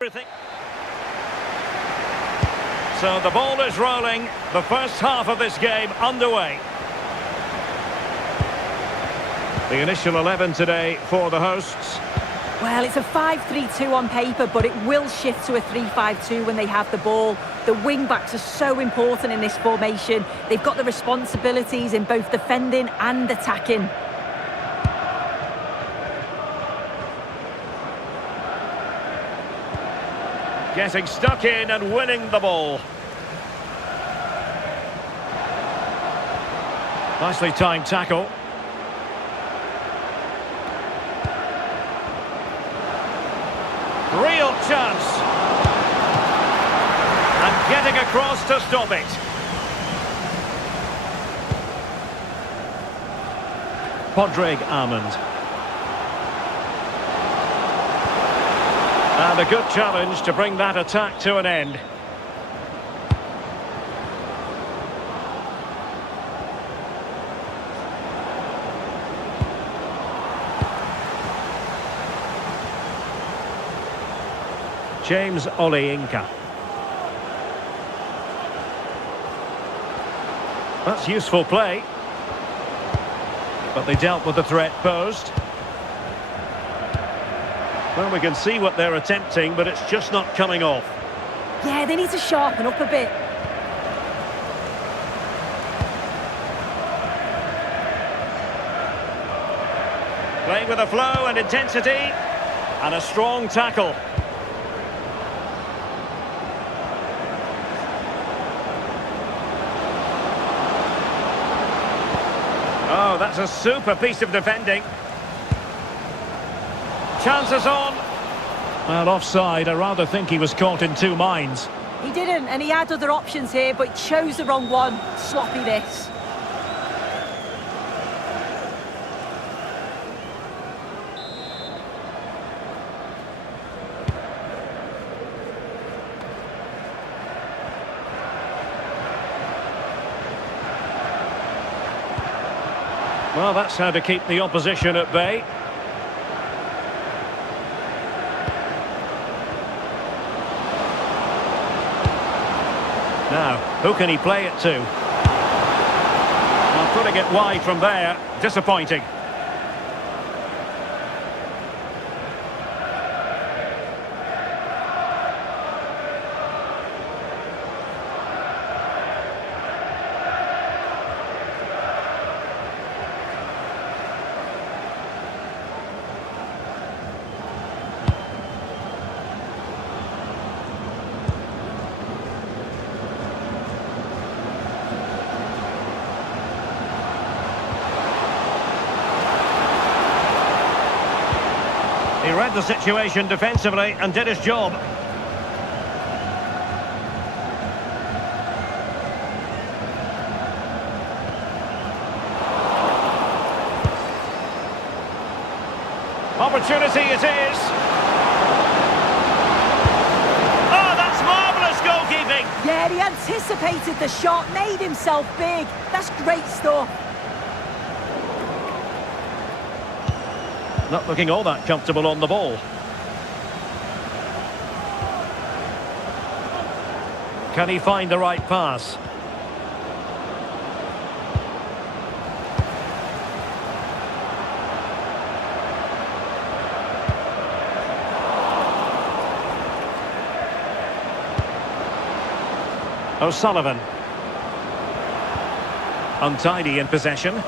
Everything. So the ball is rolling. The first half of this game underway. The initial 11 today for the hosts. Well, it's a 5-3-2 on paper, but it will shift to a 3-5-2 when they have the ball. The wing-backs are so important in this formation. They've got the responsibilities in both defending and attacking. Getting stuck in and winning the ball. Nicely timed tackle. Real chance. And getting across to stop it. Podrick Armand. And a good challenge to bring that attack to an end. James Oleinka. That's useful play. But they dealt with the threat posed. Well, we can see what they're attempting, but it's just not coming off. Yeah, they need to sharpen up a bit. Playing with a flow and intensity, and a strong tackle. Oh, that's a super piece of defending. Chances on. Well, offside. I rather think he was caught in two minds. He didn't, and he had other options here, but chose the wrong one. Sloppy this. Well, that's how to keep the opposition at bay. Now, who can he play it to? Well, putting it wide from there, disappointing. He read the situation defensively and did his job. Opportunity it is. Oh, that's marvellous goalkeeping. Yeah, he anticipated the shot, made himself big. That's great stuff. Not looking all that comfortable on the ball. Can he find the right pass? O'Sullivan. Untidy in possession.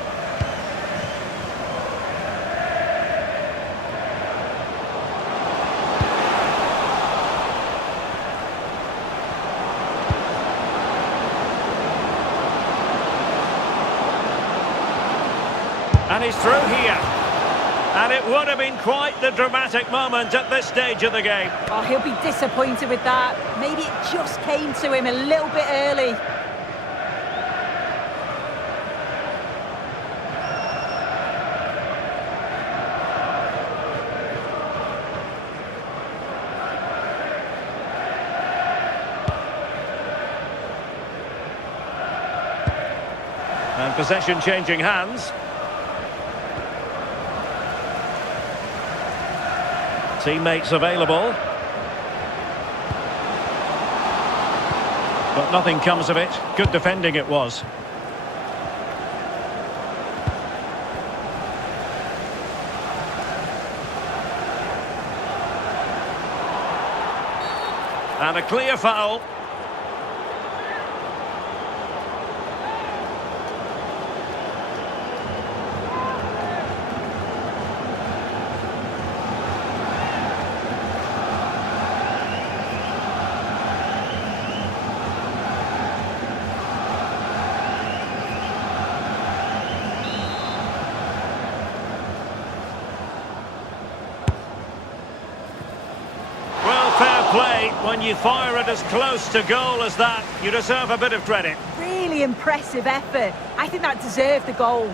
And he's through here. And it would have been quite the dramatic moment at this stage of the game. Oh, he'll be disappointed with that. Maybe it just came to him a little bit early. And possession changing hands. Teammates available. But nothing comes of it. Good defending it was. And a clear foul. Play when you fire it as close to goal as that, you deserve a bit of credit. Really impressive effort. I think that deserved the goal.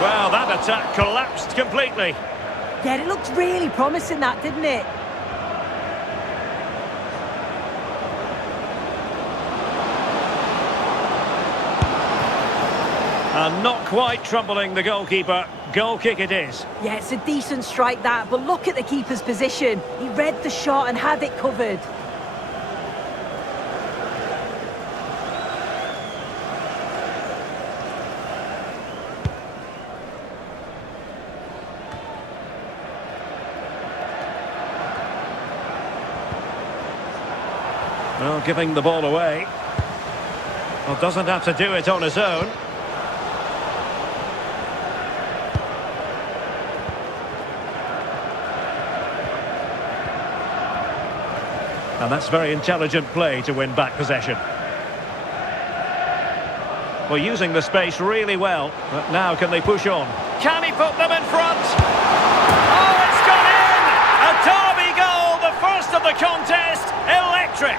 Well, that attack collapsed completely. Yeah, it looked really promising, that, didn't it? And not quite troubling the goalkeeper. Goal kick it is. Yeah, it's a decent strike, that, but look at the keeper's position. He read the shot and had it covered. Well, giving the ball away. Well, doesn't have to do it on his own. And that's very intelligent play to win back possession. Well, using the space really well, but now can they push on? Can he put them in front? Oh, it's gone in! A derby goal, the first of the contest, electric!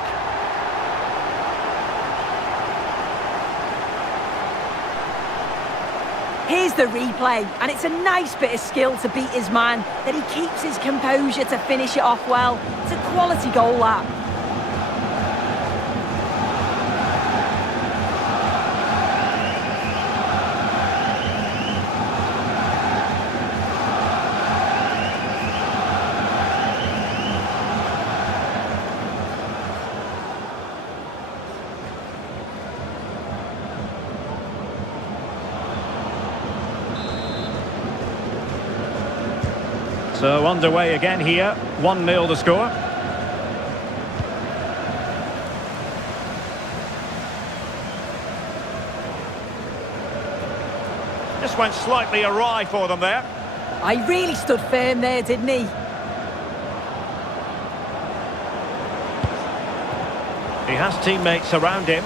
Here's the replay, and it's a nice bit of skill to beat his man, that he keeps his composure to finish it off well. It's a quality goal, that. So underway again here, 1-0 the score. Just went slightly awry for them there. I really stood firm there, didn't he? He has teammates around him.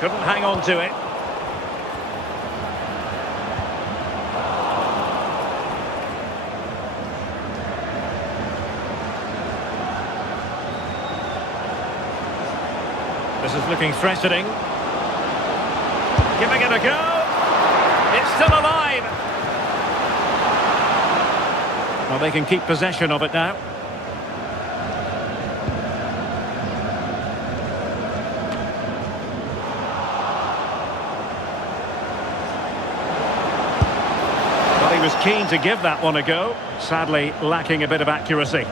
Couldn't hang on to it. This is looking threatening. Giving it a go. It's still alive. Well, they can keep possession of it now. Well, he was keen to give that one a go. Sadly, lacking a bit of accuracy.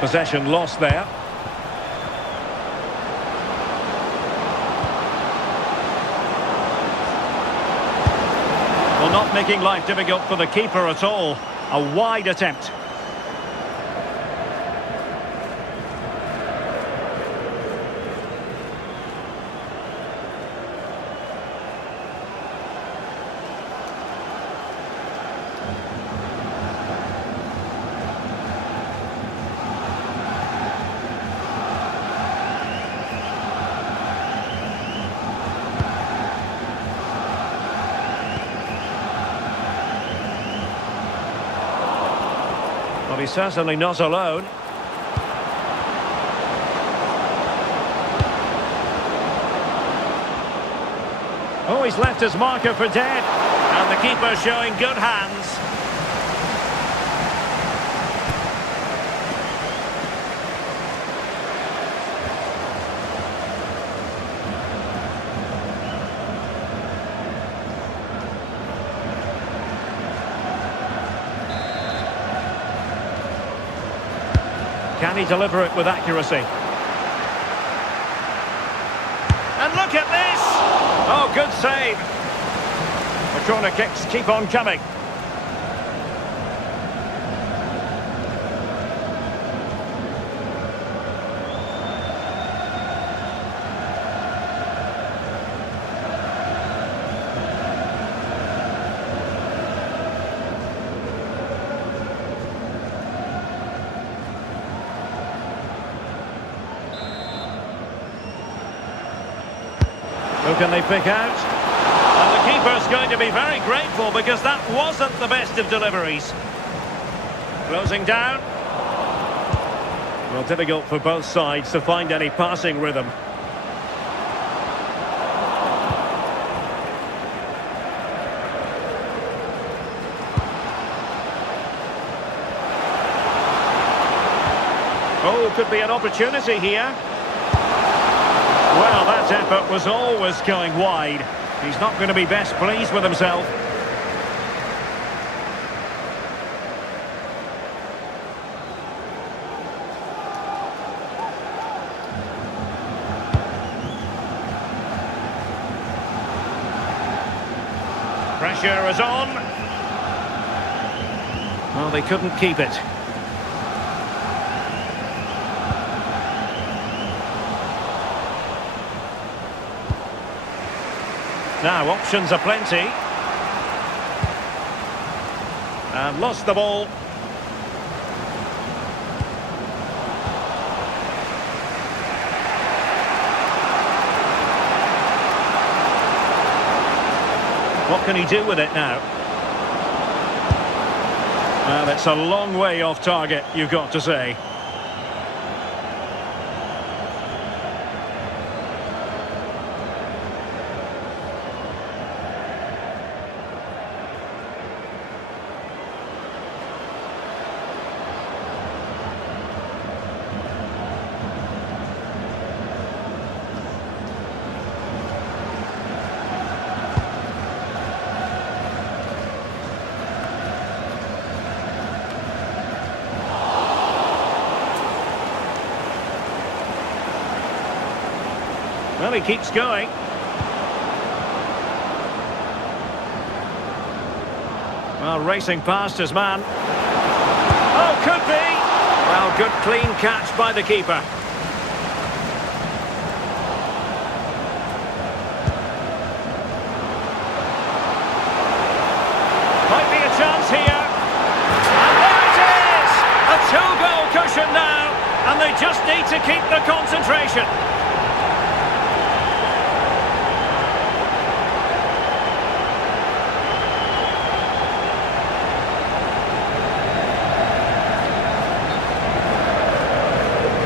Possession lost there. Well, not making life difficult for the keeper at all. A wide attempt. he's certainly not alone. Oh, he's left his marker for dead. And the keeper showing good hands. Can he deliver it with accuracy? And look at this! Oh, good save. The corner kicks keep on coming. Who can they pick out? And the keeper's going to be very grateful because that wasn't the best of deliveries. Closing down. Well, difficult for both sides to find any passing rhythm. Oh, could be an opportunity here. Well, that effort was always going wide. He's not going to be best pleased with himself. Pressure is on. Well, they couldn't keep it. Now, options are plenty. And lost the ball. What can he do with it now? Well, it's a long way off target, you've got to say. Well, he keeps going. Well, racing past his man. Oh, could be! Well, good clean catch by the keeper. Might be a chance here. And there it is! A two-goal cushion now, and they just need to keep the concentration.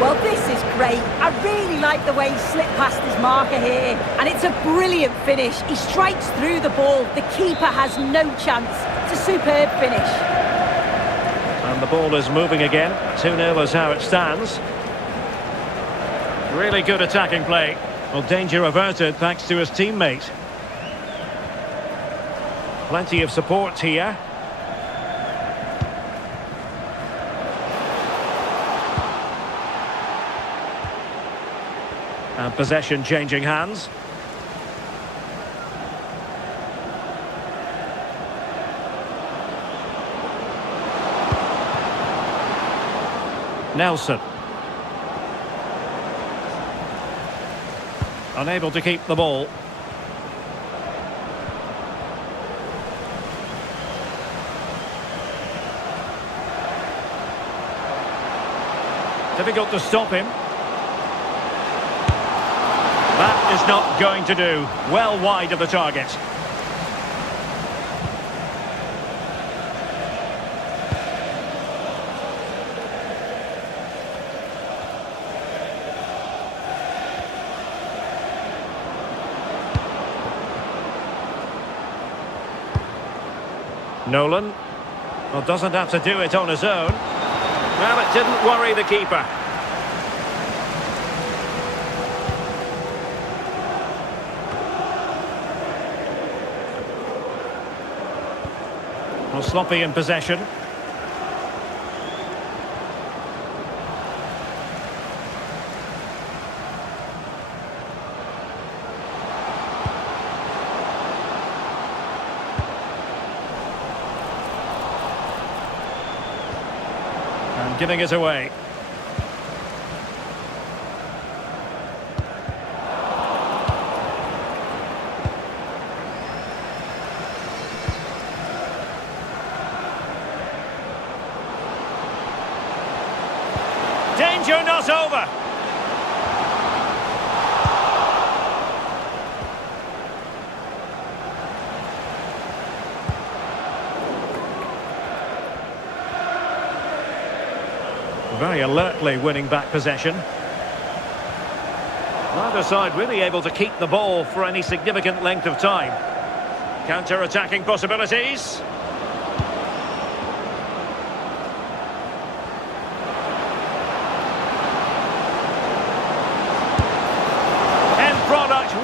Well, this is great. I really like the way he slipped past his marker here. And it's a brilliant finish. He strikes through the ball. The keeper has no chance. It's a superb finish. And the ball is moving again. 2-0 is how it stands. Really good attacking play. Well, danger averted thanks to his teammate. Plenty of support here. And possession changing hands. Nelson. Unable to keep the ball. Difficult to stop him. That is not going to do. Well wide of the target. Nolan. Well, doesn't have to do it on his own. Well, it didn't worry the keeper. Well, sloppy in possession. And giving it away. Danger not over. Very alertly winning back possession. Neither side really able to keep the ball for any significant length of time. Counter-attacking possibilities.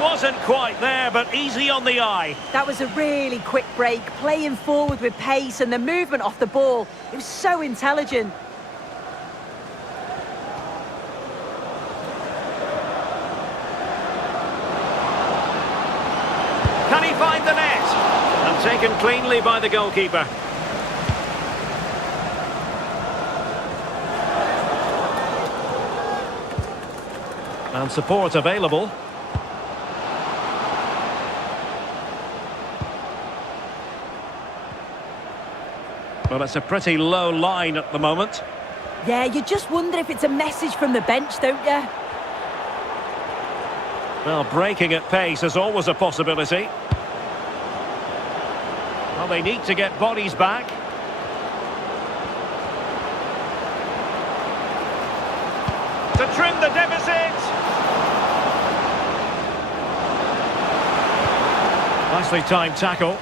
Wasn't quite there, but easy on the eye. That was a really quick break, playing forward with pace, and the movement off the ball, it was so intelligent. Can he find the net? And taken cleanly by the goalkeeper. And support available. Well, it's a pretty low line at the moment. Yeah, you just wonder if it's a message from the bench, don't you? Well, breaking at pace is always a possibility. Well, they need to get bodies back. To trim the deficit. Nicely timed tackle.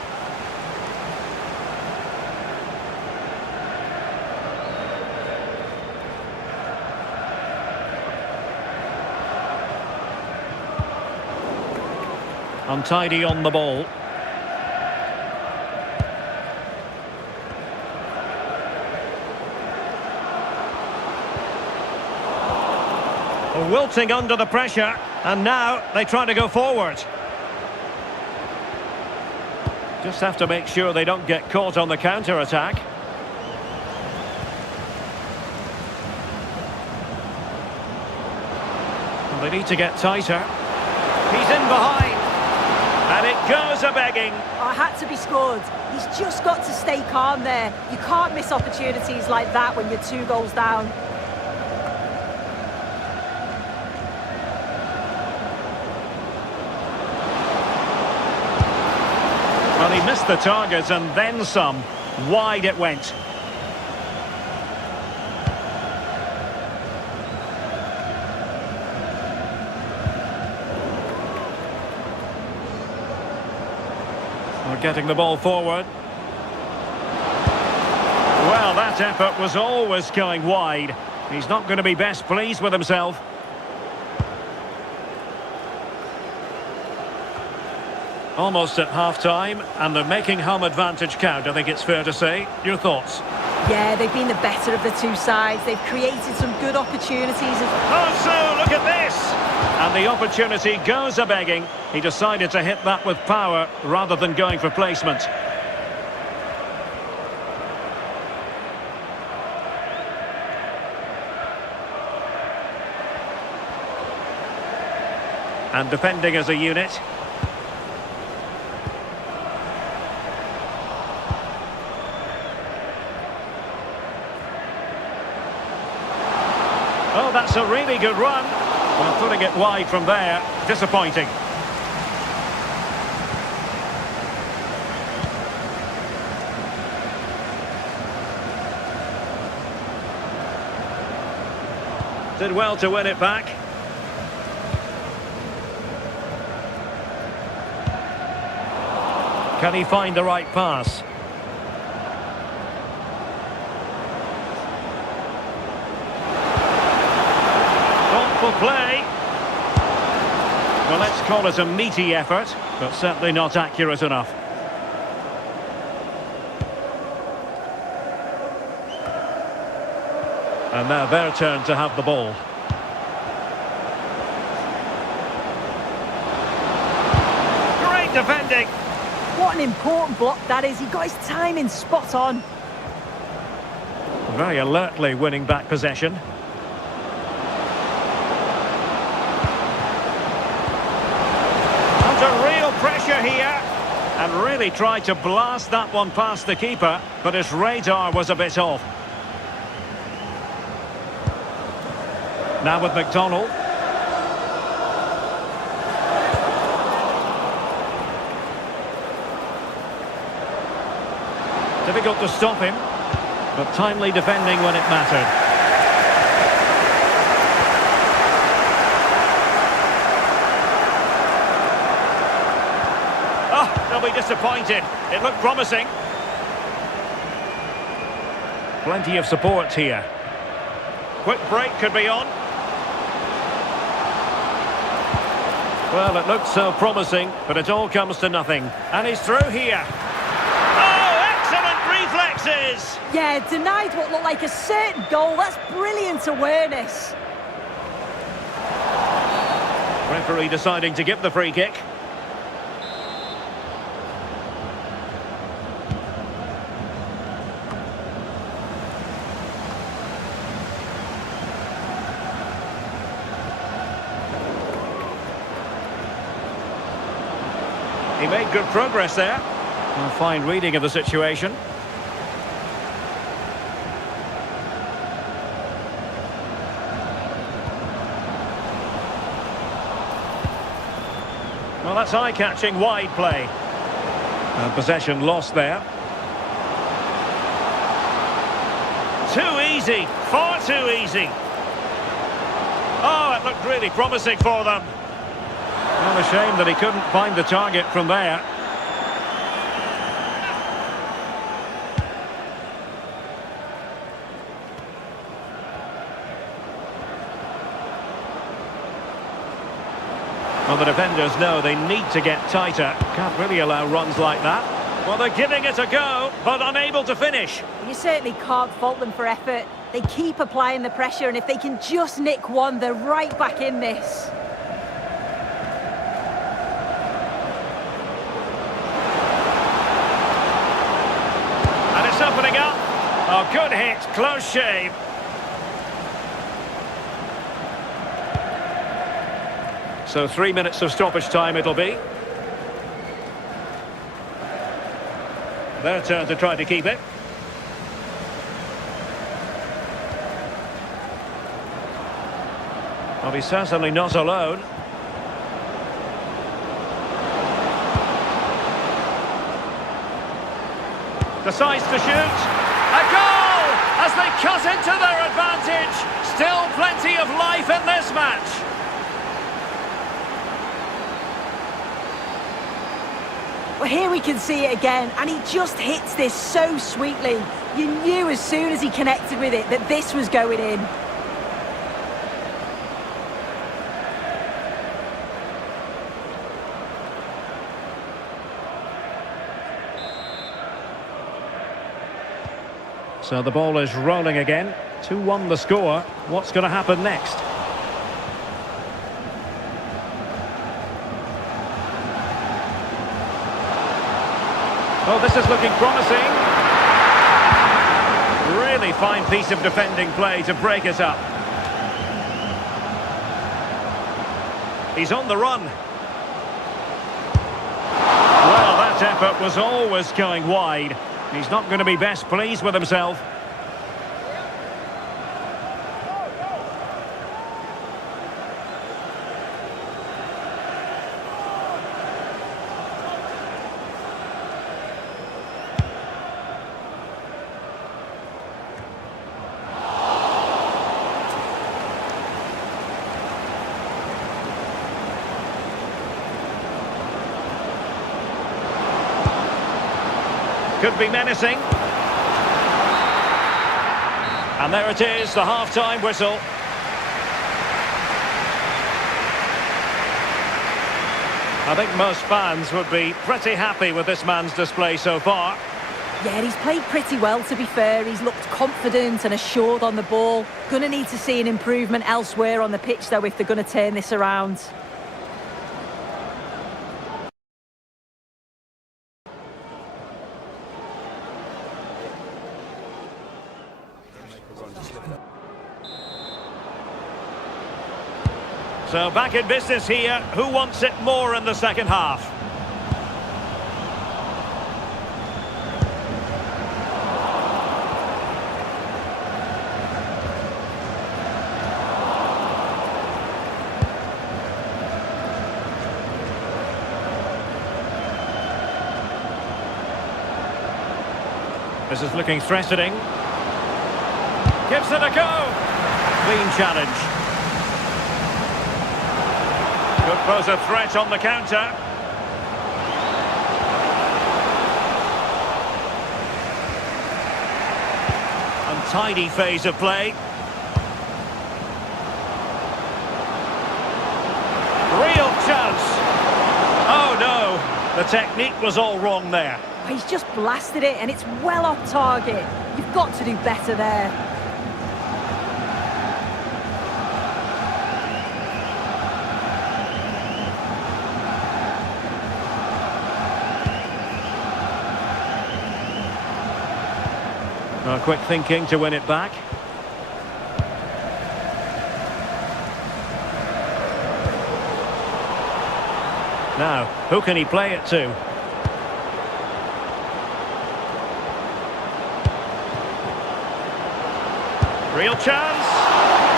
Untidy on the ball. Wilting under the pressure, and now they try to go forward. Just have to make sure they don't get caught on the counter-attack. Well, they need to get tighter. He's in behind. And it goes a-begging. Oh, had to be scored. He's just got to stay calm there. You can't miss opportunities like that when you're 2 goals down. Well, he missed the target and then some. Wide it went. Getting the ball forward. Well, that effort was always going wide. He's not going to be best pleased with himself. Almost at half-time, and they're making home advantage count, I think it's fair to say. Your thoughts? Yeah, they've been the better of the two sides. They've created some good opportunities. Oh, so look at this! And the opportunity goes a-begging. He decided to hit that with power rather than going for placement. And defending as a unit. Oh, that's a really good run. Well, putting it wide from there, disappointing. Did well to win it back. Can he find the right pass? Skillful play. Well, let's call it a meaty effort, but certainly not accurate enough. And now their turn to have the ball. Great defending. What an important block that is. He got his timing spot on. Very alertly winning back possession. Under real pressure here. And really tried to blast that one past the keeper, but his radar was a bit off. Now with McDonald. Difficult to stop him, but timely defending when it mattered. Oh, they'll be disappointed. It looked promising. Plenty of support here. Quick break could be on. Well, it looked so promising, but it all comes to nothing. And he's through here. Reflexes. Yeah, denied what looked like a certain goal. That's brilliant awareness. Referee deciding to give the free kick. He made good progress there. A fine reading of the situation. Well, that's eye-catching wide play. And possession lost there. Too easy, far too easy. Oh, it looked really promising for them. Well, a shame that he couldn't find the target from there. Well, the defenders know they need to get tighter. Can't really allow runs like that. Well, they're giving it a go, but unable to finish. You certainly can't fault them for effort. They keep applying the pressure, and if they can just nick one, they're right back in this. And it's opening up. Oh, good hit, close shave. So 3 minutes of stoppage time it'll be. Their turn to try to keep it. Well, he's certainly not alone. Decides to shoot. A goal! As they cut into their advantage. Still plenty of life in this match. Well, here we can see it again, and he just hits this so sweetly. You knew as soon as he connected with it that this was going in. So the ball is rolling again. 2-1 the score. What's going to happen next? Oh, this is looking promising. Really fine piece of defending play to break it up. He's on the run. Well, that effort was always going wide. He's not going to be best pleased with himself. Could be menacing. And there it is, the half-time whistle. I think most fans would be pretty happy with this man's display so far. Yeah, he's played pretty well, to be fair. He's looked confident and assured on the ball. Gonna need to see an improvement elsewhere on the pitch, though, if they're going to turn this around. So back in business here. Who wants it more in the second half? This is looking threatening. Gives it a go. Clean challenge. Could pose a threat on the counter. Untidy phase of play. Real chance. Oh no, the technique was all wrong there. He's just blasted it, and it's well off target. You've got to do better there. Well, quick thinking to win it back. Now, who can he play it to? Real chance,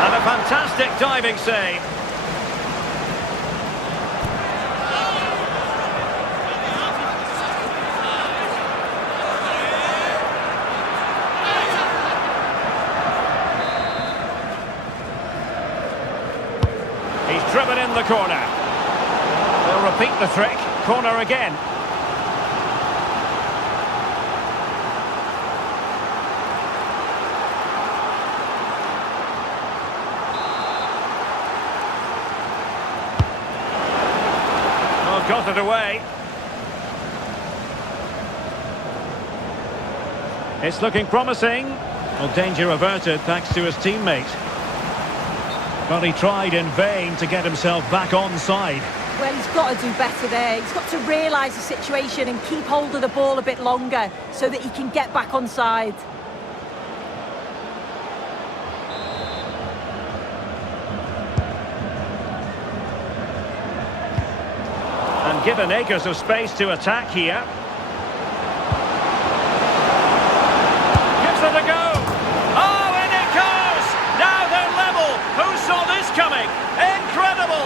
and a fantastic diving save. He's driven in the corner. They'll repeat the trick, corner again. Got it away. It's looking promising. Well, danger averted thanks to his teammate. But he tried in vain to get himself back onside. Well, he's got to do better there. He's got to realise the situation and keep hold of the ball a bit longer so that he can get back onside. Given acres of space to attack here. Gives it a go. Oh, and it goes! Now they're level. Who saw this coming? Incredible!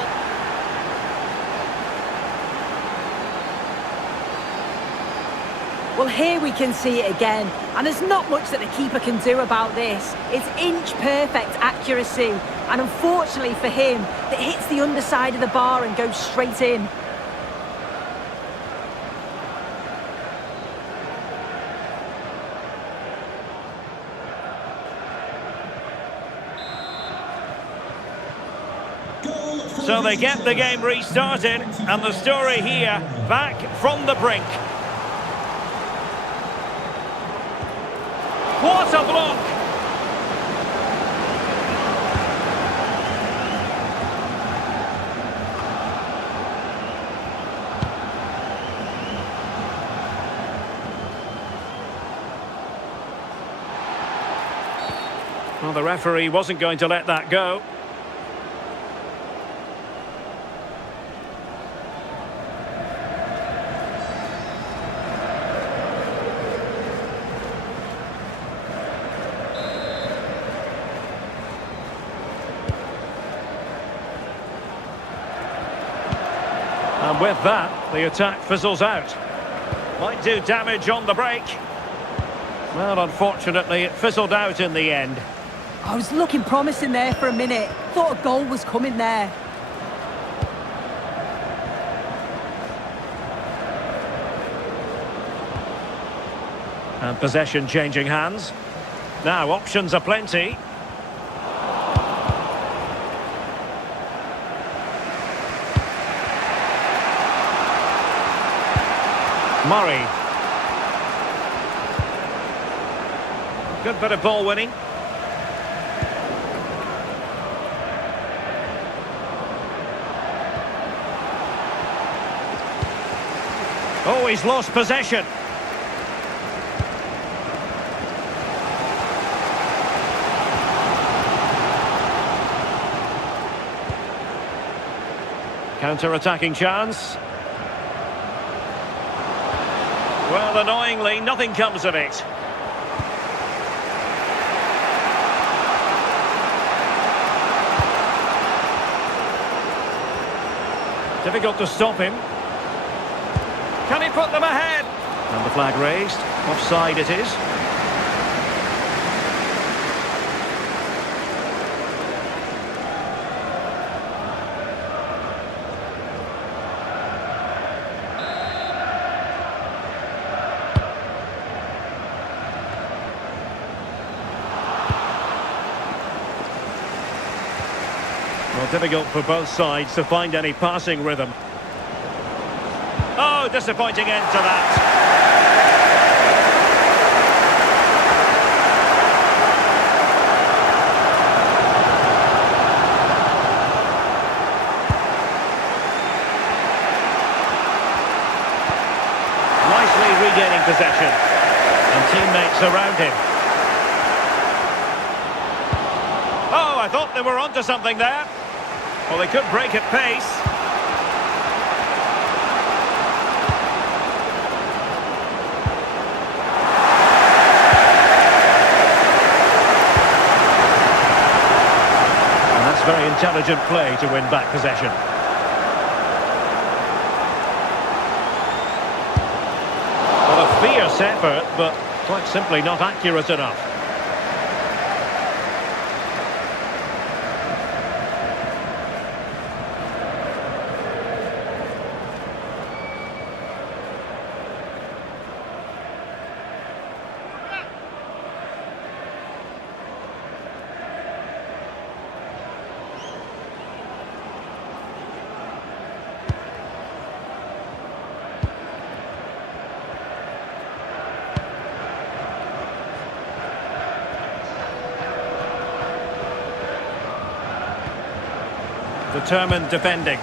Well, here we can see it again, and there's not much that the keeper can do about this. It's inch-perfect accuracy, and unfortunately for him, it hits the underside of the bar and goes straight in. So they get the game restarted, and the story here, back from the brink. What a block! Well, the referee wasn't going to let that go. And with that, the attack fizzles out. Might do damage on the break. Well, unfortunately, it fizzled out in the end. I was looking promising there for a minute. Thought a goal was coming there. And possession changing hands. Now, options are plenty. Murray. Good bit of ball winning. Oh, he's lost possession. Counter-attacking chance. Well, annoyingly, nothing comes of it. Difficult to stop him. Can he put them ahead? And the flag raised. Offside it is. Well, difficult for both sides to find any passing rhythm. Oh, disappointing end to that. Nicely regaining possession. And teammates around him. Oh, I thought they were onto something there. Well, they could break at pace. Very intelligent play to win back possession. Well, a fierce effort, but quite simply not accurate enough. Determined defending.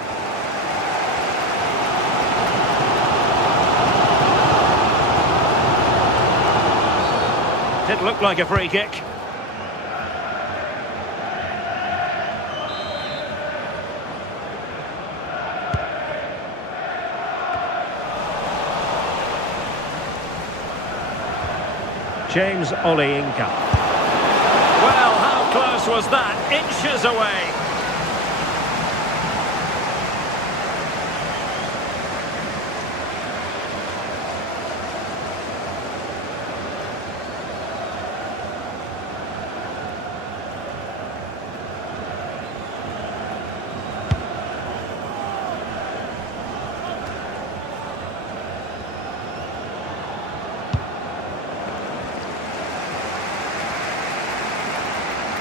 Did look like a free kick. James Oleinka. Well, how close was that? Inches away.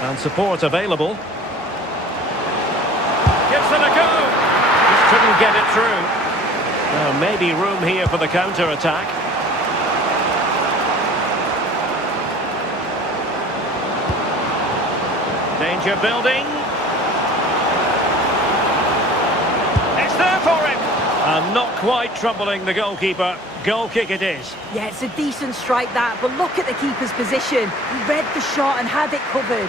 And support available. Gives it a go. Just couldn't get it through. Now maybe room here for the counter-attack. Danger building. It's there for him. And not quite troubling the goalkeeper. Goal kick it is. Yeah, it's a decent strike that, but look at the keeper's position. He read the shot and had it covered.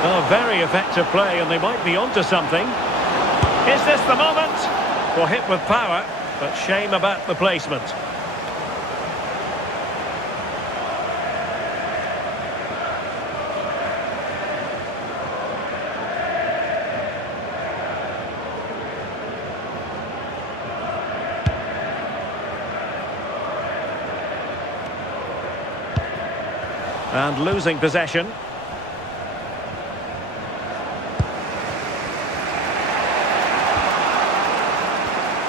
Oh, very effective play, and they might be onto something. Is this the moment? Well, hit with power, but shame about the placement. And losing possession.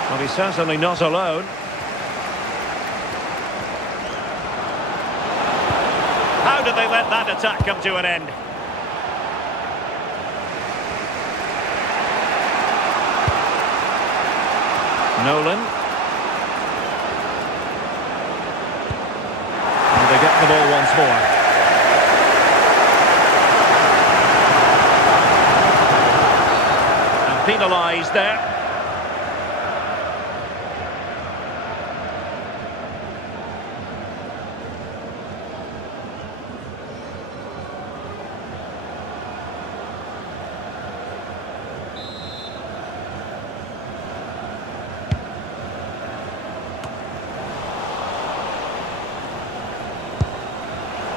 Well, he's certainly not alone. let that attack come to an end. Nolan. And they get the ball once more. And penalised there.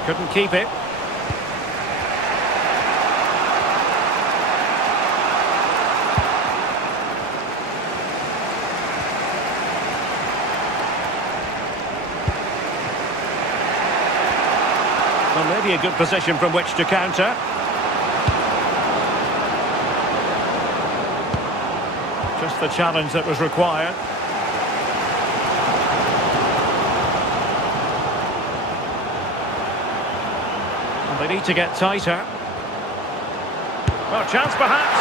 Couldn't keep it. Well, maybe a good position from which to counter. Just the challenge that was required. They need to get tighter. Well, chance perhaps.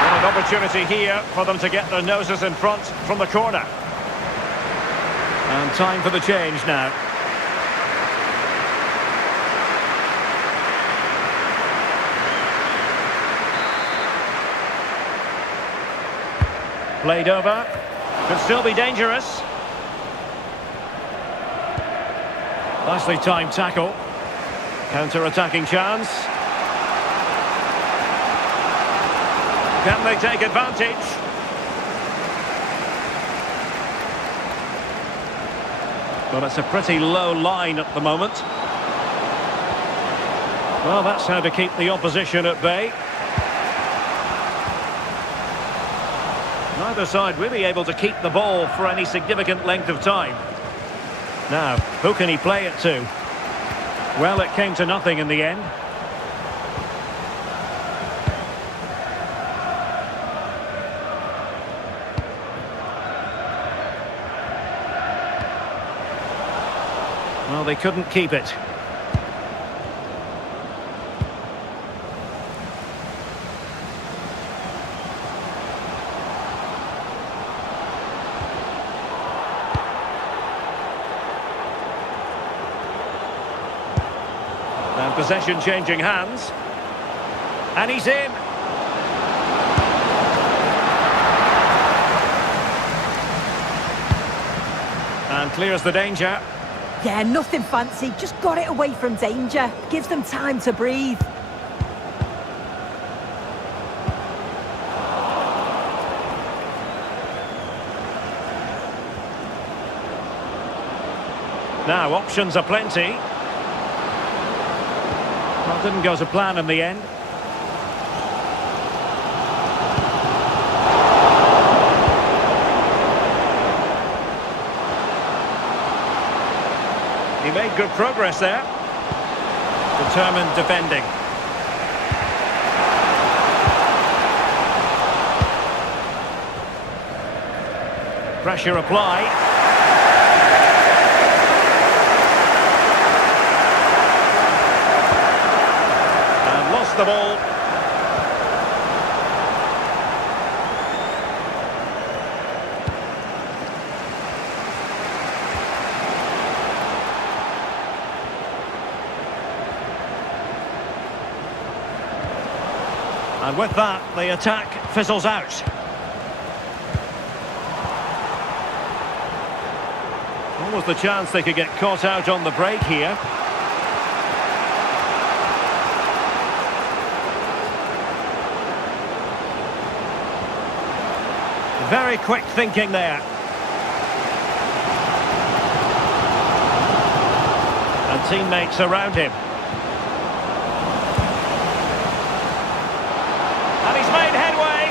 What an opportunity here for them to get their noses in front from the corner. And time for the change now. Played over. Could still be dangerous. Nicely timed tackle. Counter-attacking chance. Can they take advantage? Well, it's a pretty low line at the moment. Well, that's how to keep the opposition at bay. Neither side really able to keep the ball for any significant length of time. Now, who can he play it to? Well, it came to nothing in the end. Well, they couldn't keep it. And possession changing hands. And he's in. And clears the danger. Yeah, nothing fancy. Just got it away from danger. Gives them time to breathe. Now, options are plenty. Well, didn't go to plan in the end. He made good progress there. Determined defending. Pressure applied. And lost the ball. And with that, the attack fizzles out. Almost the chance they could get caught out on the break here. Very quick thinking there. And teammates around him. And he's made headway.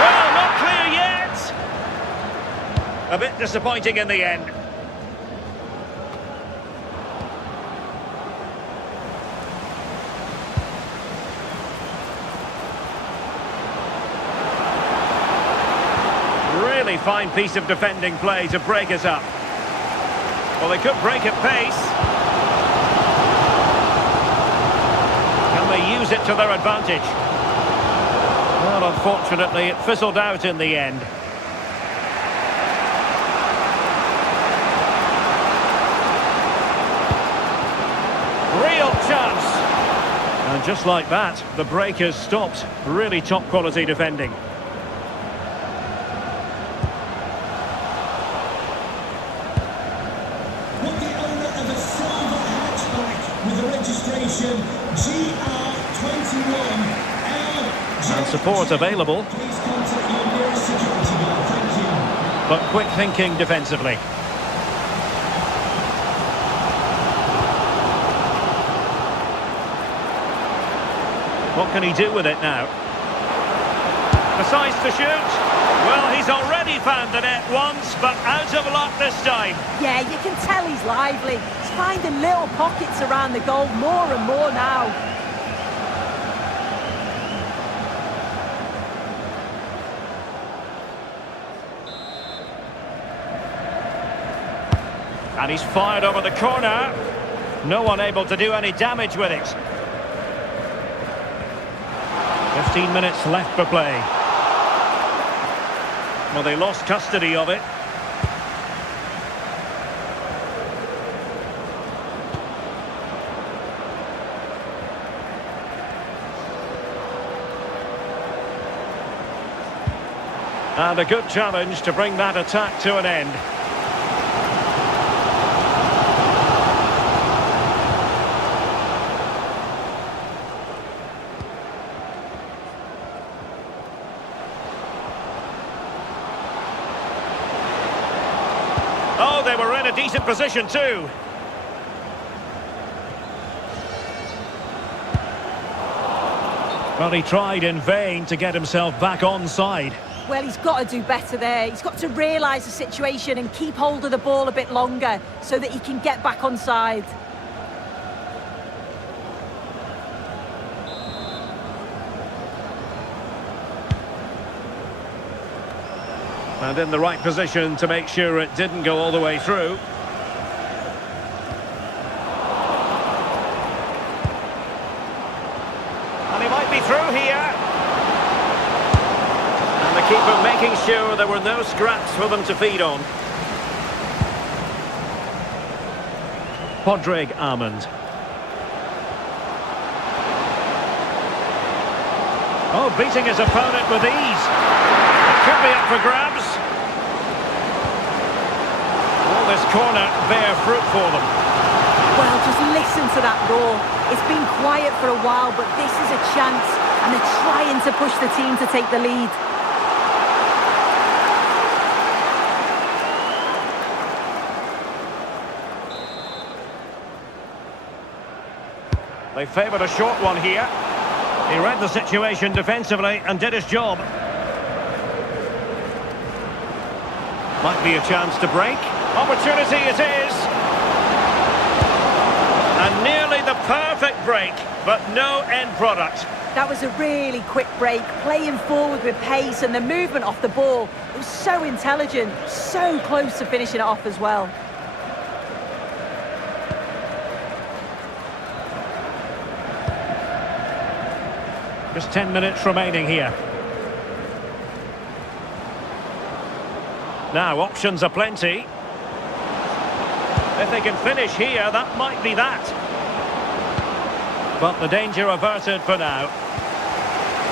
Well, not clear yet. A bit disappointing in the end. Really fine piece of defending play to break it up. Well, they could break at pace. Can they use it to their advantage? Well, unfortunately, it fizzled out in the end. Real chance. And just like that, the break has stopped. Really top quality defending. What the owner of a silver hatchback with the registration GR21 and support available. Please contact your nearest security guard. Thank you. But quick thinking defensively. What can he do with it now? Decides to shoot. Well, he's already found the net once, but out of luck this time. Yeah, you can tell he's lively. He's finding little pockets around the goal more and more now. And he's fired over the corner. No one able to do any damage with it. 15 minutes left for play. Well, they lost custody of it. And a good challenge to bring that attack to an end. Oh, they were in a decent position too. Well, he tried in vain to get himself back onside. Well, he's got to do better there. He's got to realise the situation and keep hold of the ball a bit longer so that he can get back onside. And in the right position to make sure it didn't go all the way through. And he might be through here. And the keeper making sure there were no scraps for them to feed on. Padraig Armand. Oh, beating his opponent with ease. Could be up for grabs. Will this corner bear fruit for them? Well, just listen to that roar. It's been quiet for a while, but this is a chance, and they're trying to push the team to take the lead. They favoured a short one here. He read the situation defensively and did his job. Might be a chance to break. Opportunity it is. And nearly the perfect break, but no end product. That was a really quick break, playing forward with pace and the movement off the ball. It was so intelligent, so close to finishing it off as well. Just 10 minutes remaining here. Now, options are plenty. If they can finish here, that might be that. But the danger averted for now.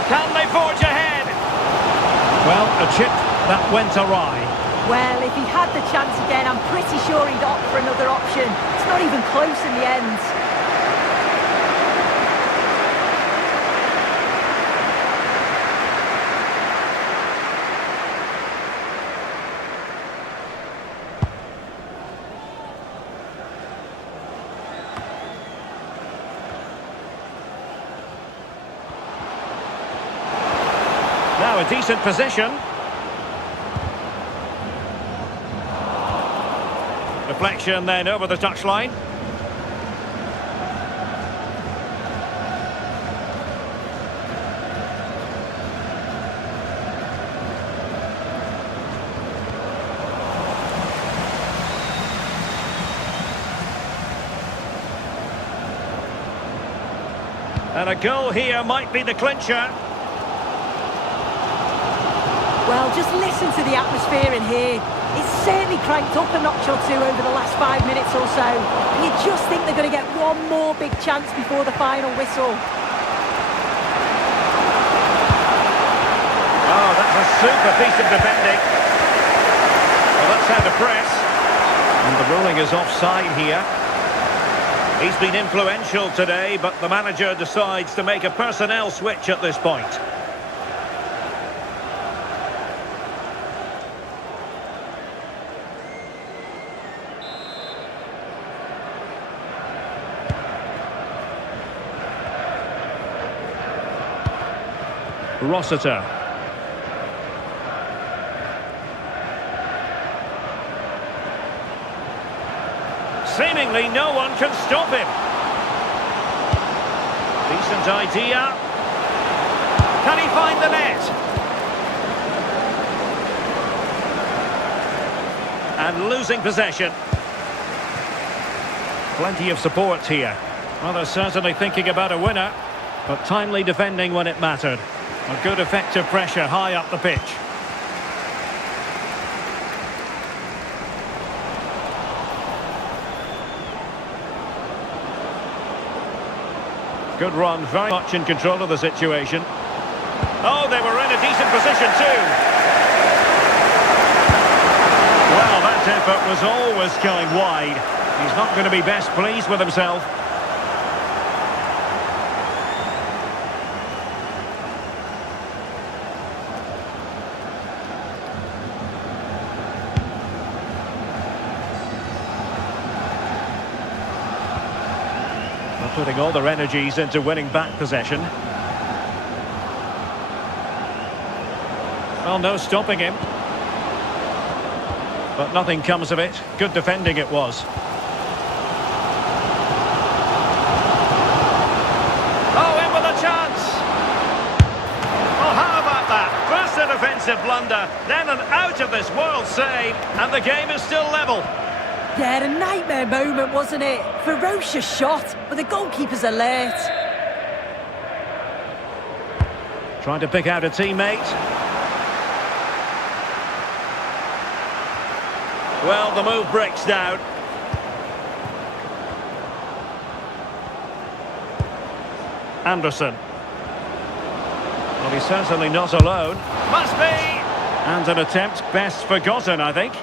Can they forge ahead? Well, a chip that went awry. Well, if he had the chance again, I'm pretty sure he'd opt for another option. It's not even close in the end. Now a decent position. Deflection then over the touchline. And a goal here might be the clincher. Well, just listen to the atmosphere in here. It's certainly cranked up a notch or two over the last 5 minutes or so. And you just think they're going to get one more big chance before the final whistle. Oh, that's a super piece of defending. Well, that's how to press. And the ruling is offside here. He's been influential today, but the manager decides to make a personnel switch at this point. Rossiter. Seemingly no one can stop him. Decent idea. Can he find the net? And losing possession. Plenty of support here. Well, they're certainly thinking about a winner, but timely defending when it mattered. A good effective pressure high up the pitch. Good run, very much in control of the situation. Oh, they were in a decent position too. Well, that effort was always going wide. He's not going to be best pleased with himself. Putting all their energies into winning back possession. Well, no stopping him. But nothing comes of it. Good defending it was. Oh, in with a chance! Oh, how about that? First a defensive blunder, then an out-of-this-world save, and the game is still level. Yeah, a nightmare moment, wasn't it? Ferocious shot, but the goalkeeper's alert. Trying to pick out a teammate. Well, the move breaks down. Anderson. Well, he's certainly not alone. Must be! And an attempt best forgotten, I think.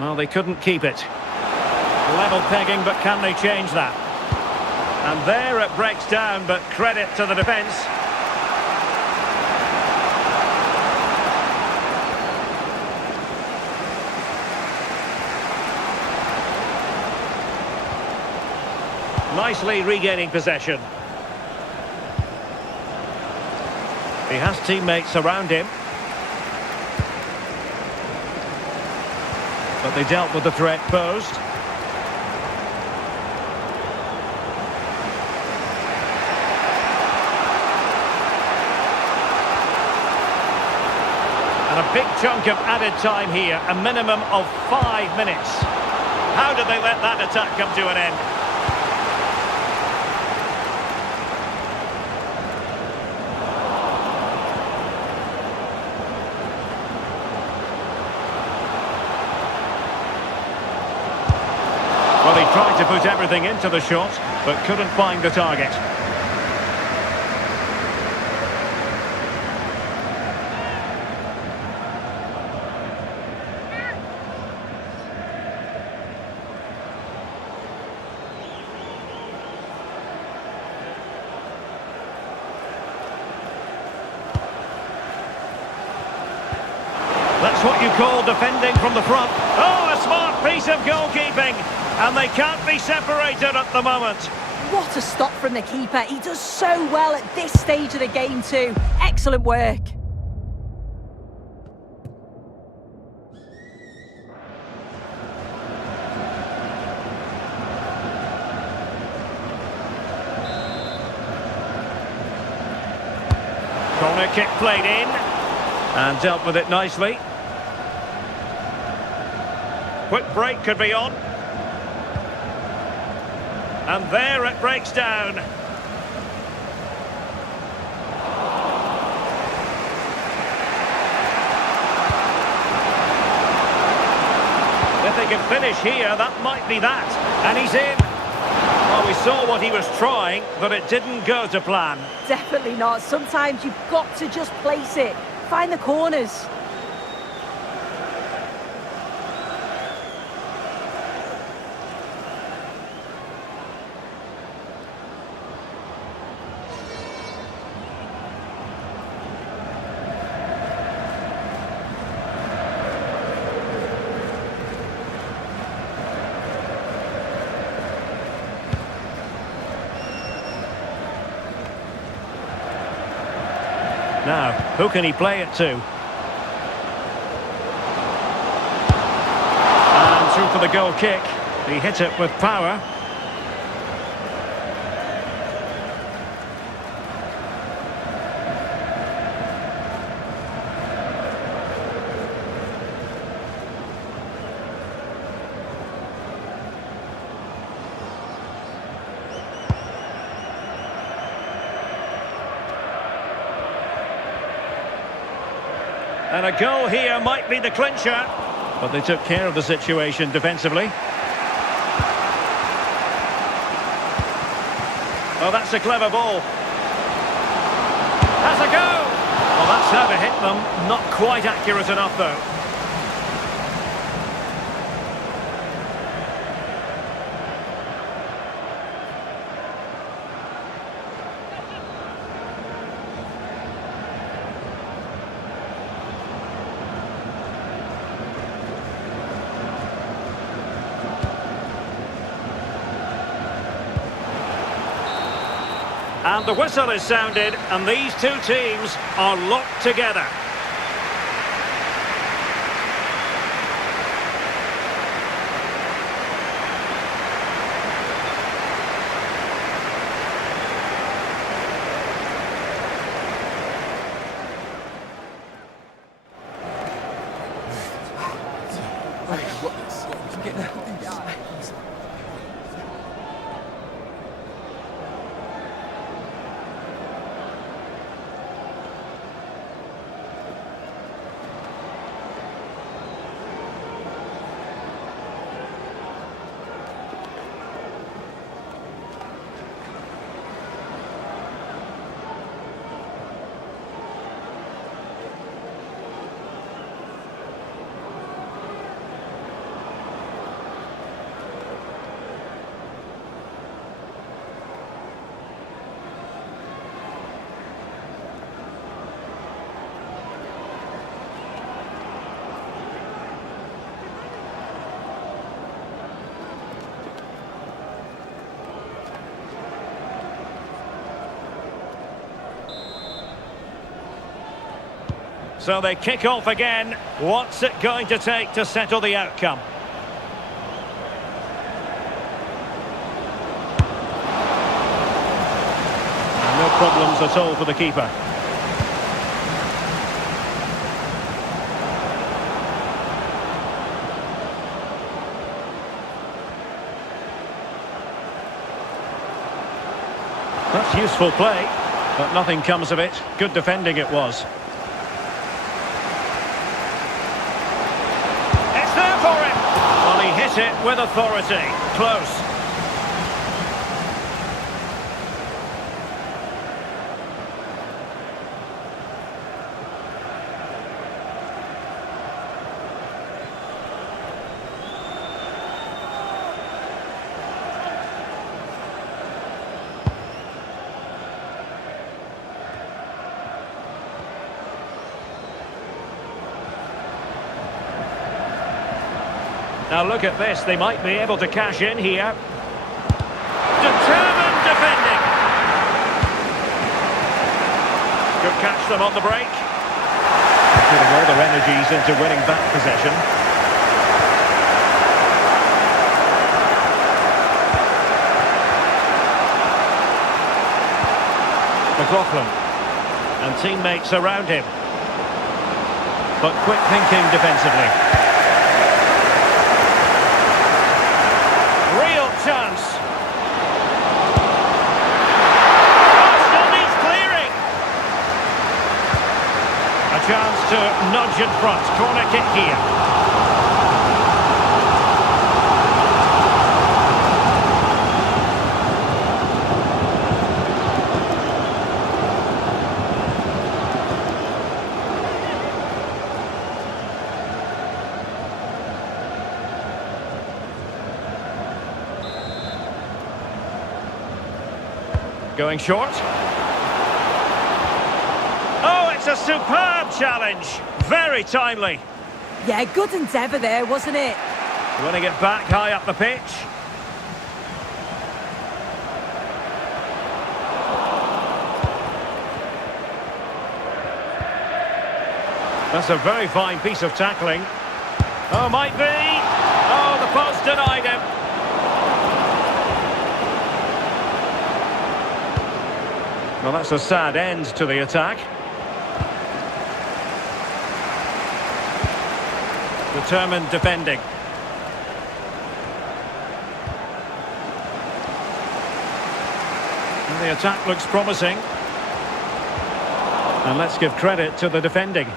Well, they couldn't keep it. Level pegging, but can they change that? And there it breaks down, but credit to the defence. Nicely regaining possession. He has teammates around him. But they dealt with the threat posed. And a big chunk of added time here, a minimum of 5 minutes. How did they let that attack come to an end? Well, he tried to put everything into the shot, but couldn't find the target. That's what you call defending from the front. Oh, a smart piece of goalkeeping. And they can't be separated at the moment. What a stop from the keeper. He does so well at this stage of the game too. Excellent work. Corner kick played in and dealt with it nicely. Quick break could be on. And there it breaks down. If they can finish here, that might be that. And he's in. Well, we saw what he was trying, but it didn't go to plan. Definitely not. Sometimes you've got to just place it. Find the corners. Now, who can he play it to? And through for the goal kick. He hit it with power. And a goal here might be the clincher. But they took care of the situation defensively. Oh, that's a clever ball. That's a go! Well, that's how to hit them. Not quite accurate enough, though. And the whistle is sounded, and these two teams are locked together. So they kick off again. What's it going to take to settle the outcome? No problems at all for the keeper. That's useful play, but nothing comes of it. Good defending it was. Hit it with authority. Close. Now look at this, they might be able to cash in here. Determined Could catch them on the break. Putting all their energies into winning back possession. McLaughlin. And teammates around him. But quick thinking defensively. Real chance. Oh, still needs clearing. A chance to nudge in front. Corner kick here. Going short. Oh, it's a superb challenge. Very timely. Yeah, good endeavour there, wasn't it? Winning it back high up the pitch. That's a very fine piece of tackling. Oh, might be. Oh, the post denied him. Well, that's a sad end to the attack. Determined defending. And the attack looks promising. And let's give credit to the defending.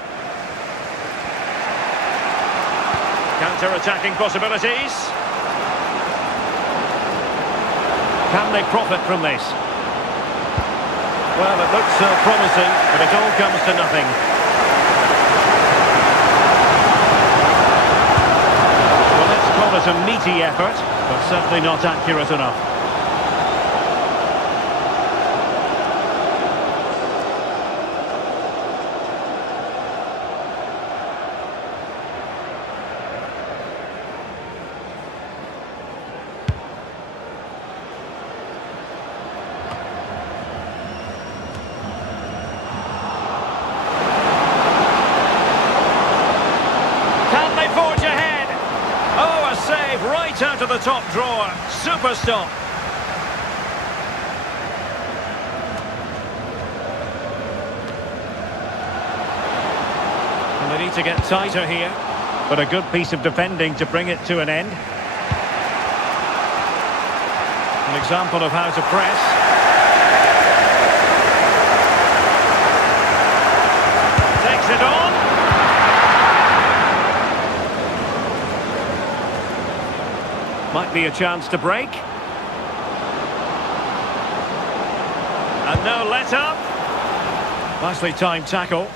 Counter-attacking possibilities. Can they profit from this? Well, it looks promising, but it all comes to nothing. Well, let's call it a meaty effort, but certainly not accurate enough. Right out of the top drawer. Super stop. And they need to get tighter here. But a good piece of defending to bring it to an end. An example of how to press. Takes it on. Might be a chance to break. And no let-up. Nicely timed tackle.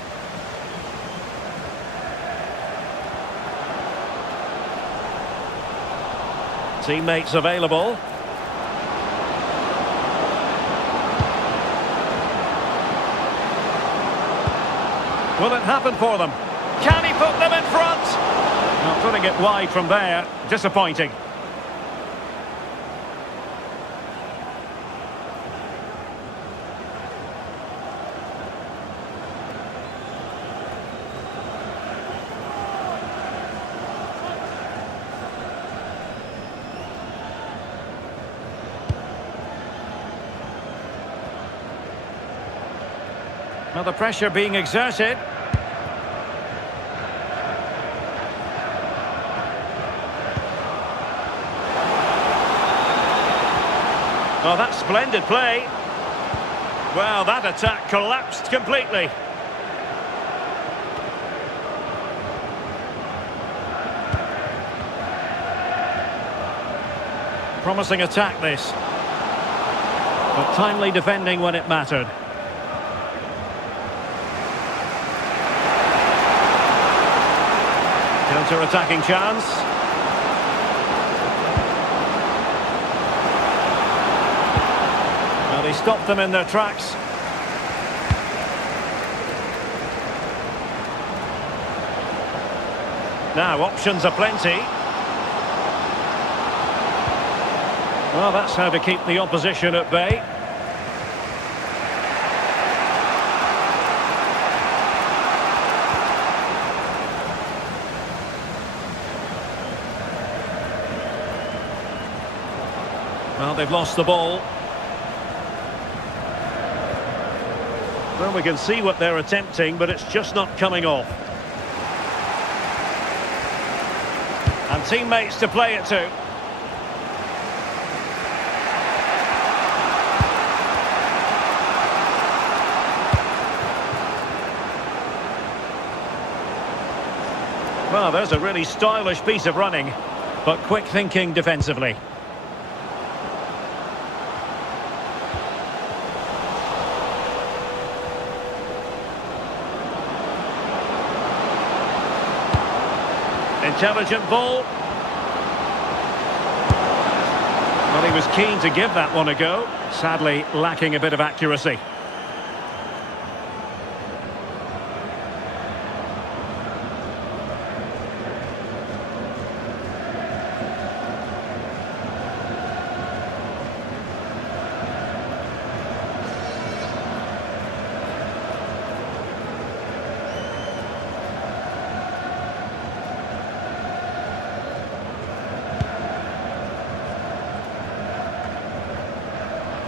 Teammates available. Will it happen for them? Can he put them in front? Not putting it wide from there. Disappointing. Now the pressure being exerted. Oh, that's splendid play. Well, that attack collapsed completely. Promising attack this. But timely defending when it mattered. Counter-attacking chance. Well, they stopped them in their tracks. Now, options are plenty. Well, that's how to keep the opposition at bay. Well, they've lost the ball. Well, we can see what they're attempting, but it's just not coming off. And teammates to play it to. Well, there's a really stylish piece of running, but quick thinking defensively. Intelligent ball. Well, he was keen to give that one a go, sadly lacking a bit of accuracy.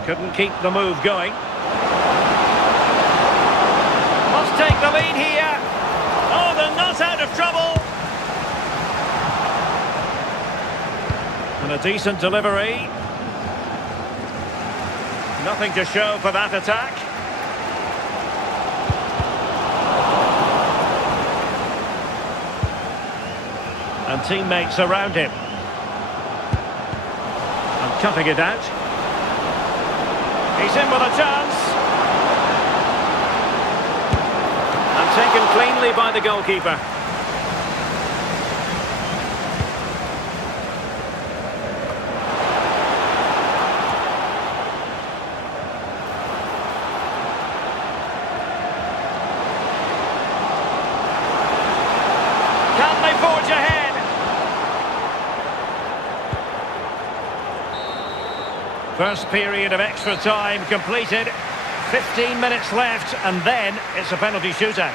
Couldn't keep the move going. Must take the lead here. Oh, they're not out of trouble. And a decent delivery. Nothing to show for that attack. And teammates around him. And cutting it out. He's in with a chance. And taken cleanly by the goalkeeper. Can they forge ahead? First period of extra time completed. 15 minutes left, and then it's a penalty shootout.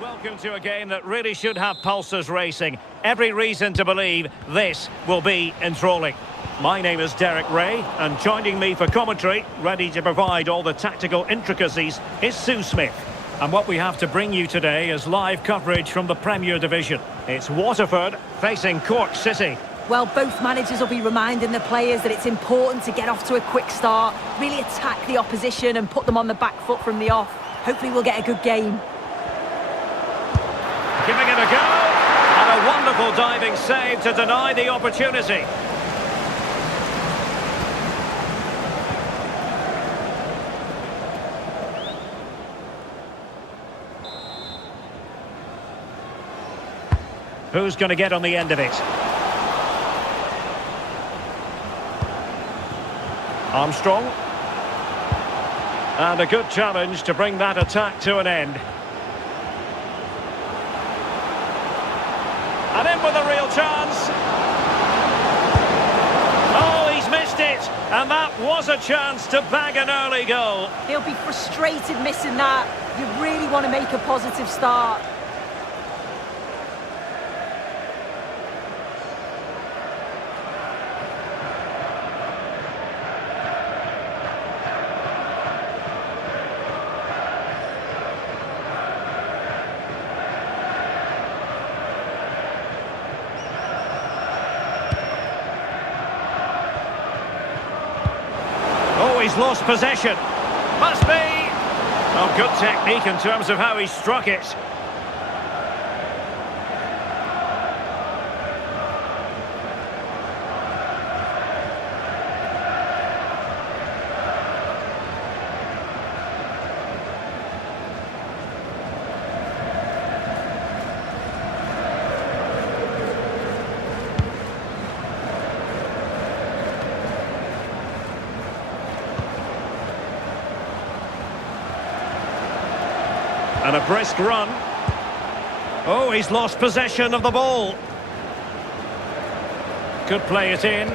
Welcome to a game that really should have pulses racing. Every reason to believe this will be enthralling. My name is Derek Ray, and joining me for commentary, ready to provide all the tactical intricacies, is Sue Smith. And what we have to bring you today is live coverage from the Premier Division. It's Waterford facing Cork City. Well, both managers will be reminding the players that it's important to get off to a quick start, really attack the opposition and put them on the back foot from the off. Hopefully we'll get a good game. Giving it a go, and a wonderful diving save to deny the opportunity. Who's going to get on the end of it? Armstrong. And a good challenge to bring that attack to an end. And in with a real chance. Oh, he's missed it. And that was a chance to bag an early goal. He'll be frustrated missing that. You really want to make a positive start. He's lost possession. Must be. Oh, good technique in terms of how he struck it. And a brisk run. Oh, he's lost possession of the ball. Could play it in. He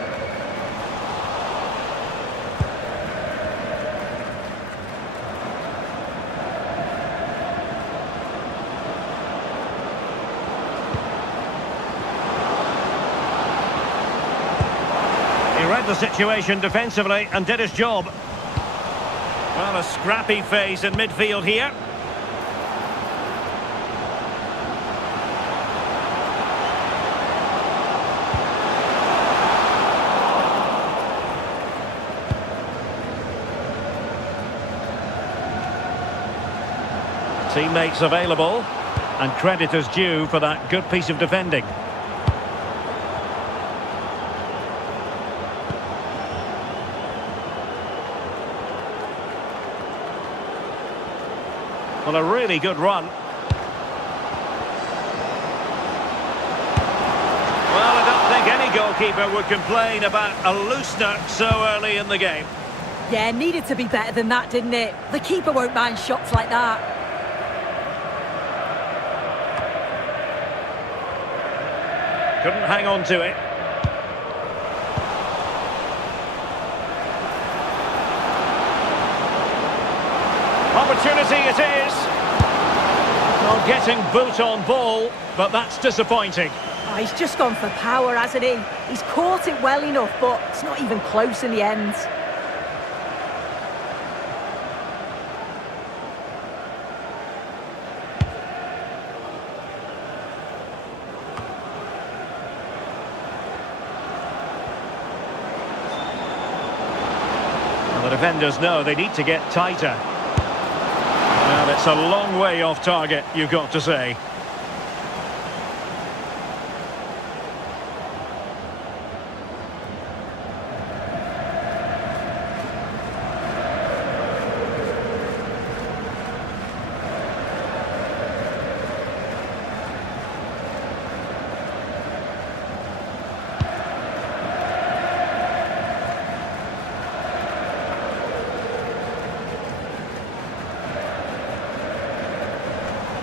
read the situation defensively and did his job. Well, a scrappy phase in midfield here. Teammates available, and credit is due for that good piece of defending. Well, a really good run. Well, I don't think any goalkeeper would complain about a loosener so early in the game. Yeah, needed to be better than that, didn't it? The keeper won't mind shots like that. Couldn't hang on to it. Opportunity it is. Well, getting boot on ball, but that's disappointing. Oh, he's just gone for power, hasn't he? He's caught it well enough, but it's not even close in the end. The defenders know they need to get tighter. Well, it's a long way off target, you've got to say.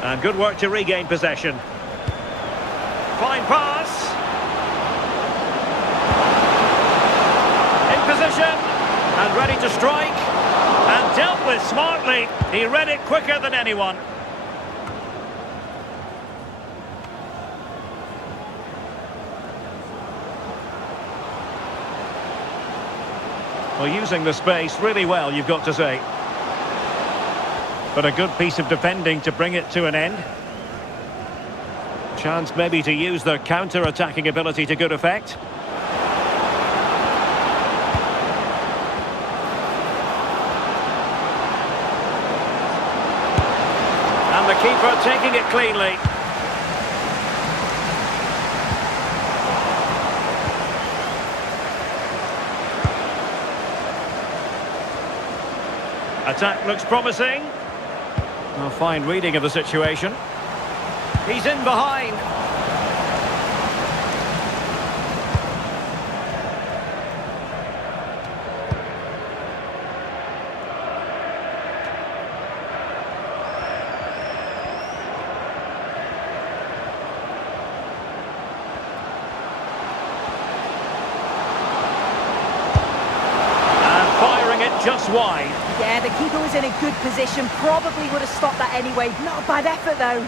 And good work to regain possession. Fine pass. In position. And ready to strike. And dealt with smartly. He read it quicker than anyone. Well, using the space really well, you've got to say. But a good piece of defending to bring it to an end. Chance maybe to use their counter-attacking ability to good effect. And the keeper taking it cleanly. Attack looks promising. A fine reading of the situation. He's in behind. And firing it just wide. Yeah, the keeper was in a good position, probably would have stopped that anyway. Not a bad effort, though.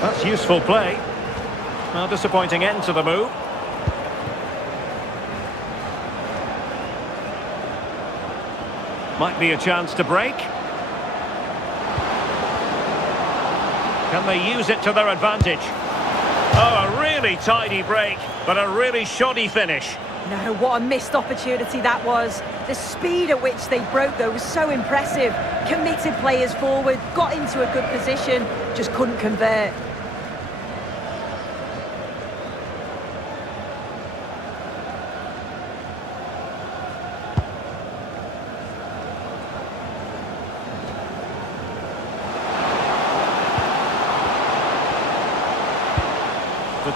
That's useful play. A disappointing end to the move. Might be a chance to break. Can they use it to their advantage? Oh, a really tidy break, but a really shoddy finish. No, what a missed opportunity that was. The speed at which they broke, though, was so impressive. Committed players forward, got into a good position, just couldn't convert.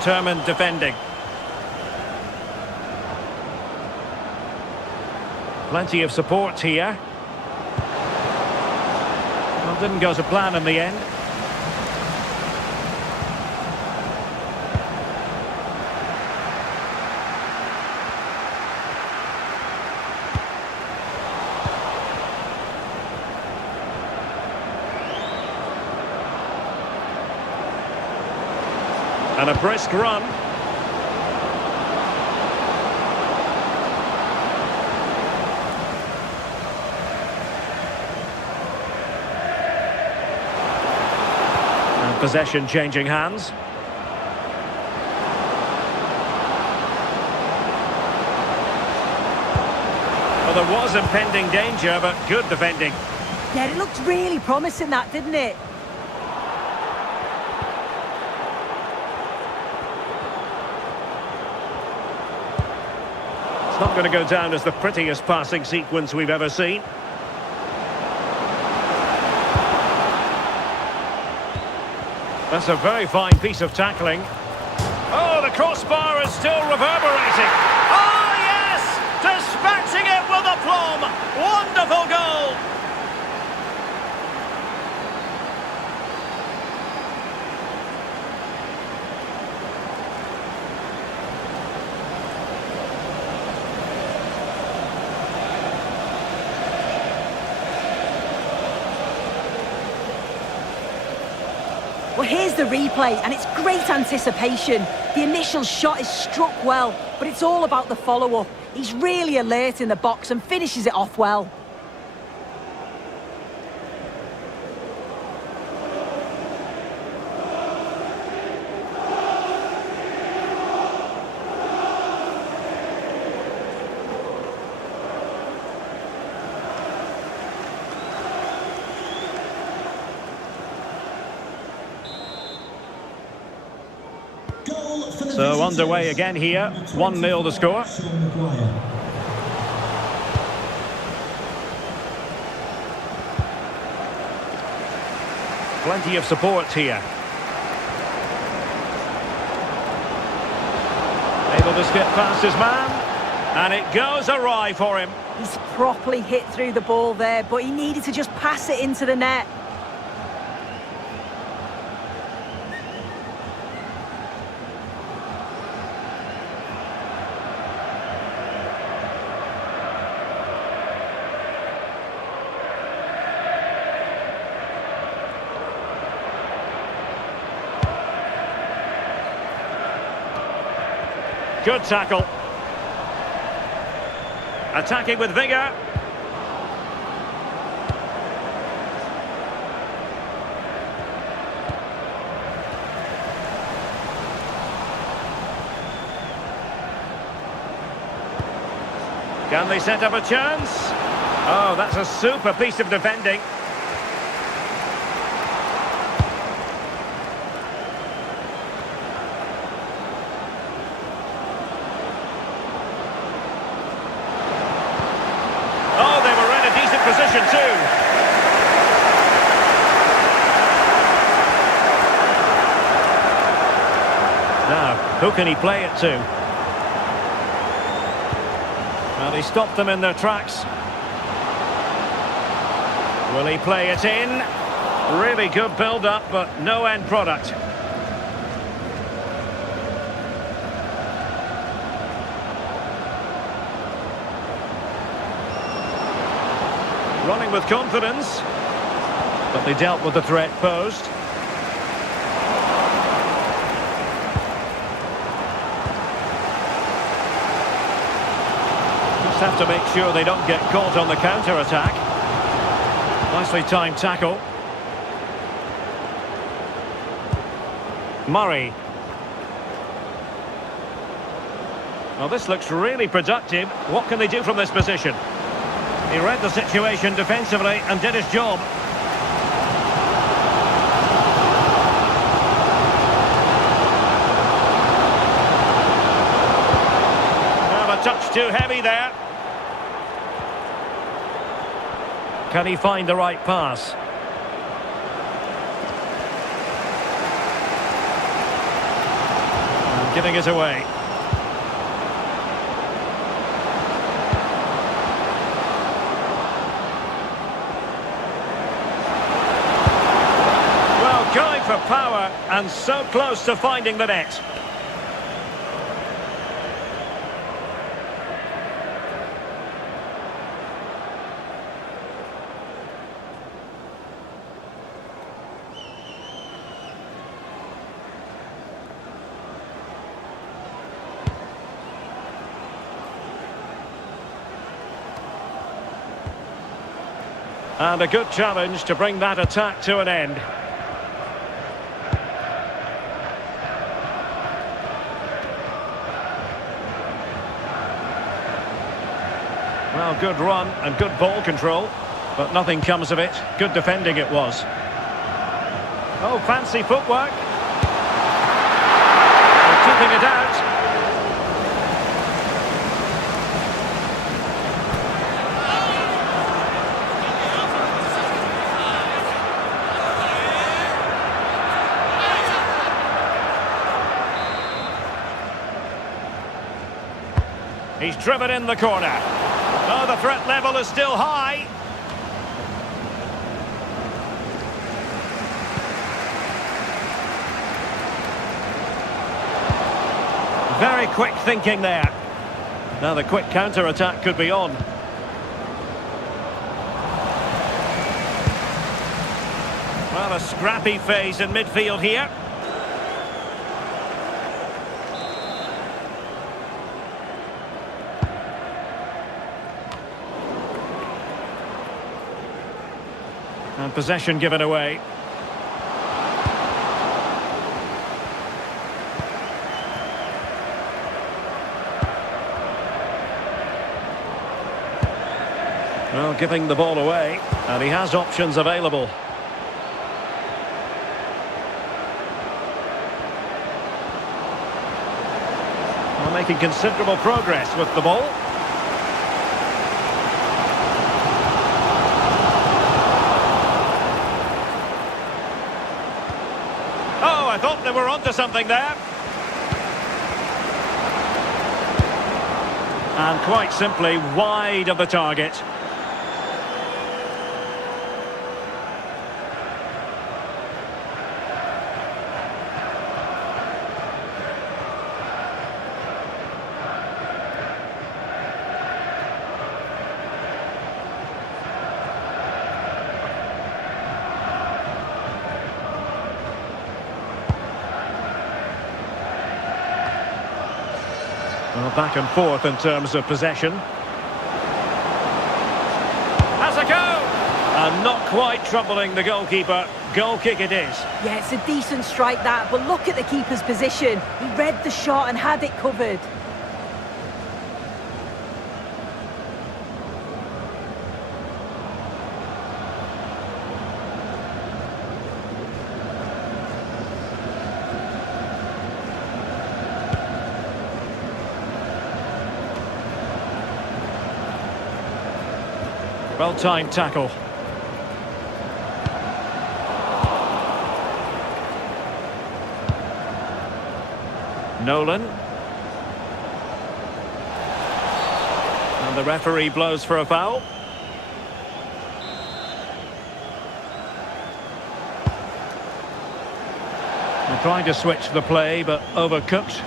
determined defending. Plenty of support here. Well, didn't go to plan in the end. And a brisk run. And possession changing hands. Well, there was impending danger, but good defending. Yeah, it looked really promising, that, didn't it? Not going to go down as the prettiest passing sequence we've ever seen. That's a very fine piece of tackling. Oh, the crossbar is still reverberating. Oh, yes! Dispatching it with aplomb. Wonderful goal. Well, here's the replay, and it's great anticipation. The initial shot is struck well, but it's all about the follow-up. He's really alert in the box and finishes it off well. So underway again here, 1-0 the score. Plenty of support here. Able to skip past his man, and it goes awry for him. He's properly hit through the ball there, but he needed to just pass it into the net. Good tackle. Attacking with vigour. Can they set up a chance? Oh, that's a super piece of defending. Position too. Now, who can he play it to? Well, he stopped them in their tracks. Will he play it in? Really good build-up, but no end product. Running with confidence, but they dealt with the threat posed. Just have to make sure they don't get caught on the counter-attack. Nicely timed tackle. Murray. Well, this looks really productive. What can they do from this position? He read the situation defensively and did his job. Well, a touch too heavy there. Can he find the right pass? Giving it away. Well, going for power and so close to finding the net. And a good challenge to bring that attack to an end. Well, good run and good ball control, but nothing comes of it. Good defending it was. Oh, fancy footwork. They're keeping it out. He's driven in the corner. Oh, the threat level is still high. Very quick thinking there. Now the quick counter-attack could be on. Well, a scrappy phase in midfield here. And possession given away. Well, giving the ball away, and he has options available. Well, making considerable progress with the ball. I thought they were onto something there. And quite simply wide of the target. Well, back and forth in terms of possession. Has a go! And not quite troubling the goalkeeper. Goal kick it is. Yeah, it's a decent strike that, but look at the keeper's position. He read the shot and had it covered. Well-timed tackle. Nolan. And the referee blows for a foul. They're trying to switch the play, but overcooked.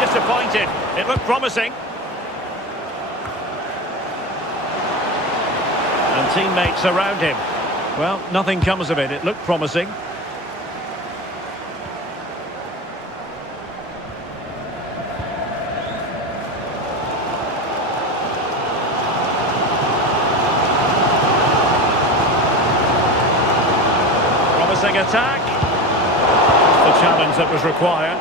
Disappointed. It looked promising. And teammates around him. Well, nothing comes of it. It looked promising. Promising attack. The challenge that was required.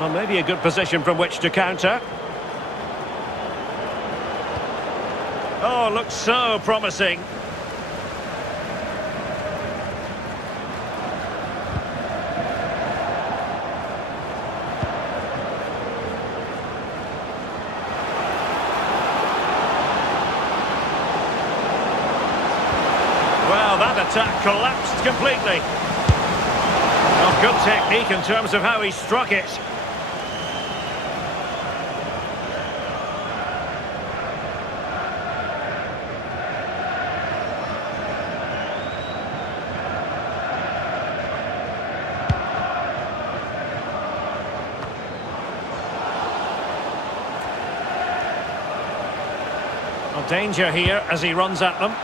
Well, maybe a good position from which to counter. Oh, looks so promising. Well, that attack collapsed completely. Well, good technique in terms of how he struck it. Well, danger here as he runs at them.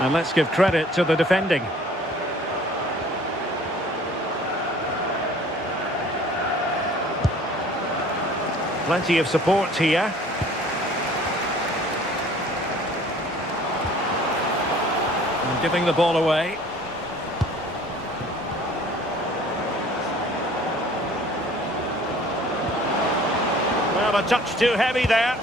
And let's give credit to the defending. Plenty of support here. And giving the ball away. Well, a touch too heavy there.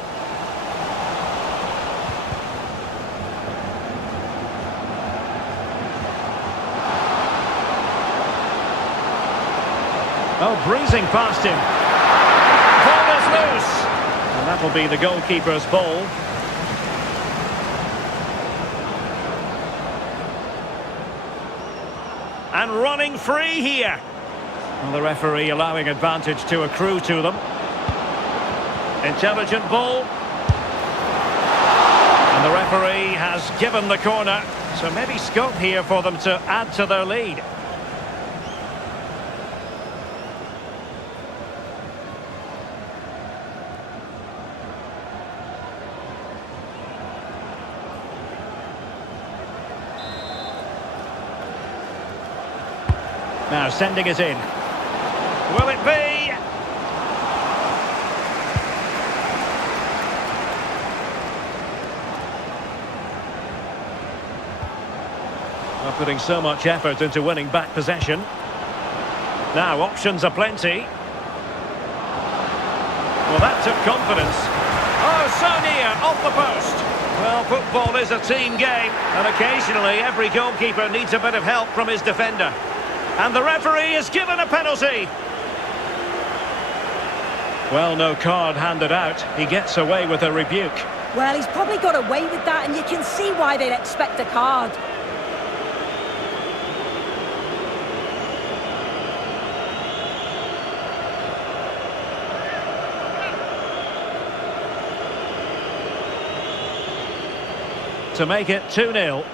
Oh, breezing past him. Ball is loose. And that'll be the goalkeeper's ball. And running free here. Well, the referee allowing advantage to accrue to them. Intelligent ball. And the referee has given the corner. So maybe scope here for them to add to their lead. Now sending it in. Will it be? Well, putting so much effort into winning back possession. Now options are plenty. Well, that took confidence. Oh, so near, off the post. Well, football is a team game, and occasionally every goalkeeper needs a bit of help from his defender. And the referee is given a penalty. Well, no card handed out. He gets away with a rebuke. Well, he's probably got away with that, and you can see why they'd expect a card. To make it 2-0.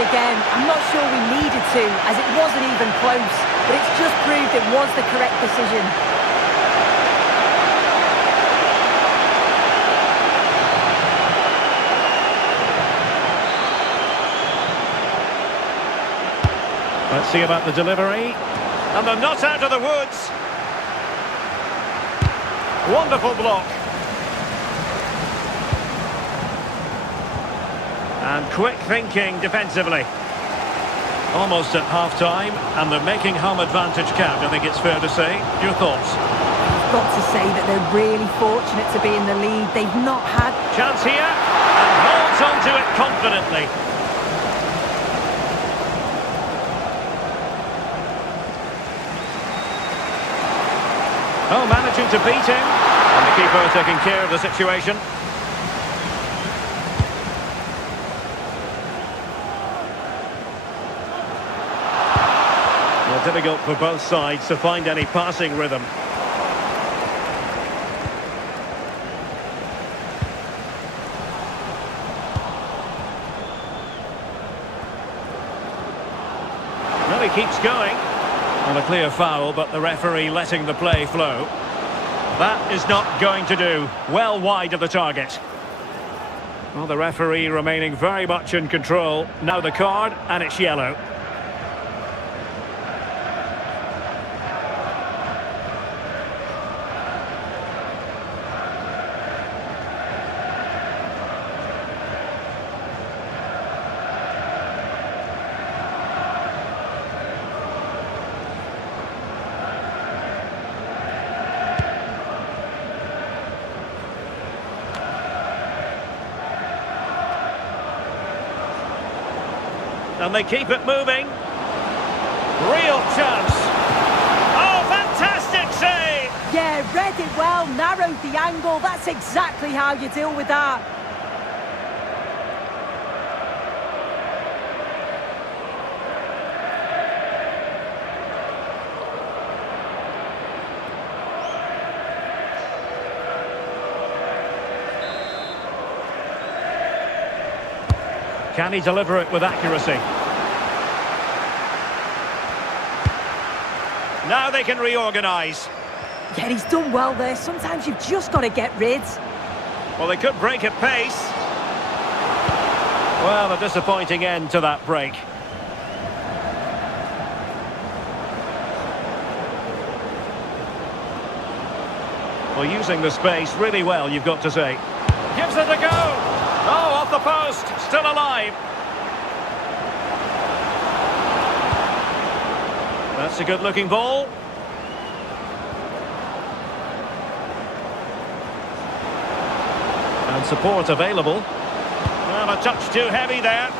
Again, I'm not sure we needed to, as it wasn't even close, but it's just proved it was the correct decision. Let's see about the delivery. And they're not out of the woods. Wonderful block. And quick thinking defensively. Almost at half-time, and they're making home advantage count, I think it's fair to say. Your thoughts? I've got to say that they're really fortunate to be in the lead. They've not had... Chance here, and holds on to it confidently. Oh, managing to beat him. And the keeper taking care of the situation. Difficult for both sides to find any passing rhythm. Well, he keeps going. And a clear foul, but the referee letting the play flow. That is not going to do. Well wide of the target. Well, the referee remaining very much in control. Now the card, and it's yellow. And they keep it moving. Real chance. Oh, fantastic save! Yeah, read it well, narrowed the angle. That's exactly how you deal with that. Can he deliver it with accuracy? Now they can reorganise. Yeah, he's done well there. Sometimes you've just got to get rid. Well, they could break at pace. Well, a disappointing end to that break. Well, using the space really well, you've got to say. Gives it a go. Oh, off the post. Still alive. That's a good-looking ball. And support available. Well, a touch too heavy there.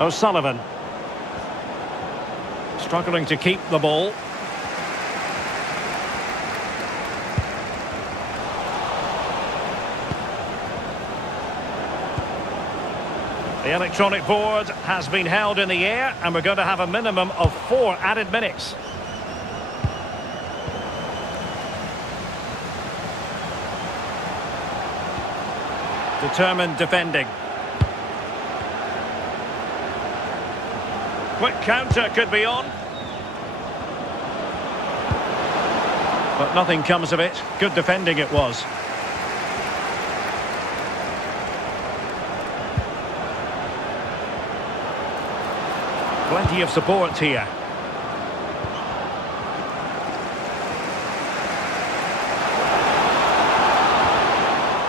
O'Sullivan. Struggling to keep the ball. The electronic board has been held in the air, and we're going to have a minimum of 4 added minutes. Determined defending. Quick counter could be on. But nothing comes of it. Good defending it was. Plenty of support here.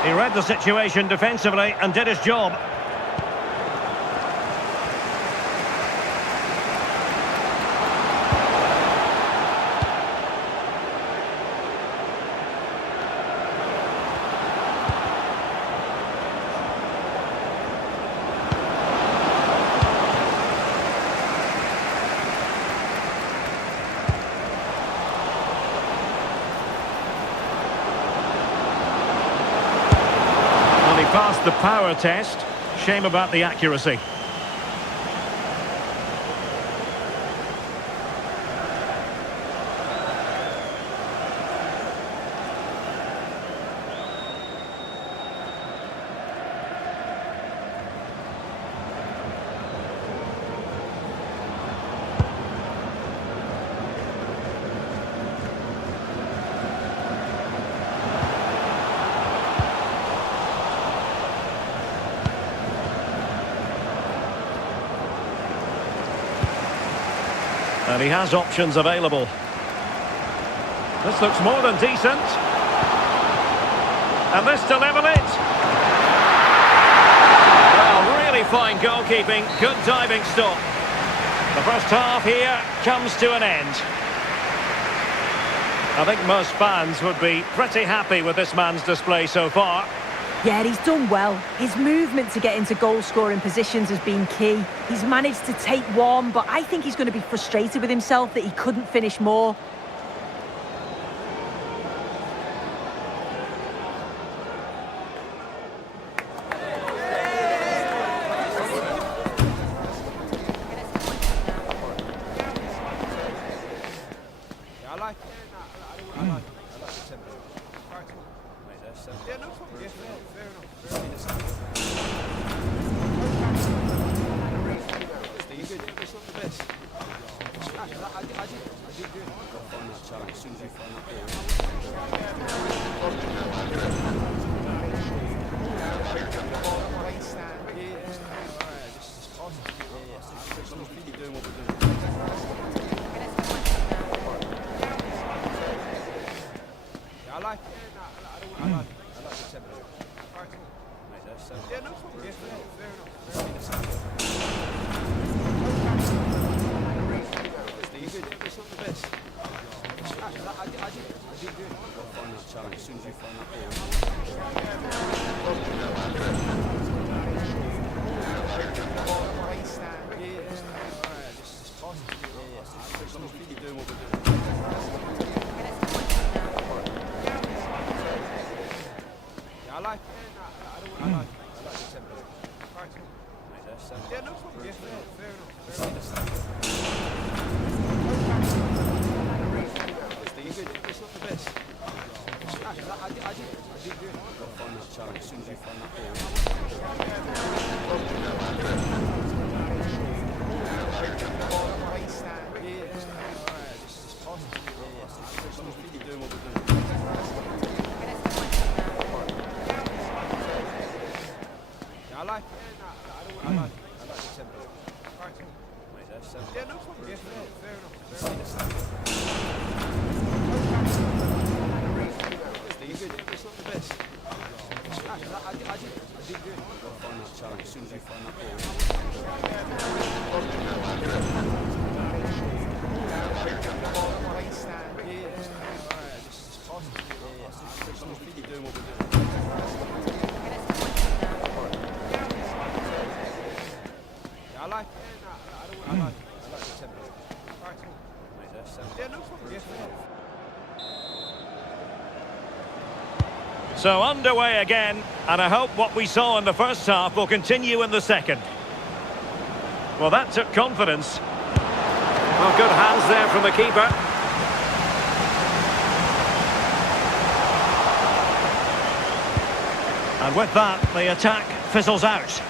He read the situation defensively and did his job. Passed the power test. Shame about the accuracy. And he has options available. This looks more than decent. And this to level it. Well, really fine goalkeeping. Good diving stop. The first half here comes to an end. I think most fans would be pretty happy with this man's display so far. Yeah, he's done well. His movement to get into goal-scoring positions has been key. He's managed to take one, but I think he's going to be frustrated with himself that he couldn't finish more. Yeah, no problem. Yeah, fair enough. It's not the best. I did do it. I've got to find that challenge as soon as you find that keep doing what we're doing. I like the tempo. Yeah, no problem. Yeah, fair enough. It's not the best. I did do it. I've got to find that challenge as soon as you find that keep doing what we're doing. I like the tempo. Yeah, no problem. Yeah, So underway again, and I hope what we saw in the first half will continue in the second. Well, that took confidence. Well, good hands there from the keeper. And with that, the attack fizzles out.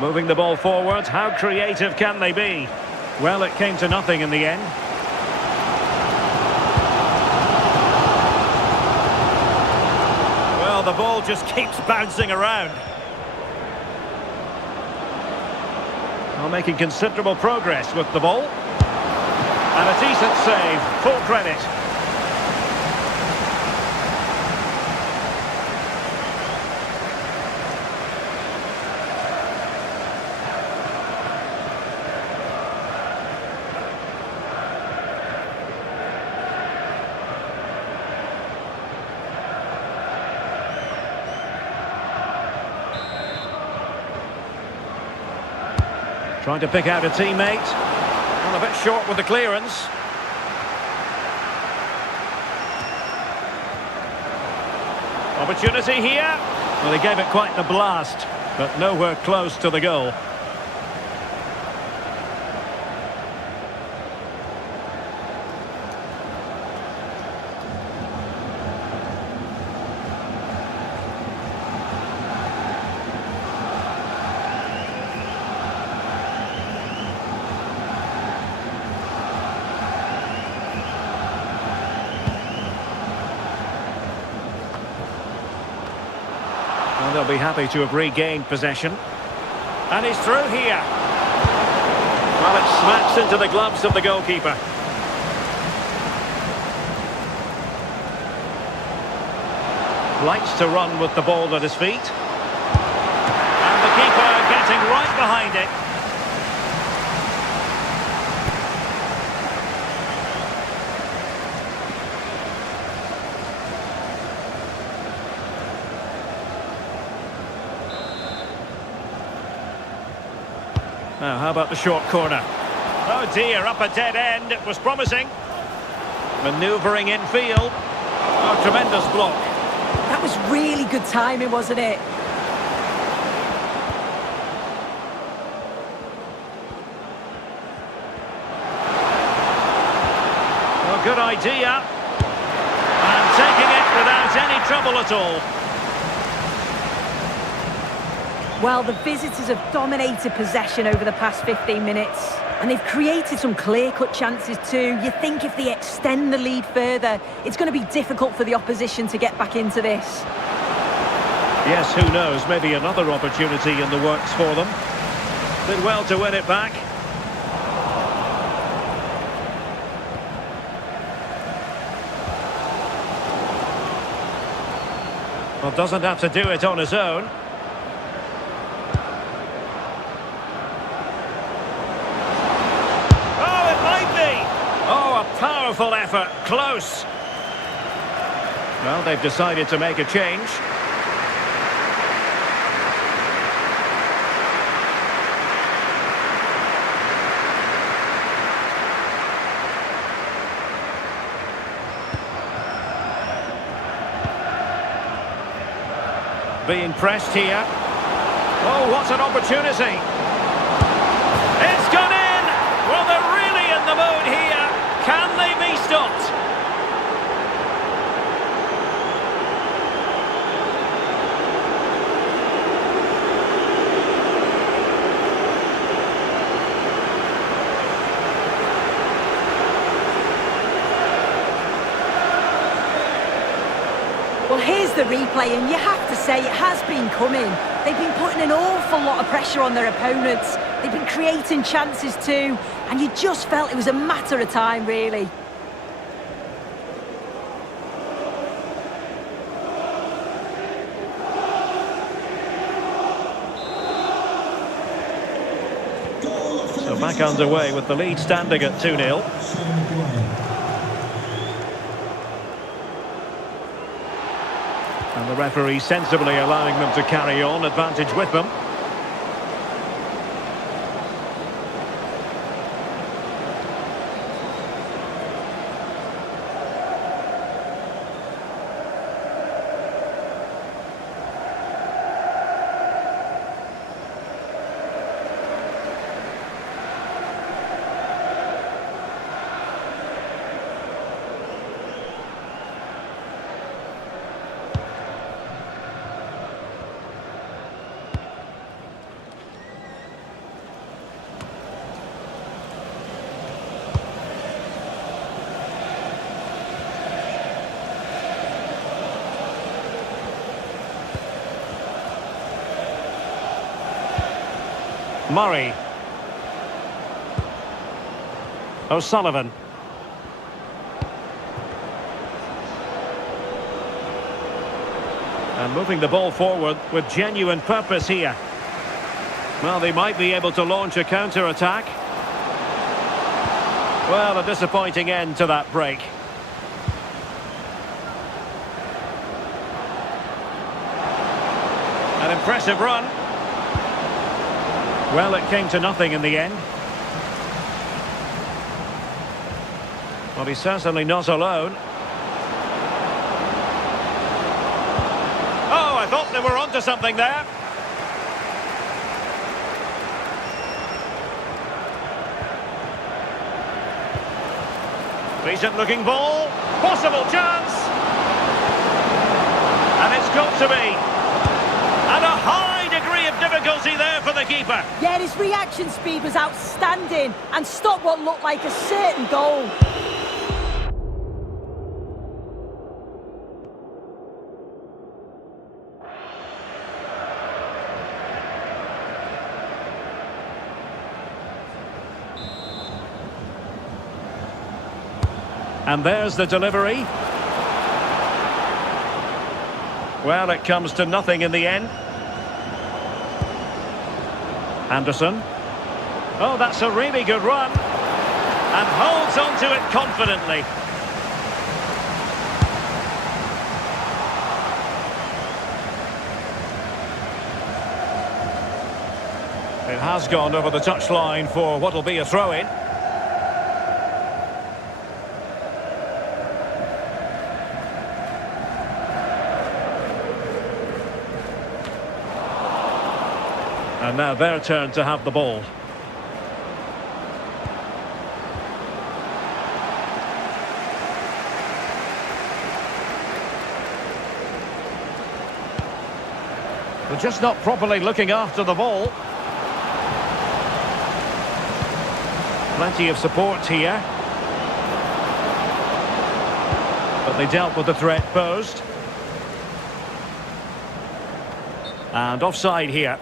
Moving the ball forward, how creative can they be? Well, it came to nothing in the end. Well, the ball just keeps bouncing around. Well, making considerable progress with the ball. And a decent save, full credit. Trying to pick out a teammate. Well, a bit short with the clearance. Opportunity here. Well, he gave it quite the blast, but nowhere close to the goal. Well, they'll be happy to have regained possession. And he's through here. Well, it smacks into the gloves of the goalkeeper. Likes to run with the ball at his feet. And the keeper getting right behind it. Now, how about the short corner? Oh dear, up a dead end. It was promising. Manoeuvring infield. Oh, tremendous block. That was really good timing, wasn't it? Well, good idea. And taking it without any trouble at all. Well, the visitors have dominated possession over the past 15 minutes. And they've created some clear-cut chances too. You think if they extend the lead further, it's going to be difficult for the opposition to get back into this. Yes, who knows? Maybe another opportunity in the works for them. Did well to win it back. Well, doesn't have to do it on his own. Powerful effort, close. Well, they've decided to make a change. being pressed here. Oh, what an opportunity. It's gone in! Well, they're really in the mood here. Can they be stopped? Well, here's the replay, and you have to say it has been coming. They've been putting an awful lot of pressure on their opponents. They've been creating chances too, and you just felt it was a matter of time, really. So back underway with the lead standing at 2-0. And the referee sensibly allowing them to carry on, advantage with them. Murray. O'Sullivan. And moving the ball forward with genuine purpose here. Well, they might be able to launch a counter-attack. Well, a disappointing end to that break. An impressive run. Well, it came to nothing in the end. Well, he's certainly not alone. Oh, I thought they were onto something there. Decent looking ball. Possible chance. And it's got to be. And a high degree of difficulty there for the keeper. Yeah, his reaction speed was outstanding and stopped what looked like a certain goal. And there's the delivery. Well, it comes to nothing in the end. Anderson. Oh, that's a really good run. And holds on to it confidently. It has gone over the touchline for what will be a throw-in. And now their turn to have the ball. They're just not properly looking after the ball. Plenty of support here. But they dealt with the threat posed. And offside here.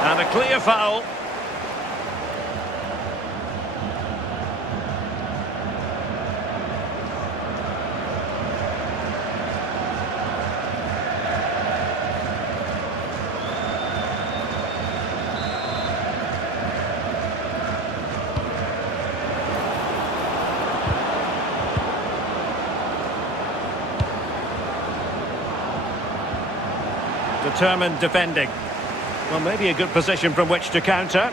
And a clear foul. Determined defending. Well, maybe a good position from which to counter.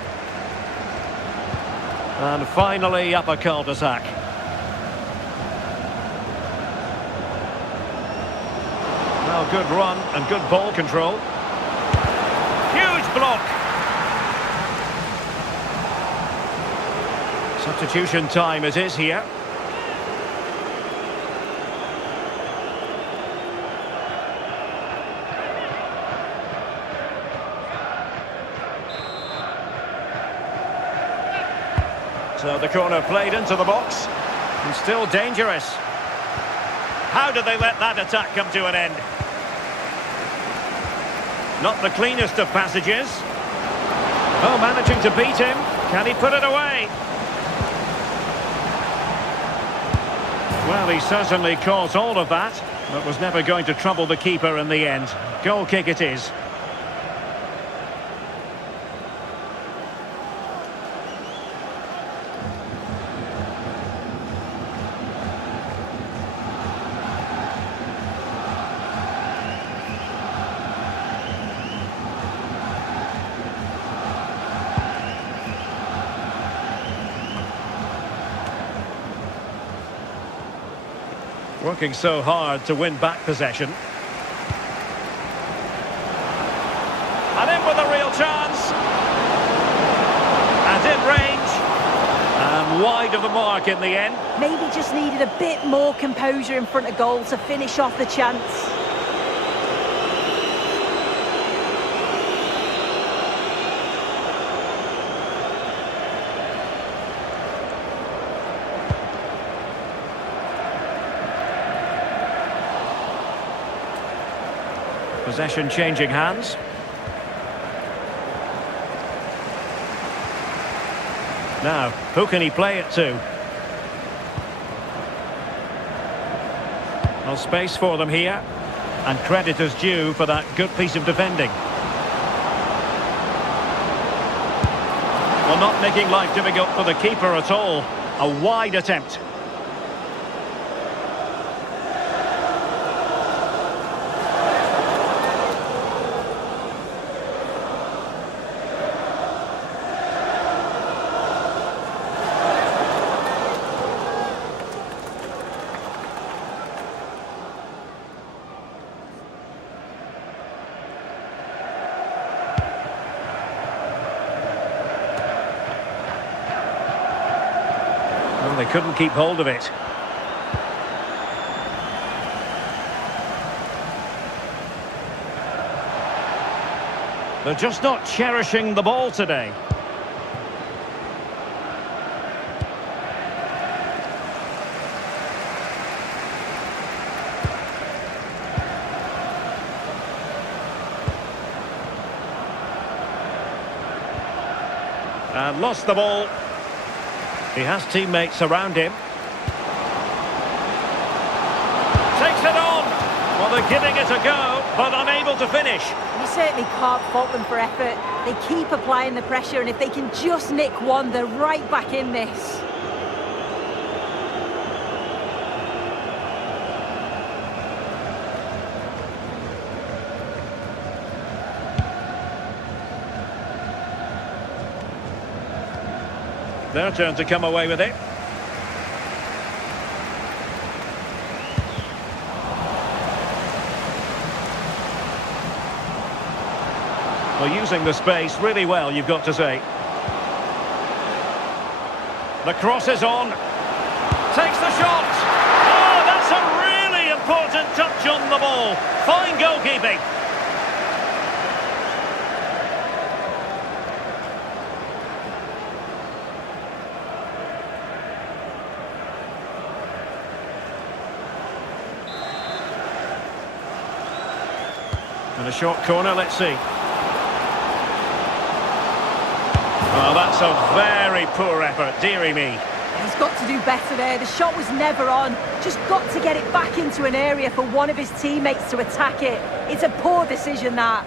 And finally up a cul-de-sac. Well, good run and good ball control. Huge block. Substitution time it is here. So the corner played into the box. And still dangerous. How did they let that attack come to an end? Not the cleanest of passages. Oh, managing to beat him. Can he put it away? Well, he certainly caused all of that, but was never going to trouble the keeper in the end. Goal kick it is. Working so hard to win back possession. And in with a real chance. And in range. And wide of the mark in the end. Maybe just needed a bit more composure in front of goal to finish off the chance. Possession changing hands. Now, who can he play it to? Well, space for them here. And credit is due for that good piece of defending. Well, not making life difficult for the keeper at all. A wide attempt. Well, they couldn't keep hold of it. They're just not cherishing the ball today. And lost the ball. He has teammates around him. Takes it on. Well, they're giving it a go, but unable to finish. You certainly can't fault them for effort. They keep applying the pressure, and if they can just nick one, they're right back in this. Their turn to come away with it. Well, using the space really well, you've got to say. The cross is on. Takes the shot. Oh, that's a really important touch on the ball. Fine goalkeeping. And a short corner, let's see. Oh, that's a very poor effort, dearie me. He's got to do better there. The shot was never on. Just got to get it back into an area for one of his teammates to attack it. It's a poor decision, that.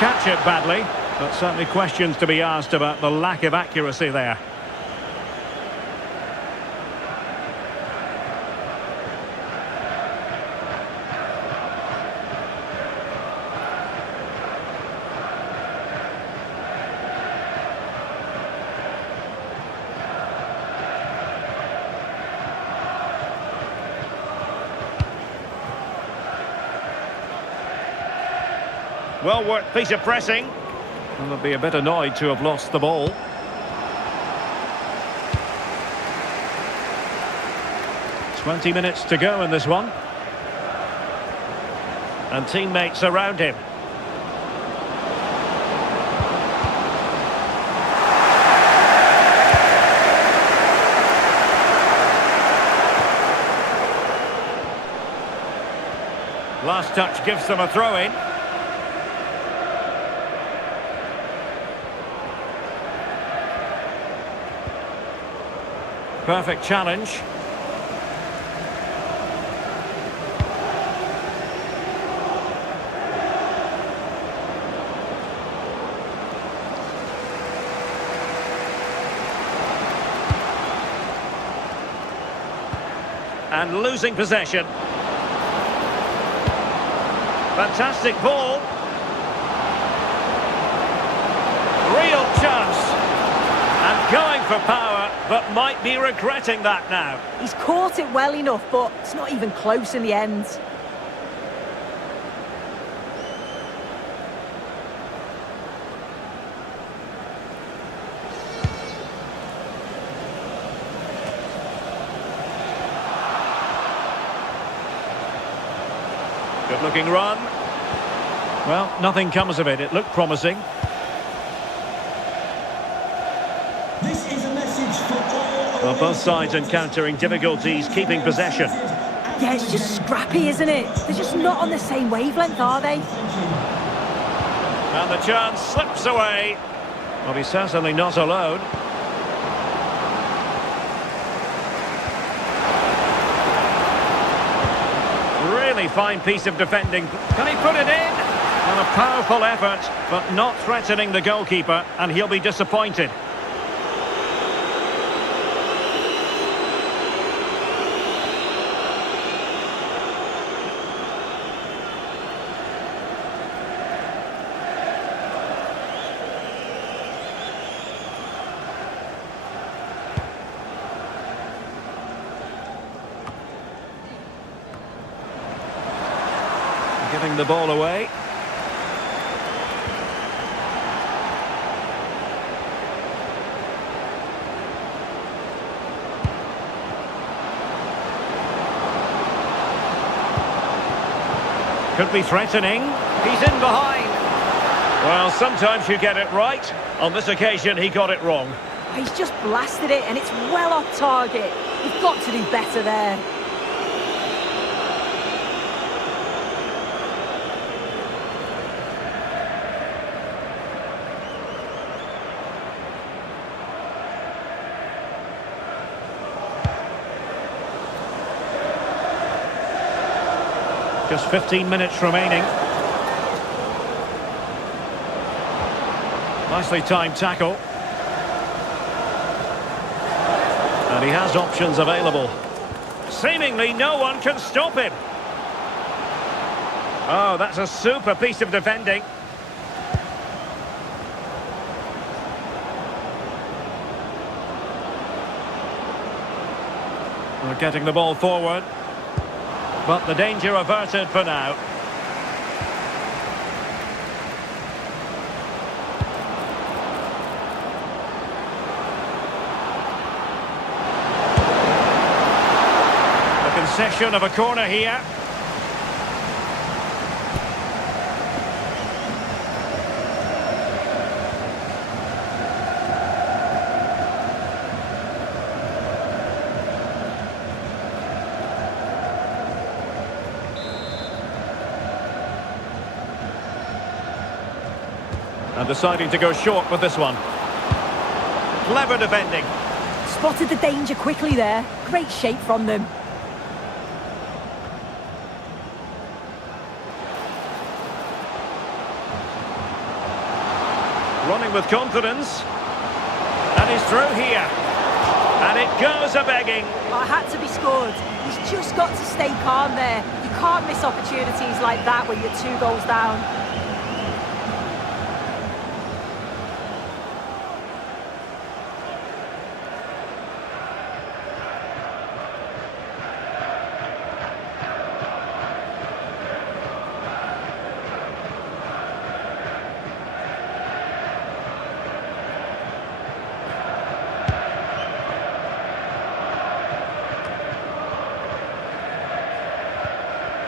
catch it badly, but certainly questions to be asked about the lack of accuracy there. Well worked piece of pressing. And they'll be a bit annoyed to have lost the ball. "20 minutes to go in this one. And teammates around him. Last touch gives them a throw-in. Perfect challenge. And losing possession. Fantastic ball. Real chance. And going for power, but might be regretting that now. He's caught it well enough, but it's not even close in the end. Good looking run. Well, nothing comes of it. It looked promising. This is a message for all. Well, both sides encountering difficulties keeping possession. Yeah, it's just scrappy, isn't it? They're just not on the same wavelength, are they? And the chance slips away. Well, he's certainly not alone. Really fine piece of defending. Can he put it in? And a powerful effort, but not threatening the goalkeeper, and he'll be disappointed. Giving the ball away. Could be threatening. He's in behind. Well, sometimes you get it right. On this occasion, he got it wrong. He's just blasted it, and it's well off target. You've got to do better there. Just 15 minutes remaining. Nicely timed tackle. And he has options available. Seemingly no one can stop him. Oh, that's a super piece of defending. We're getting the ball forward. But the danger averted for now. The concession of a corner here. And deciding to go short with this one. Clever defending. Spotted the danger quickly there. Great shape from them. running with confidence. And he's through here. And it goes a-begging. Oh, it had to be scored. He's just got to stay calm there. You can't miss opportunities like that when you're 2 goals down.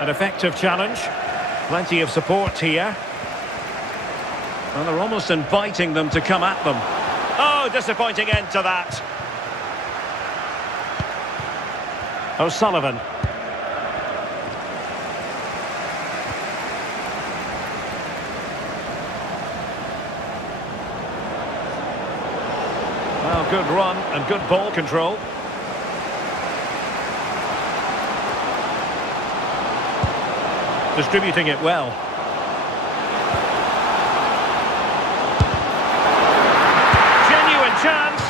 An effective challenge. Plenty of support here. And they're almost inviting them to come at them. Oh, disappointing end to that. O'Sullivan. Well, good run and good ball control. Distributing it well. Genuine chance.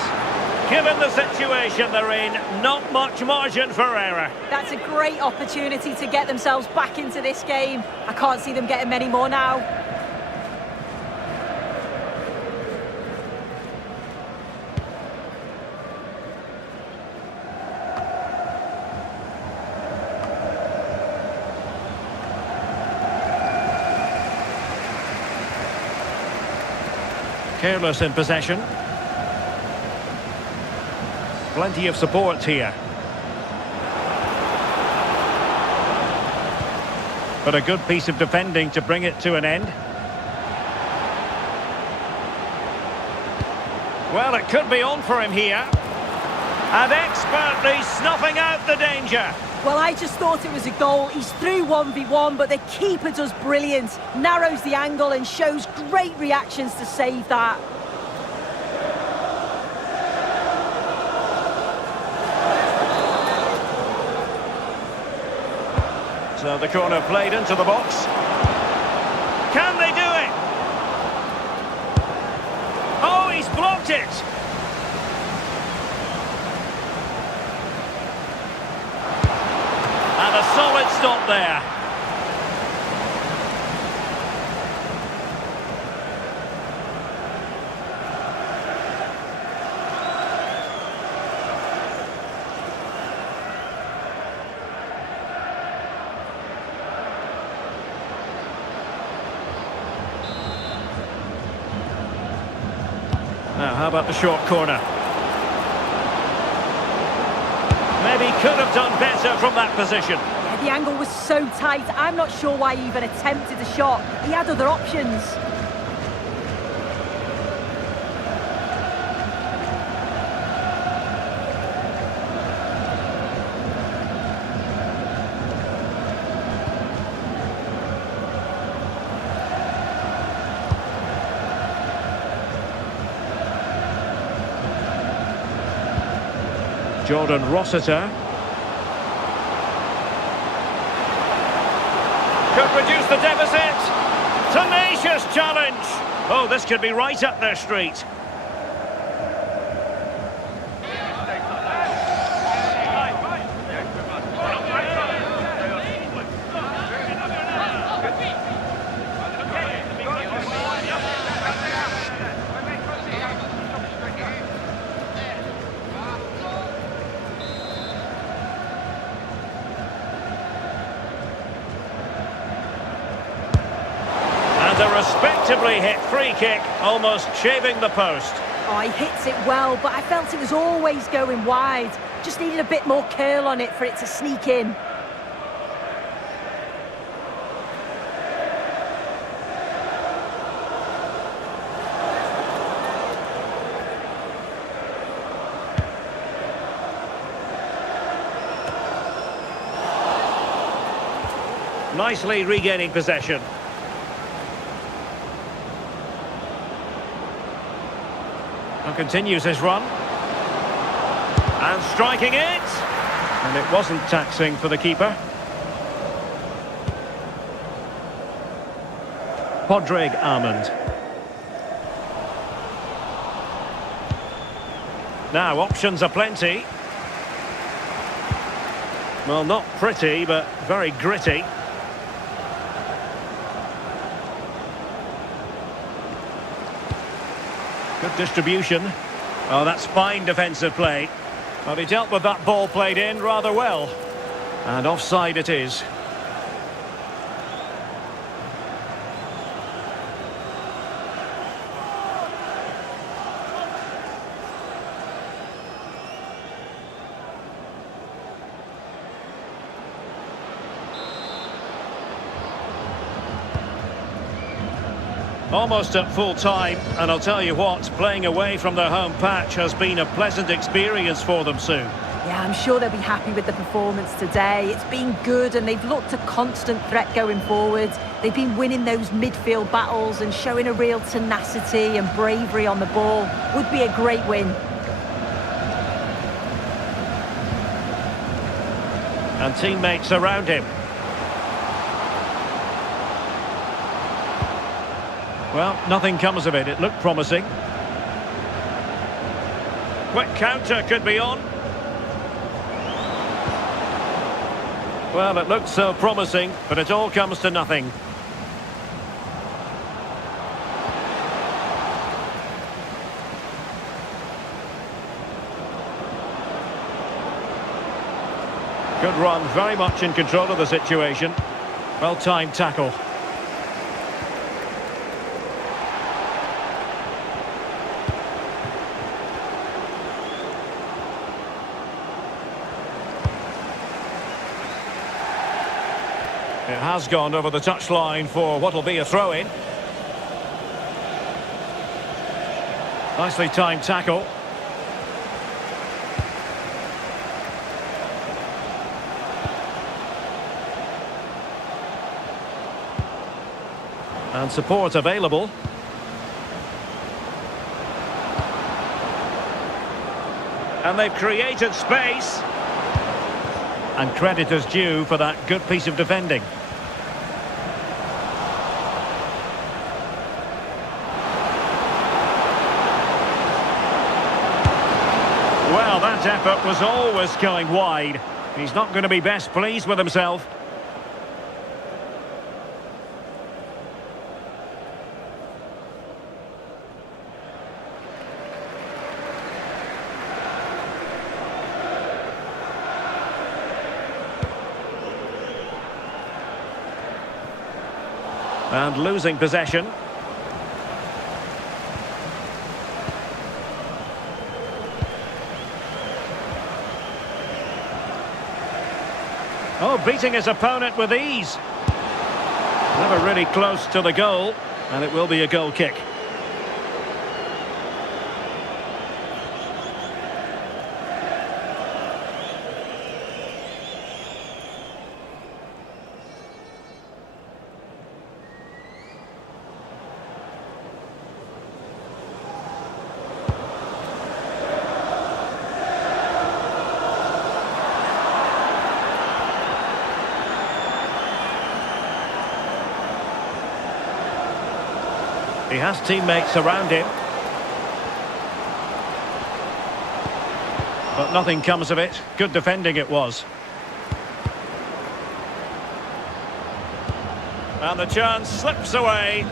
Given the situation they're in, not much margin for error. That's a great opportunity to get themselves back into this game. I can't see them getting many more now. Careless in possession. Plenty of support here. But a good piece of defending to bring it to an end. Well, it could be on for him here. And expertly snuffing out the danger. Well, I just thought it was a goal. He's through 1v1, but the keeper does brilliant. Narrows the angle and shows great reactions to save that. So the corner played into the box. Can they do it? Oh, he's blocked it. And a solid stop there. Now, how about the short corner? Maybe could have done better from that position. Yeah, the angle was so tight. I'm not sure why he even attempted the shot. He had other options. Jordan Rossiter. Could reduce the deficit. Tenacious challenge. Oh, this could be right up their street. A respectably hit free kick, almost shaving the post. Oh, he hits it well, but I felt it was always going wide. Just needed a bit more curl on it for it to sneak in. Nicely regaining possession. And continues his run. And striking it. And it wasn't taxing for the keeper. Podrick Armand. Now, options are plenty. Well, not pretty, but very gritty. Good distribution. Oh, that's fine defensive play. Well, he dealt with that ball played in rather well. And offside it is. Almost at full time, and I'll tell you what, playing away from their home patch has been a pleasant experience for them soon. Yeah, I'm sure they'll be happy with the performance today. It's been good and they've looked a constant threat going forward. They've been winning those midfield battles and showing a real tenacity and bravery on the ball. Would be a great win. And teammates around him. Well, nothing comes of it. It looked promising. Quick counter could be on. Well, it looked so promising, but it all comes to nothing. Good run, very much in control of the situation. Well-timed tackle. It has gone over the touchline for what will be a throw-in. Nicely timed tackle. And support available. And they've created space. And credit is due for that good piece of defending. Well, that effort was always going wide. He's not going to be best pleased with himself. And losing possession. Oh, beating his opponent with ease. Never really close to the goal, and it will be a goal kick. He has teammates around him. But nothing comes of it. Good defending it was. And the chance slips away.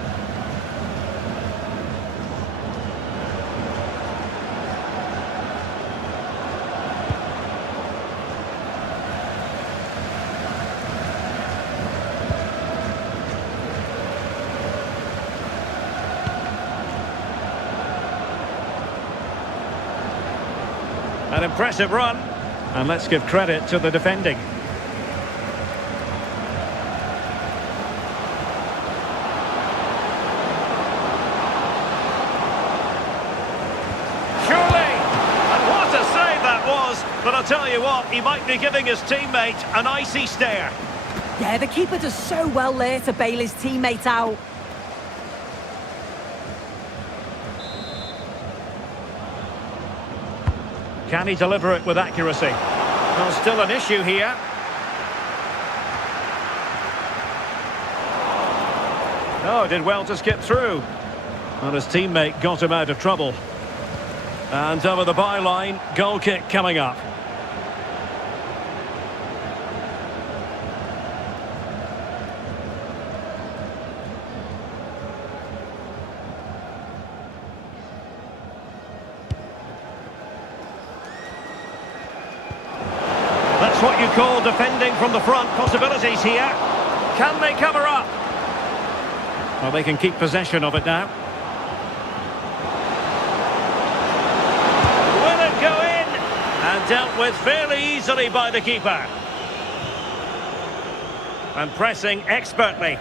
An impressive run, and let's give credit to the defending. Surely, and what a save that was, but I'll tell you what, he might be giving his teammate an icy stare. Yeah, the keeper does so well there to bail his teammate out. Can he deliver it with accuracy? Well, still an issue here. Oh, did well to skip through. Well, his teammate got him out of trouble. And over the byline, goal kick coming up. That's what you call defending from the front. Possibilities here. Can they cover up? Well, they can keep possession of it now. Will it go in? And dealt with fairly easily by the keeper. And pressing expertly.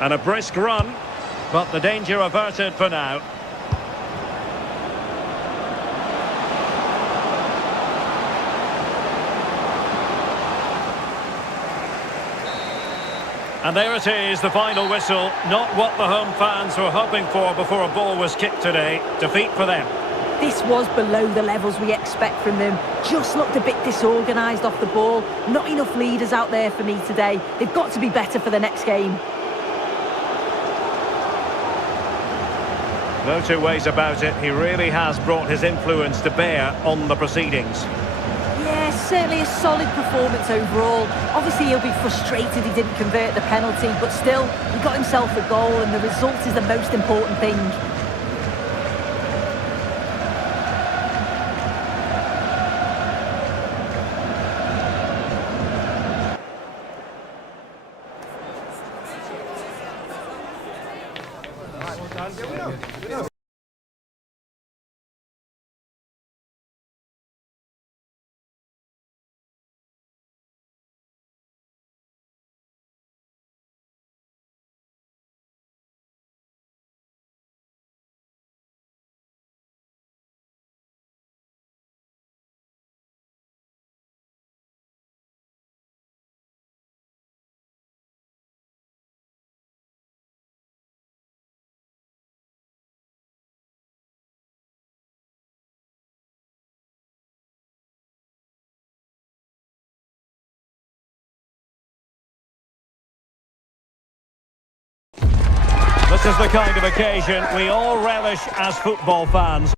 And a brisk run, but the danger averted for now. And there it is, the final whistle. Not what the home fans were hoping for before a ball was kicked today. Defeat for them. This was below the levels we expect from them. Just looked a bit disorganised off the ball. Not enough leaders out there for me today. They've got to be better for the next game. No two ways about it. He really has brought his influence to bear on the proceedings. Yeah, certainly a solid performance overall. Obviously, he'll be frustrated he didn't convert the penalty, but still, he got himself a goal, and the result is the most important thing. This is the kind of occasion we all relish as football fans.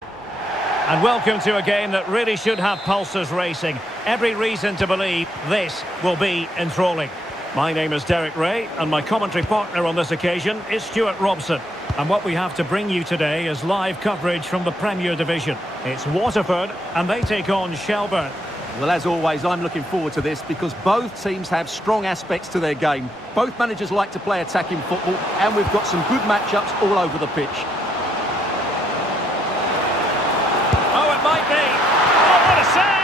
And welcome to a game that really should have pulses racing. Every reason to believe this will be enthralling. My name is Derek Ray, and my commentary partner on this occasion is Stuart Robson. And what we have to bring you today is live coverage from the Premier Division. It's Waterford, and they take on Shelbourne. Well, as always, I'm looking forward to this because both teams have strong aspects to their game. Both managers like to play attacking football, and we've got some good matchups all over the pitch. Oh, it might be. Oh, what a save!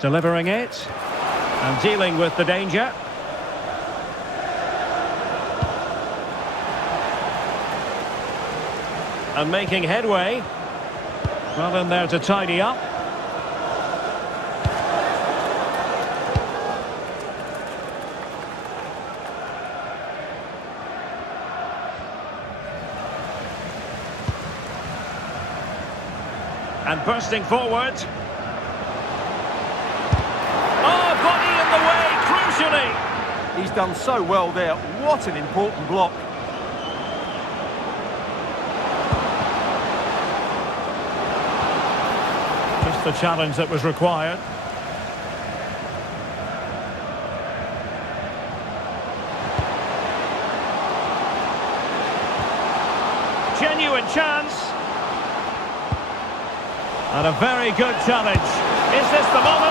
Delivering it, and dealing with the danger. And making headway. Well in there to tidy up. And bursting forward. He's done so well there. What an important block. Just the challenge that was required. Genuine chance. And a very good challenge. Is this the moment?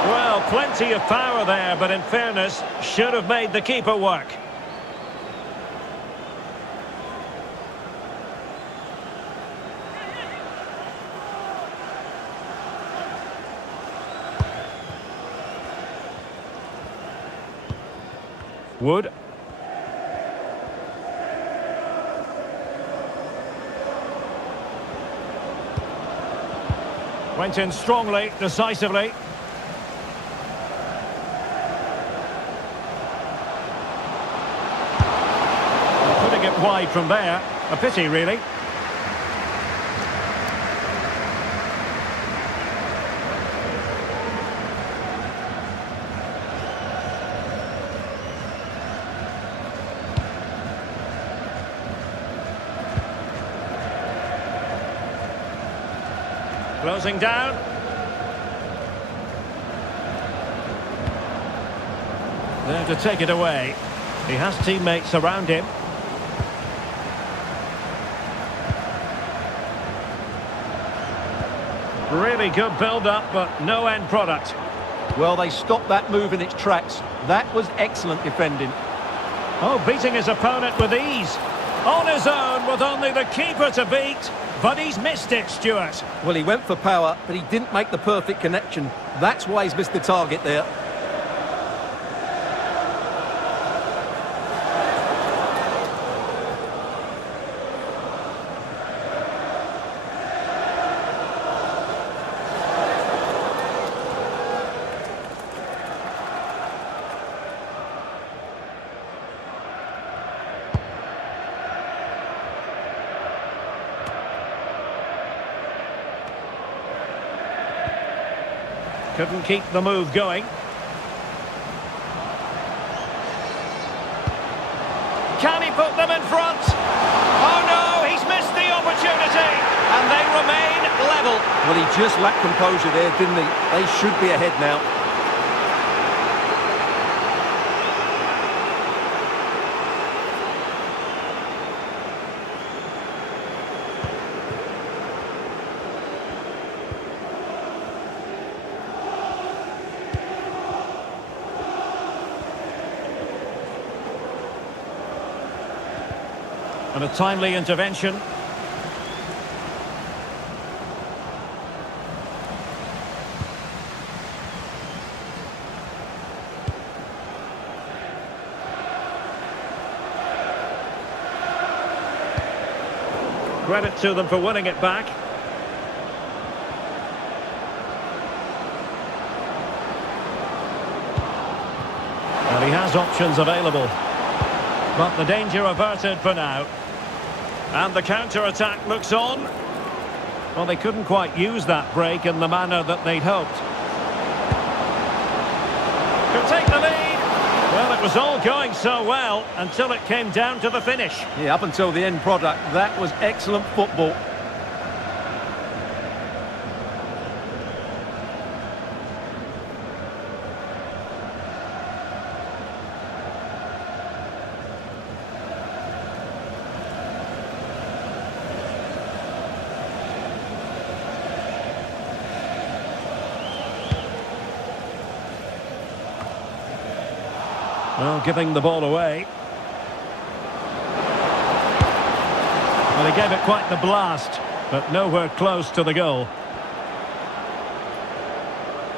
Well, plenty of power there, but in fairness, should have made the keeper work. Wood. Went in strongly, decisively. Putting it wide from there. A pity, really. Closing down. There to take it away. He has teammates around him. Really good build-up, but no end product. Well, they stopped that move in its tracks. That was excellent defending. Oh, beating his opponent with ease. On his own with only the keeper to beat. But he's missed it, Stuart. Well, he went for power, but he didn't make the perfect connection. That's why he's missed the target there. Couldn't keep the move going. Can he put them in front? Oh no, he's missed the opportunity. And they remain level. Well, he just lacked composure there, didn't he? They should be ahead now. And a timely intervention. Credit to them for winning it back. And he has options available. But the danger averted for now. And the counter-attack looks on. Well, they couldn't quite use that break in the manner that they'd hoped. Could take the lead. Well, it was all going so well until it came down to the finish. Yeah, up until the end product, that was excellent football. Well, giving the ball away. Well, he gave it quite the blast, but nowhere close to the goal.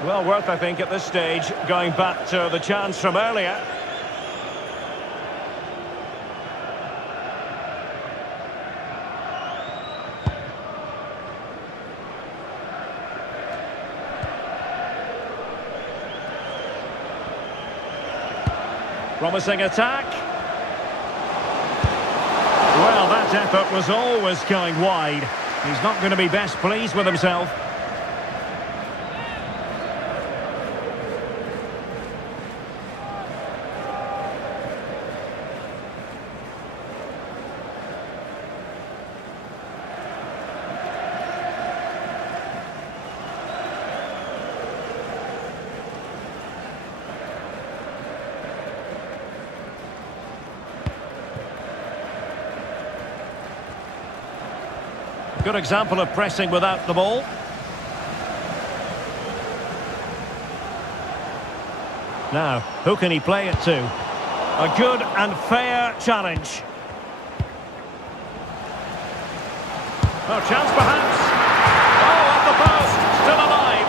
Well, worth, I think, at this stage, going back to the chance from earlier. Promising attack. Well, that effort was always going wide. He's not going to be best pleased with himself. Good example of pressing without the ball. Now, who can he play it to? A good and fair challenge. Oh, chance perhaps. Oh, at the post, still alive.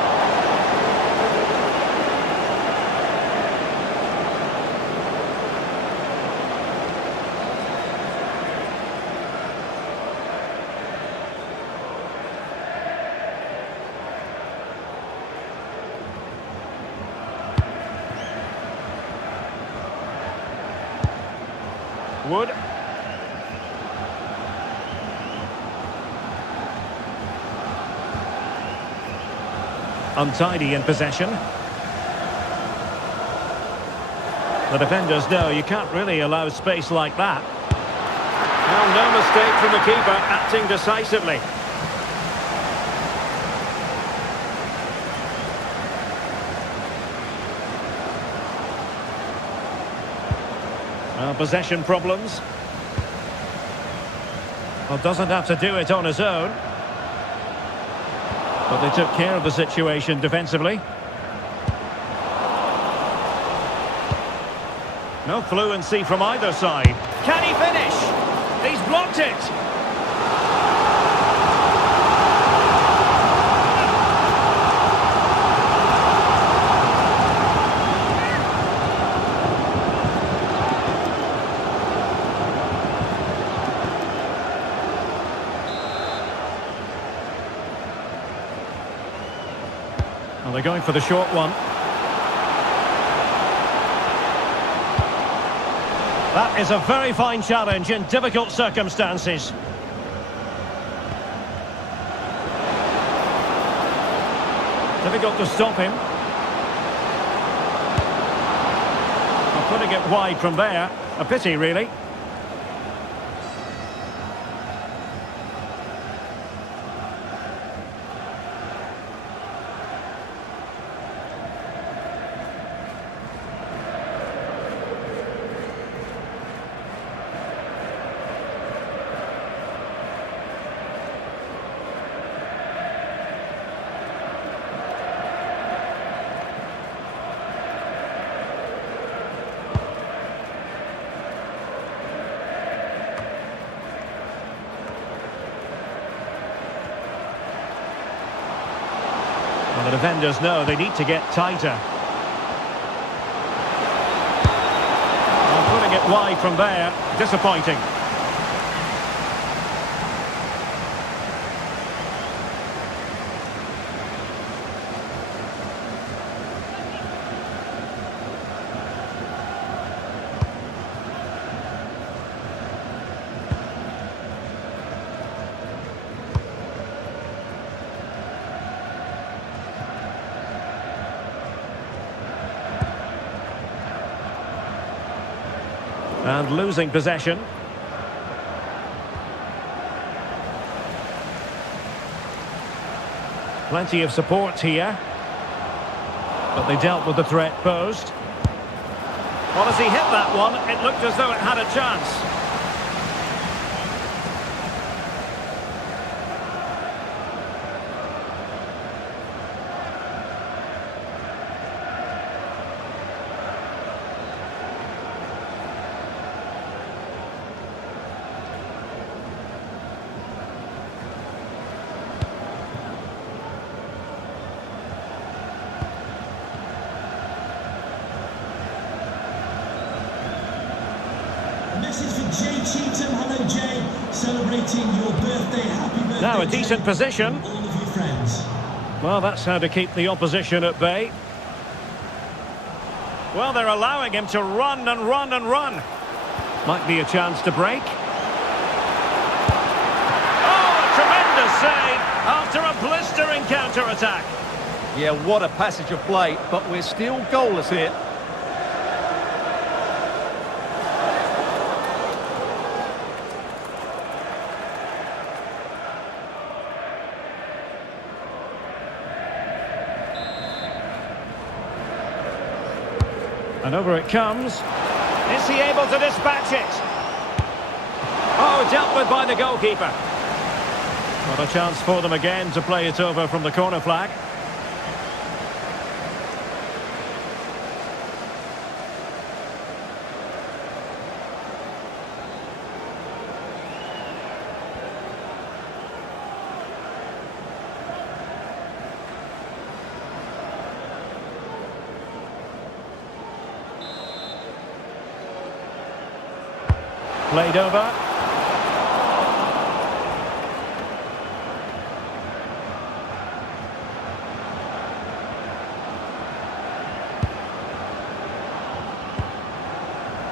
Wood. Untidy in possession. The defenders know you can't really allow space like that. Well, no mistake from the keeper, acting decisively. Well, possession problems. Well, doesn't have to do it on his own. But they took care of the situation defensively. No fluency from either side. Can he finish? He's blocked it. Well, they're going for the short one. That is a very fine challenge in difficult circumstances. Difficult to stop him. Well, putting it wide from there. A pity, really. Well, the defenders know they need to get tighter. Well, putting it wide from there, disappointing. And losing possession. Plenty of support here. But they dealt with the threat posed. Well, as he hit that one, it looked as though it had a chance. Message for Jay Cheetham. Hello, Jay. Celebrating your birthday. Happy birthday. Now a decent Jay, position. and all of your friends. Well, that's how to keep the opposition at bay. Well, they're allowing him to run and run and run. Might be a chance to break. Oh, a tremendous save after a blistering counter-attack. Yeah, what a passage of play, but we're still goalless here. And over it comes. Is he able to dispatch it? Oh, dealt with by the goalkeeper. Not a chance for them again to play it over from the corner flag. Played over.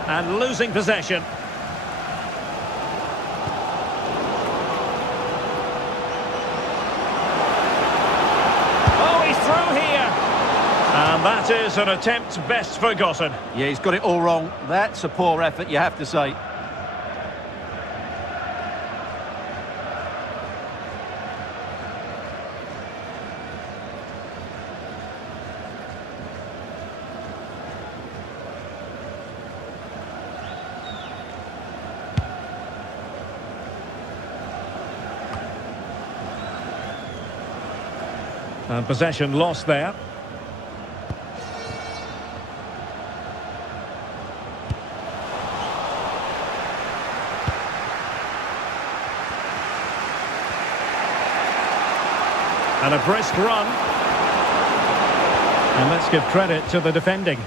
And losing possession. That is an attempt best forgotten. Yeah, he's got it all wrong. That's a poor effort, you have to say. And possession lost there. And a brisk run. And let's give credit to the defending.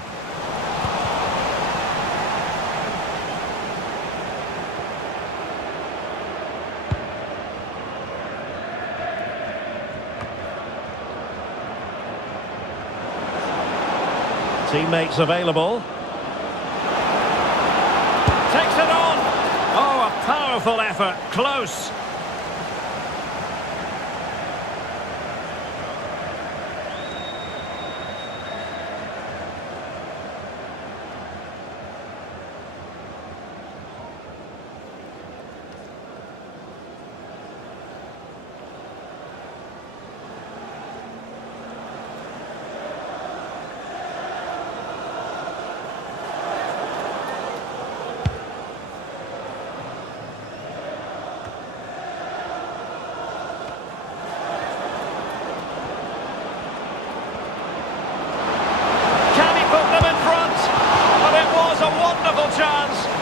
Teammates available. Takes it on. Oh, a powerful effort. Close.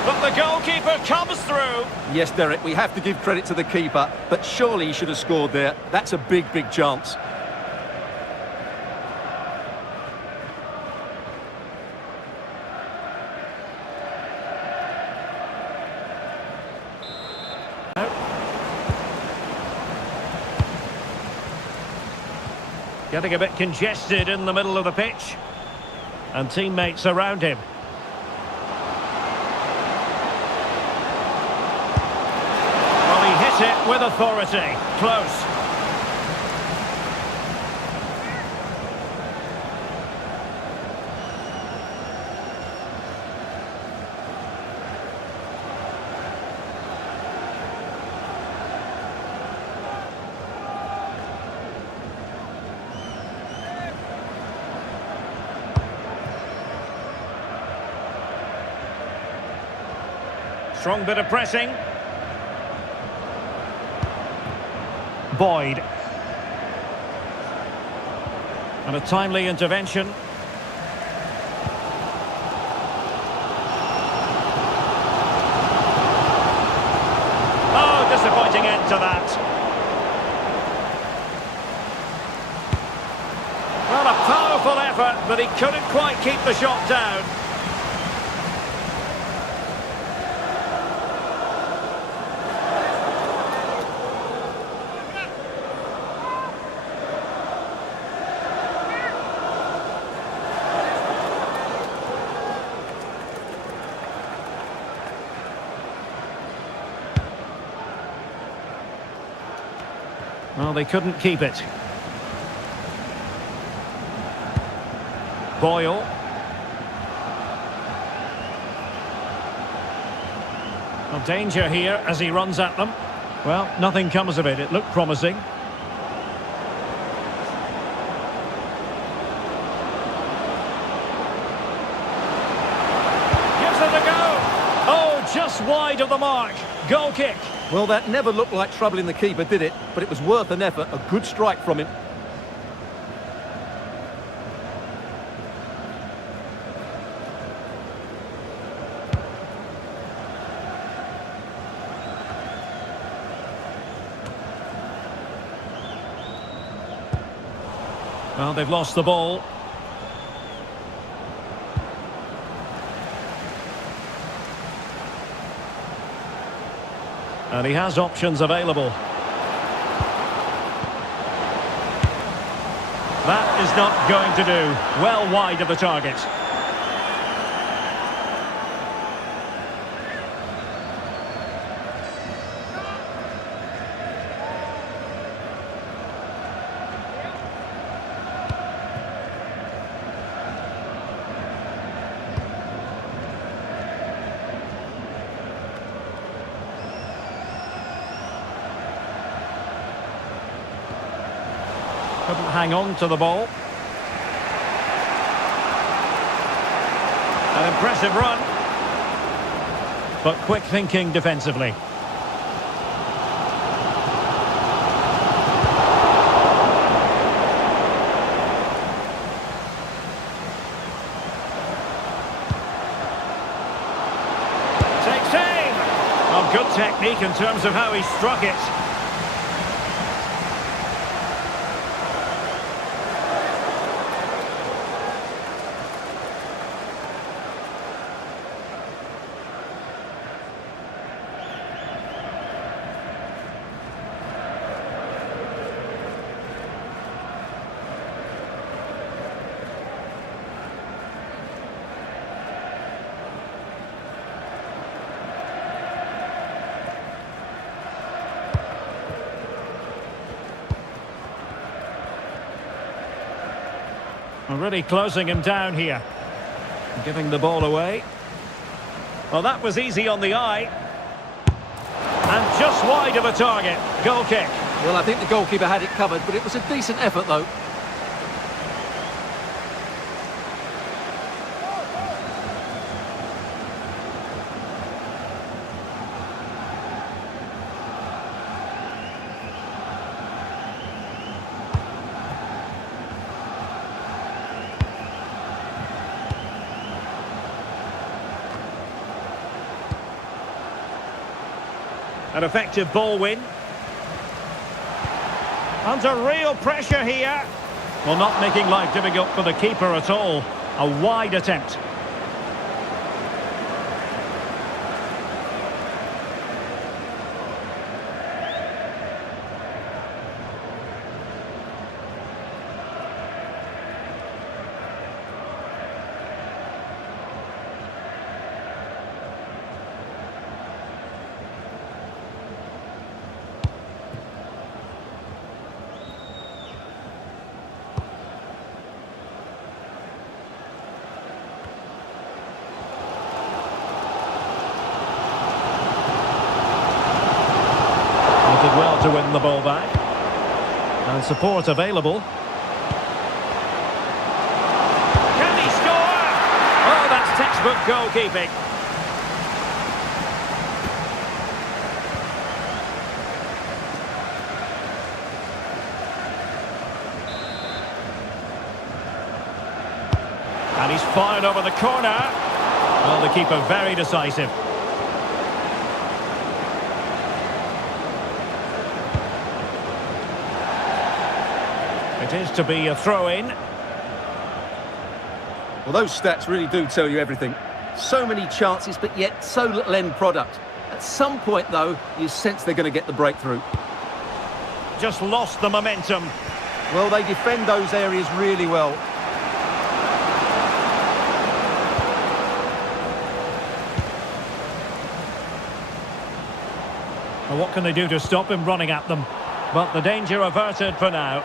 But the goalkeeper comes through. Yes, Derek, we have to give credit to the keeper, but surely he should have scored there. That's a big, big chance. Getting a bit congested in the middle of the pitch. And teammates around him. It with authority. Close. Strong bit of pressing. Boyd. And a timely intervention. Oh, disappointing end to that. Well, a powerful effort, but he couldn't quite keep the shot down. Well, they couldn't keep it. Boyle. Well, danger here as he runs at them. Well, nothing comes of it. It looked promising. Gives it a go. Oh, just wide of the mark. Goal kick. Well, that never looked like troubling the keeper, did it? But it was worth an effort. A good strike from him. Well, they've lost the ball. And he has options available. That is not going to do. Well wide of the target. Couldn't hang on to the ball. An impressive run. But quick thinking defensively. Takes aim. Well, good technique in terms of how he struck it. Really closing him down here. Giving the ball away. Well, that was easy on the eye. And just wide of a target. Goal kick. Well, I think the goalkeeper had it covered, but it was a decent effort, though. An effective ball win. Under real pressure here. Well, not making life difficult for the keeper at all. A wide attempt. Did well to win the ball back. And support available. Can he score? Oh, that's textbook goalkeeping. And he's fired over the corner. Well, the keeper very decisive. It is to be a throw-in. Well, those stats really do tell you everything. So many chances, but yet so little end product. At some point, though, you sense they're going to get the breakthrough. Just lost the momentum. Well, they defend those areas really well. Well, what can they do to stop him running at them? But the danger averted for now.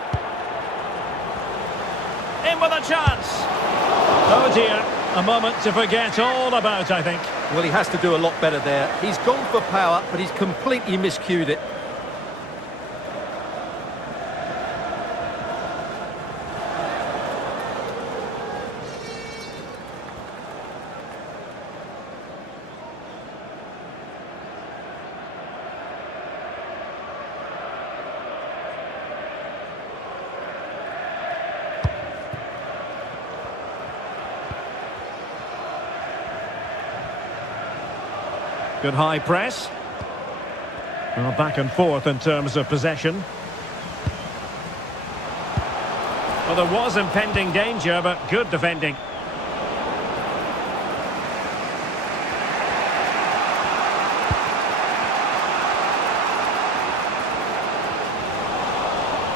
In with a chance. Oh dear, a moment to forget all about, I think. Well, he has to do a lot better there. He's gone for power, but he's completely miscued it. Good high press. Well, back and forth in terms of possession. Well, there was impending danger, but good defending.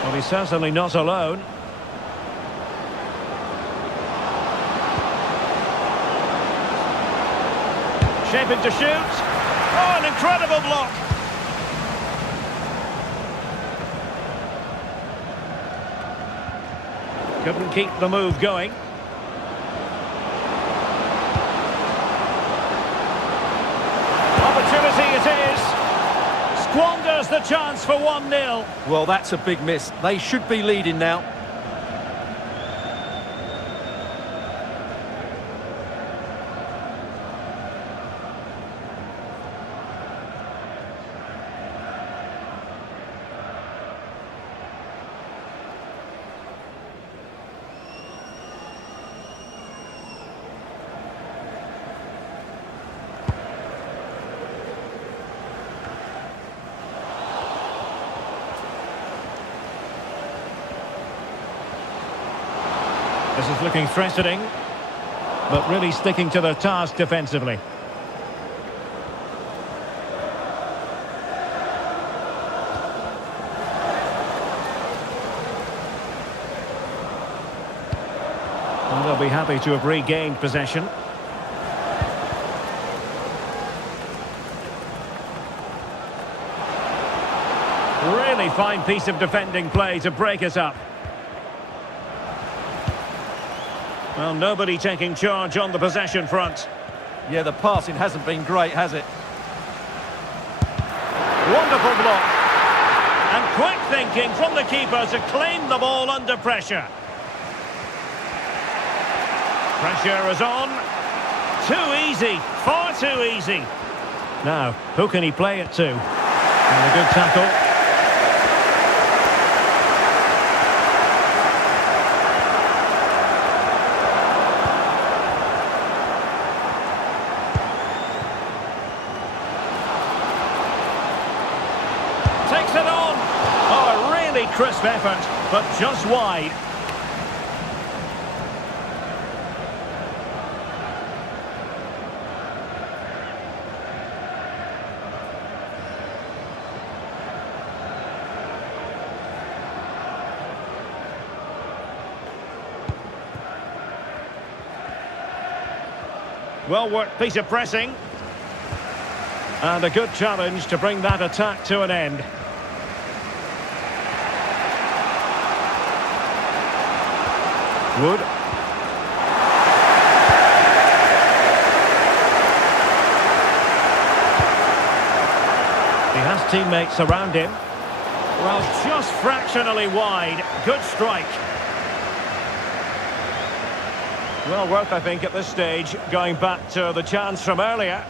Well, he's certainly not alone. Shaping to shoot. Oh, an incredible block. Couldn't keep the move going. Opportunity it is. Squanders the chance for 1-0. Well, that's a big miss. They should be leading now. This is looking threatening, but really sticking to their task defensively. Well, they'll be happy to have regained possession. Really fine piece of defending play to break us up. Well, nobody taking charge on the possession front. Yeah, the passing hasn't been great, has it? Wonderful block. And quick thinking from the keeper to claim the ball under pressure. Pressure is on. Too easy, far too easy. Now, who can he play it to? And a good tackle. Takes it on. Oh, a really crisp effort, but just wide. Well-worked piece of pressing. And a good challenge to bring that attack to an end. Wood. He has teammates around him. Well, just fractionally wide. Good strike. Well worth, I think, at this stage, going back to the chance from earlier.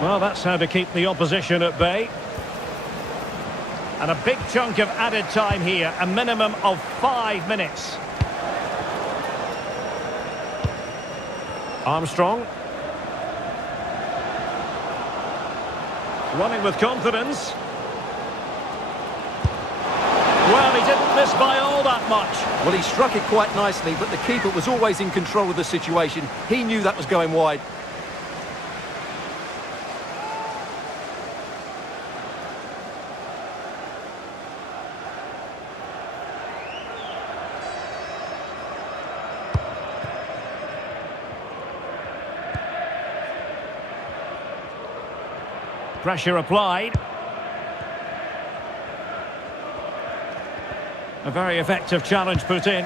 Well, that's how to keep the opposition at bay. And a big chunk of added time here, a minimum of 5 minutes. Armstrong. Running with confidence. Well, he didn't miss by all that much. Well, he struck it quite nicely, but the keeper was always in control of the situation. He knew that was going wide. Pressure applied. A very effective challenge put in.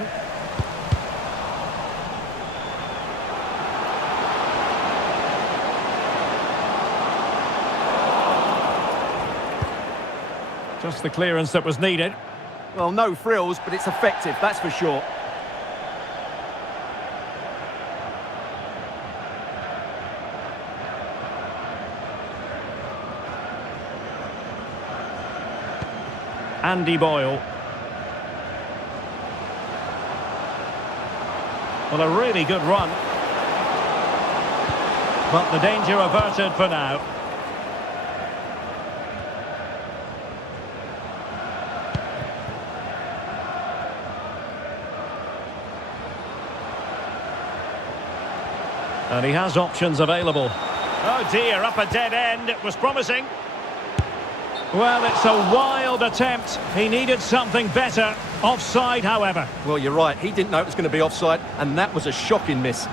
Just the clearance that was needed. Well, no frills, but it's effective, that's for sure. Andy Boyle. Well, a really good run. But the danger averted for now. And he has options available. Oh dear, up a dead end. It was promising. Well, it's a wild attempt. He needed something better. Offside, however. Well, you're right. He didn't know it was going to be offside, and that was a shocking miss.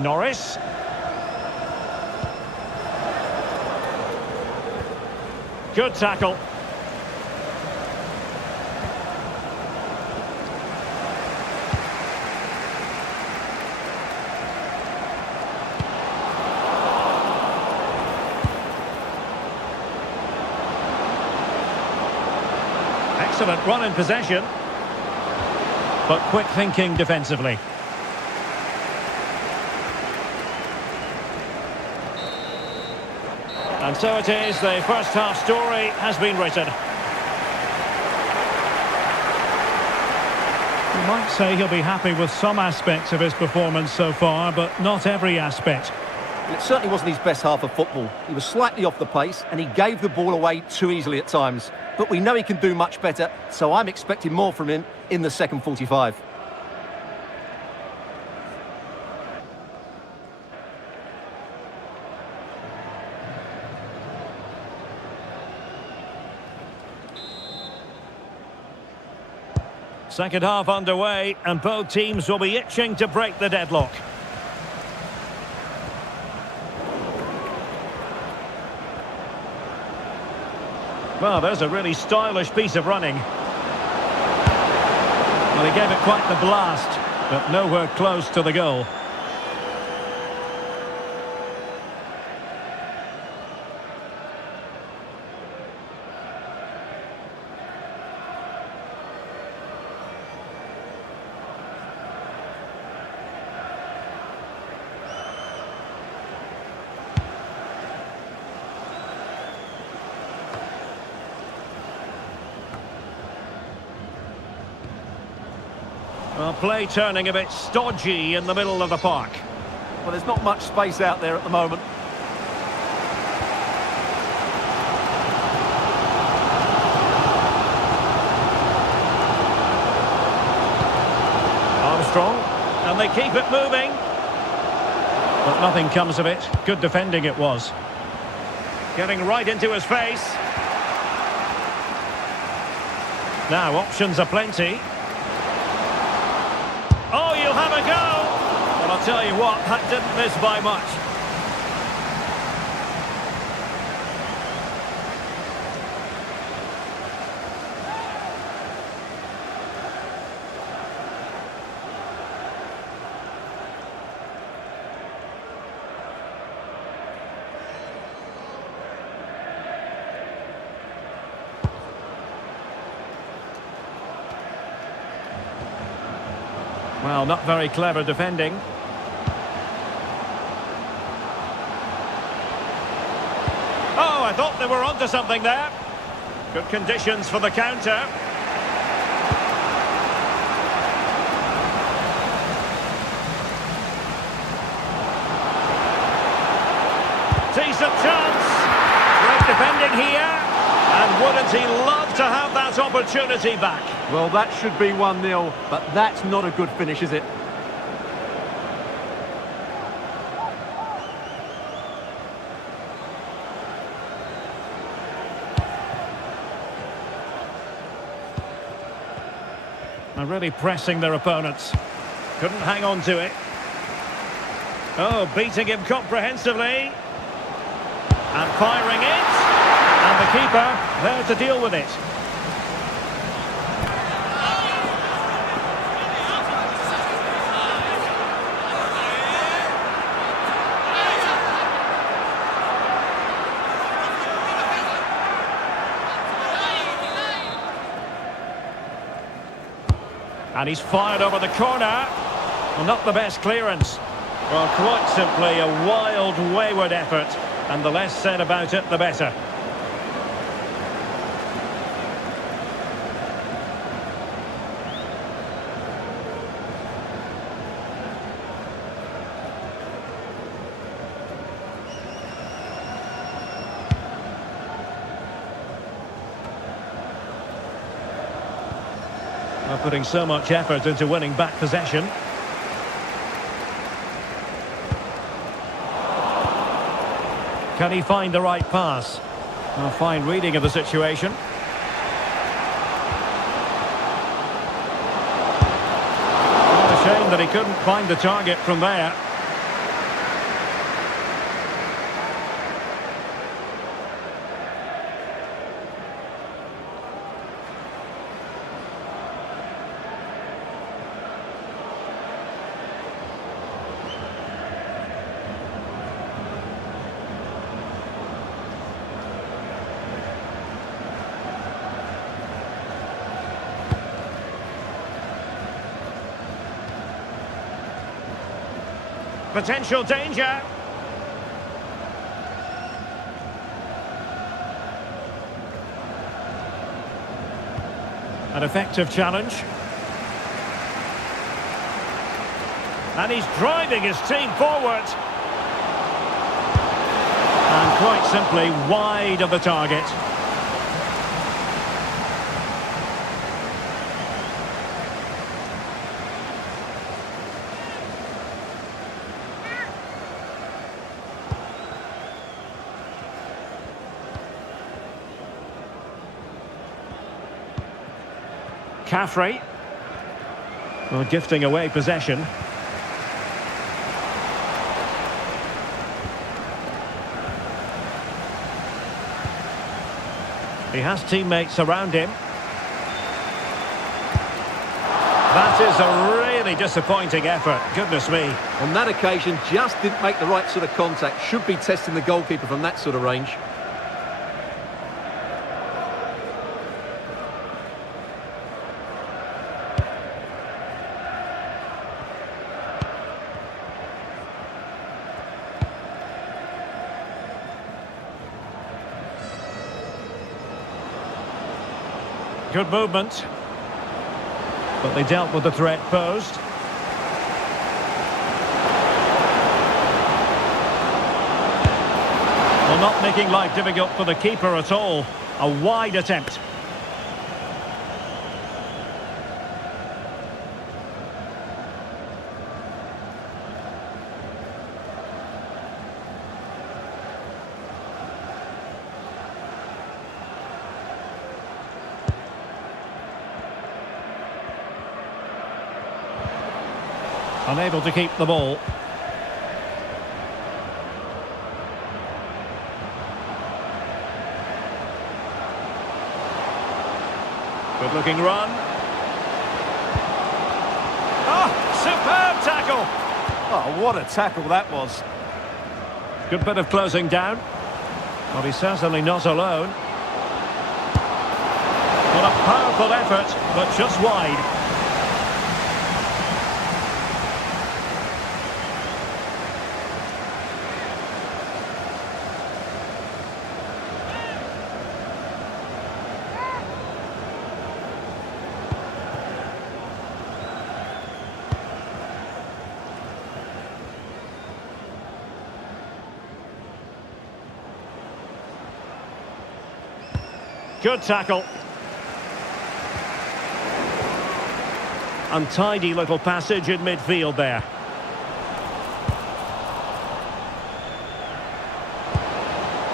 Norris. Good tackle. Excellent run in possession. but quick thinking defensively. And so it is, the first half story has been written. You might say he'll be happy with some aspects of his performance so far, but not every aspect. It certainly wasn't his best half of football. He was slightly off the pace and he gave the ball away too easily at times. But we know he can do much better, so I'm expecting more from him in the second 45. Second half underway, and both teams will be itching to break the deadlock. Well, there's a really stylish piece of running. Well, he gave it quite the blast, but nowhere close to the goal. Well, play turning a bit stodgy in the middle of the park. Well, there's not much space out there at the moment. Armstrong, and they keep it moving. But nothing comes of it. Good defending it was. Getting right into his face. Now, options are plenty. Oh, you'll have a go! Well, I'll tell you what, that didn't miss by much. Well, not very clever defending. Oh, I thought they were onto something there. Good conditions for the counter. Decent chance. Great defending here. And wouldn't he love to have that opportunity back? Well, that should be 1-0, but that's not a good finish, is it? They're really pressing their opponents. Couldn't hang on to it. Oh, beating him comprehensively. And firing it. And the keeper there to deal with it. And he's fired over the corner. Well, not the best clearance. Well, quite simply a wild, wayward effort. And the less said about it, the better. Well, putting so much effort into winning back possession. Can he find the right pass? A fine reading of the situation. What a shame that he couldn't find the target from there. potential danger. An effective challenge. And he's driving his team forward. And quite simply wide of the target. Caffrey. Well, gifting away possession. He has teammates around him. That is a really disappointing effort. Goodness me. On that occasion, just didn't make the right sort of contact. Should be testing the goalkeeper from that sort of range. Good movement. But they dealt with the threat posed. Well, not making life difficult for the keeper at all. A wide attempt. Unable to keep the ball. Good looking run. Oh, superb tackle. Oh, what a tackle that was. Good bit of closing down. Well, he's certainly not alone. What a powerful effort, but just wide. Good tackle. Untidy little passage in midfield there.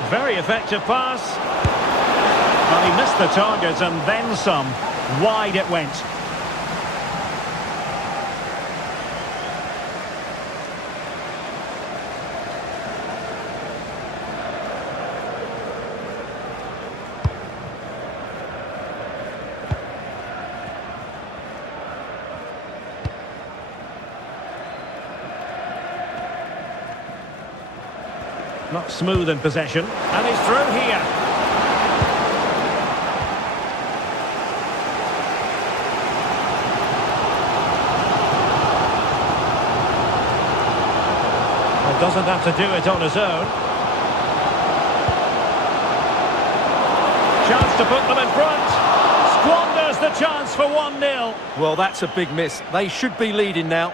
Very effective pass. Well, he missed the target and then some. Wide it went. Not smooth in possession. And he's through here. Well, doesn't have to do it on his own. Chance to put them in front. Squanders the chance for 1-0. Well, that's a big miss. They should be leading now.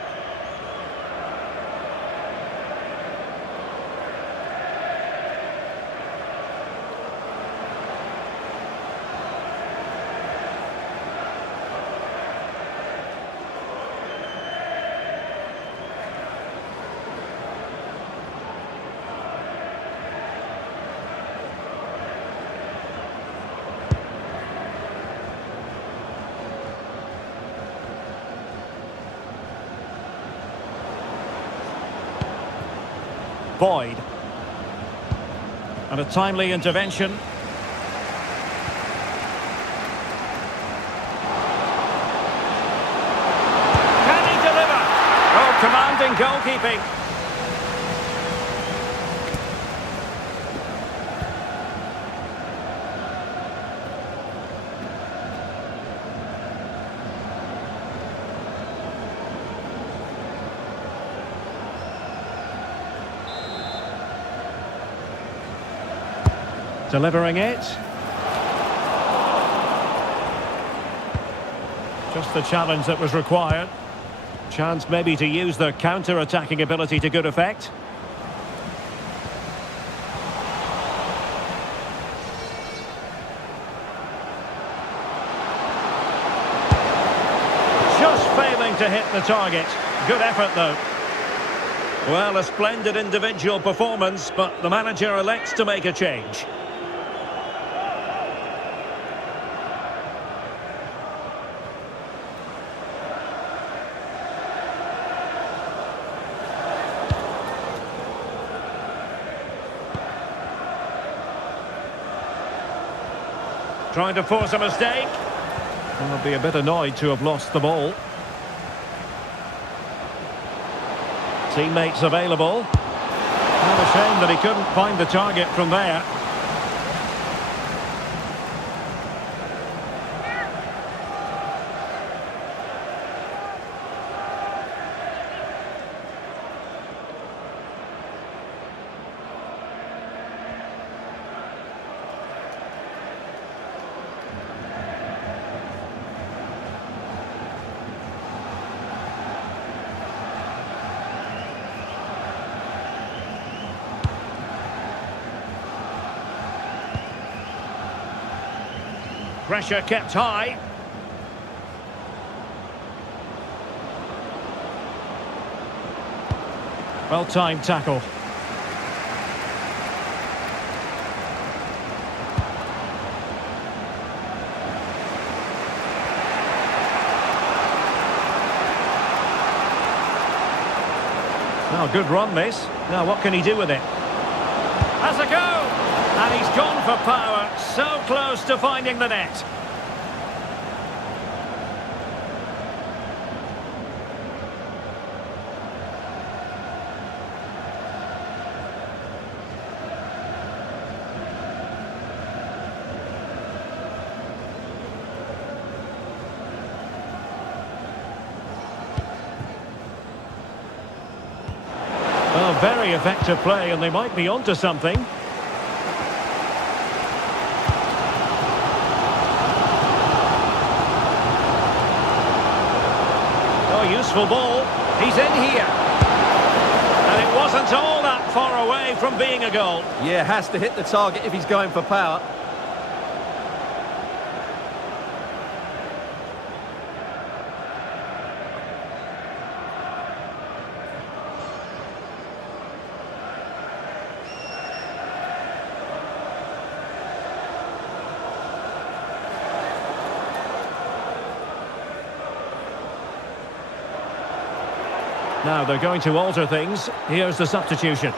Boyd. And a timely intervention. Can he deliver? Oh, commanding goalkeeping. Delivering it. Just the challenge that was required. Chance maybe to use their counter-attacking ability to good effect. Just failing to hit the target. Good effort though. Well, a splendid individual performance, but the manager elects to make a change. Trying to force a mistake. I'll be a bit annoyed to have lost the ball. Teammates available. And a shame that he couldn't find the target from there. Pressure kept high. Well-timed tackle. Oh, good run this. Now what can he do with it? Has a go! And he's gone for power, so close to finding the net. Well, very effective play, and they might be onto something. Useful ball. He's in here. And it wasn't all that far away from being a goal. Yeah, has to hit the target if he's going for power. Now they're going to alter things. Here's the substitution.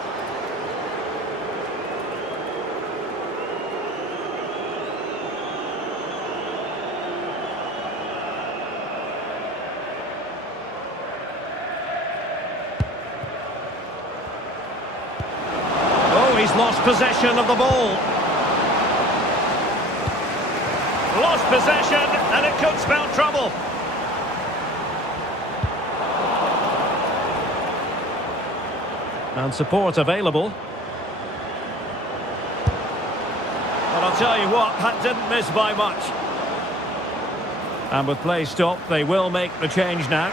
Oh, he's lost possession of the ball. Lost possession, and it could spell trouble. And support available. But I'll tell you what, that didn't miss by much. And with play stopped, they will make the change now.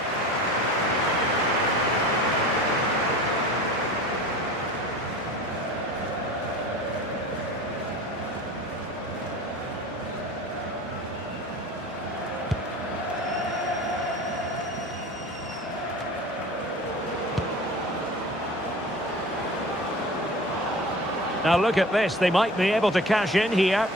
Now look at this, they might be able to cash in here.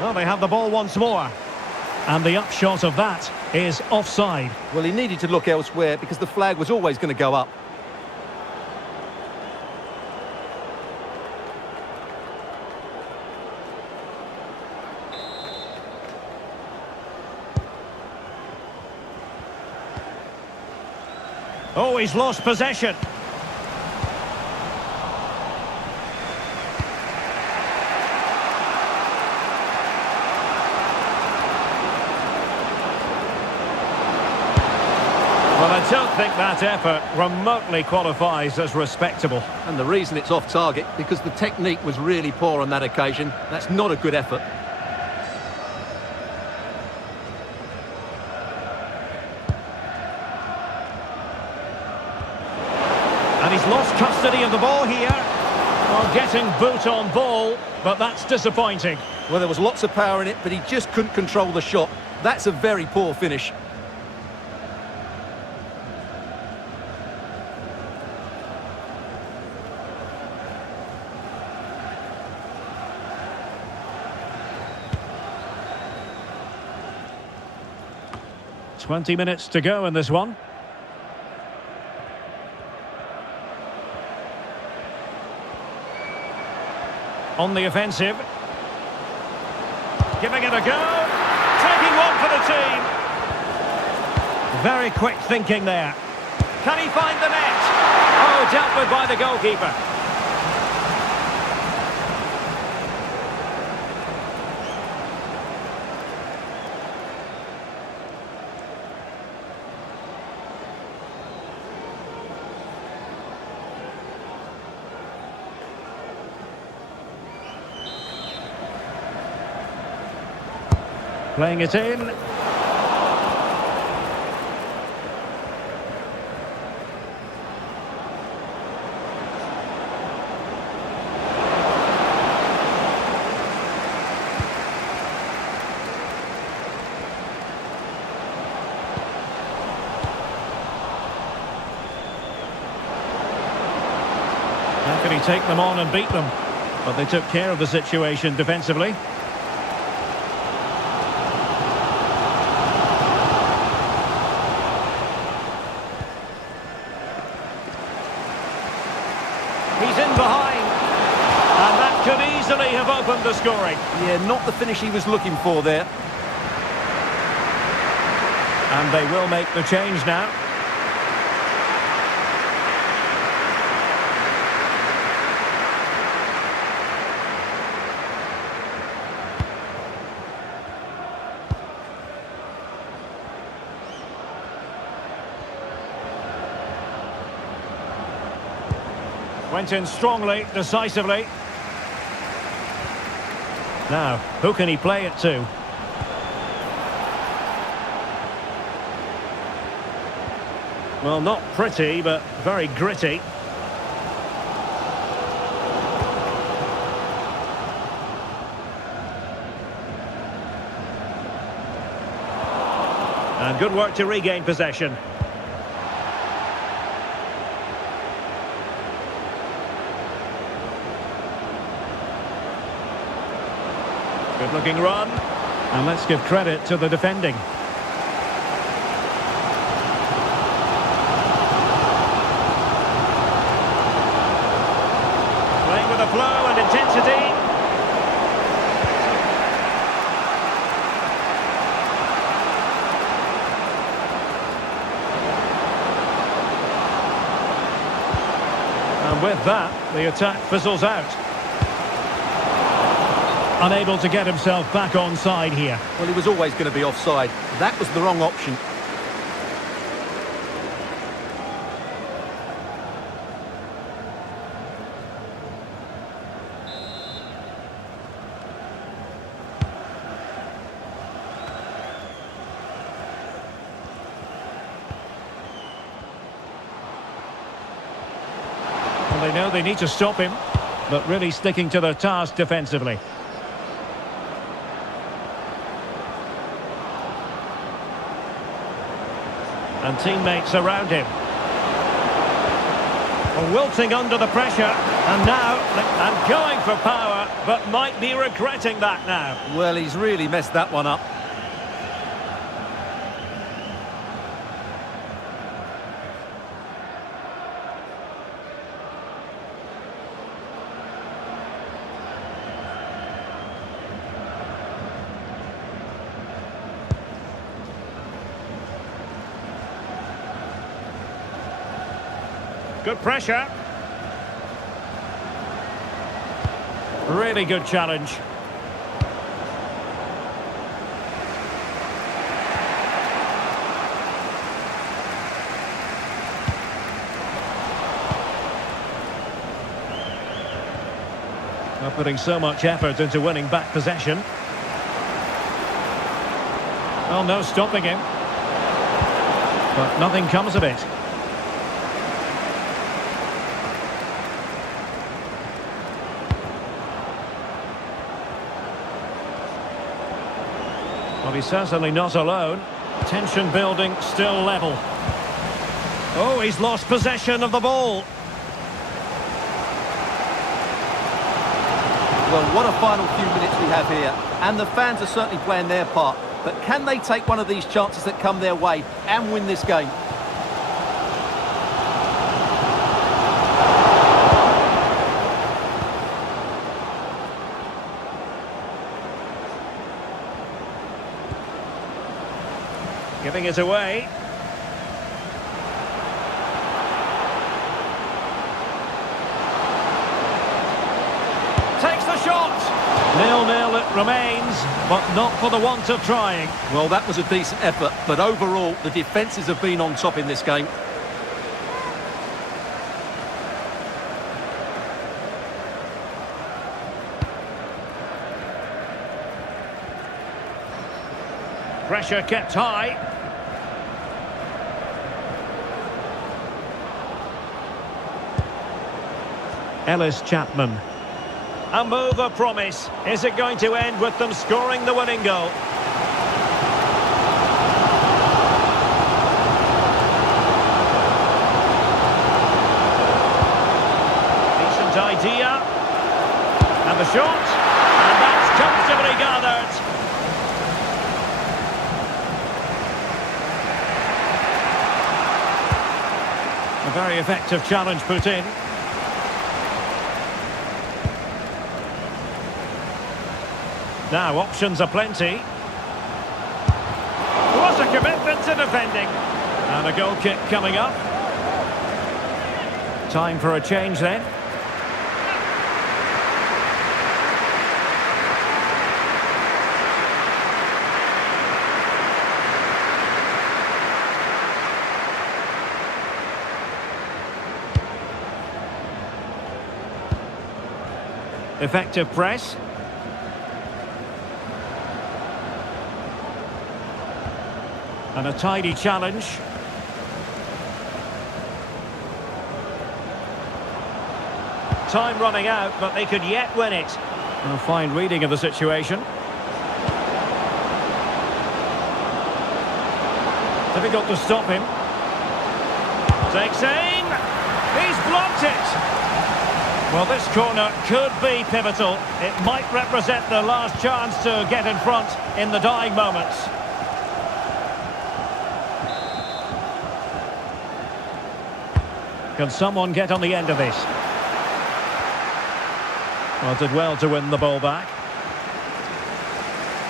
Well, they have the ball once more. And the upshot of that is offside. Well, he needed to look elsewhere because the flag was always going to go up. Oh, he's lost possession. don't think that effort remotely qualifies as respectable. And the reason it's off target, because the technique was really poor on that occasion. That's not a good effort. And he's lost custody of the ball here. Well, getting boot on ball, but that's disappointing. Well, there was lots of power in it, but he just couldn't control the shot. That's a very poor finish. "20 minutes to go in this one. On the offensive. Giving it a go. Taking one for the team. Very quick thinking there. Can he find the net? Oh, dealt with by the goalkeeper. Playing it in. How can he take them on and beat them? But they took care of the situation defensively. He's in behind. And that could easily have opened the scoring. Yeah, not the finish he was looking for there. And they will make the change now. Went in strongly, decisively. Now, who can he play it to? Well, not pretty, but very gritty. And good work to regain possession. Good looking run. And let's give credit to the defending. Playing with a flow and intensity. And with that, the attack fizzles out. Unable to get himself back on side here. Well, he was always going to be offside. That was the wrong option. Well, they know they need to stop him, but really sticking to their task defensively. And teammates around him. Well, wilting under the pressure, and now, and going for power, but might be regretting that now. Well, he's really messed that one up. Good pressure. Really good challenge. They're putting so much effort into winning back possession. Well, no stopping him. But nothing comes of it. Well, he's certainly not alone. Tension building, still level. Oh, he's lost possession of the ball. Well, what a final few minutes we have here. And the fans are certainly playing their part. But can they take one of these chances that come their way and win this game? Giving it away. Takes the shot. 0-0 it remains, but not for the want of trying. Well, that was a decent effort, but overall, the defences have been on top in this game. Pressure kept high. Ellis Chapman. A move of promise. Is it going to end with them scoring the winning goal? Decent idea. And the shot. And that's comfortably gathered. A very effective challenge put in. Now, options are plenty. What a commitment to defending. And a goal kick coming up. Time for a change then. Effective press. And a tidy challenge. Time running out, but they could yet win it. A fine reading of the situation. Difficult to stop him. Takes aim. He's blocked it. Well, this corner could be pivotal. It might represent the last chance to get in front in the dying moments. Can someone get on the end of this? Well, did well to win the ball back.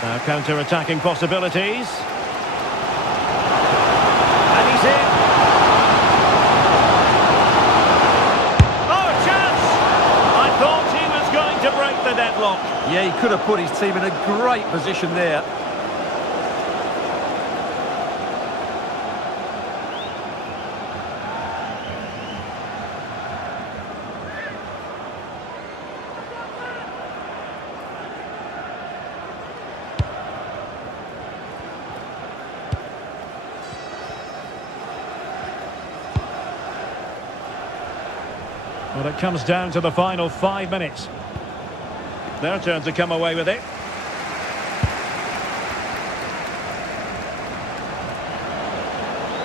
Now counter-attacking possibilities. And he's in. Oh, chance! I thought he was going to break the deadlock. Yeah, he could have put his team in a great position there. Well, it comes down to the final 5 minutes. Their turn to come away with it.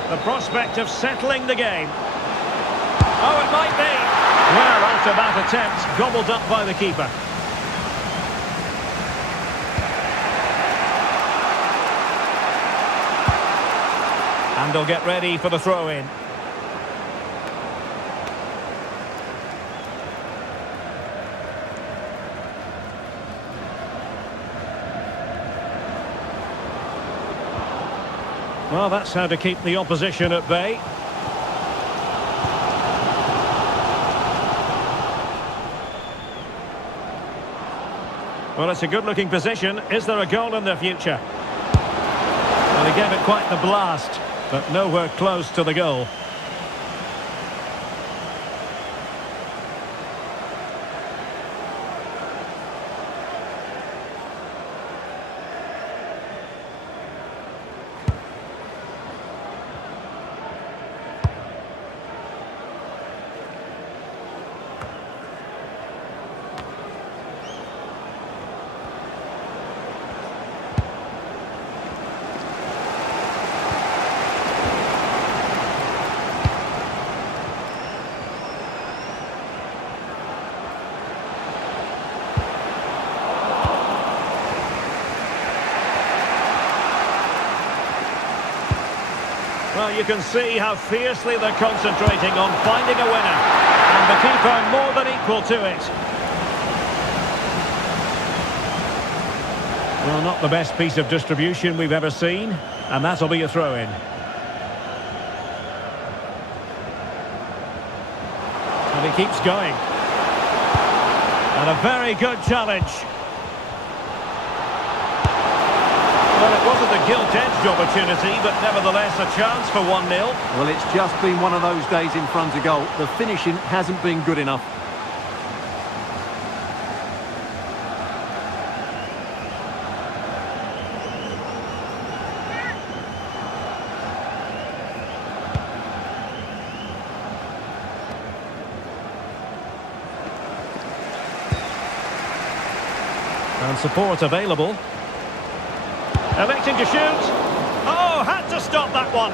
The prospect of settling the game. Oh, it might be. Well, after that attempt, gobbled up by the keeper. And they'll get ready for the throw-in. Well, that's how to keep the opposition at bay. Well, it's a good-looking position. Is there a goal in the future? Well, he gave it quite the blast, but nowhere close to the goal. Well, you can see how fiercely they're concentrating on finding a winner. And the keeper more than equal to it. Well, not the best piece of distribution we've ever seen. And that'll be a throw-in. And he keeps going. And a very good challenge. Well, it wasn't a gilt-edged opportunity, but nevertheless a chance for 1-0. Well, it's just been one of those days in front of goal. The finishing hasn't been good enough. And support available. Electing to shoot. Oh, had to stop that one.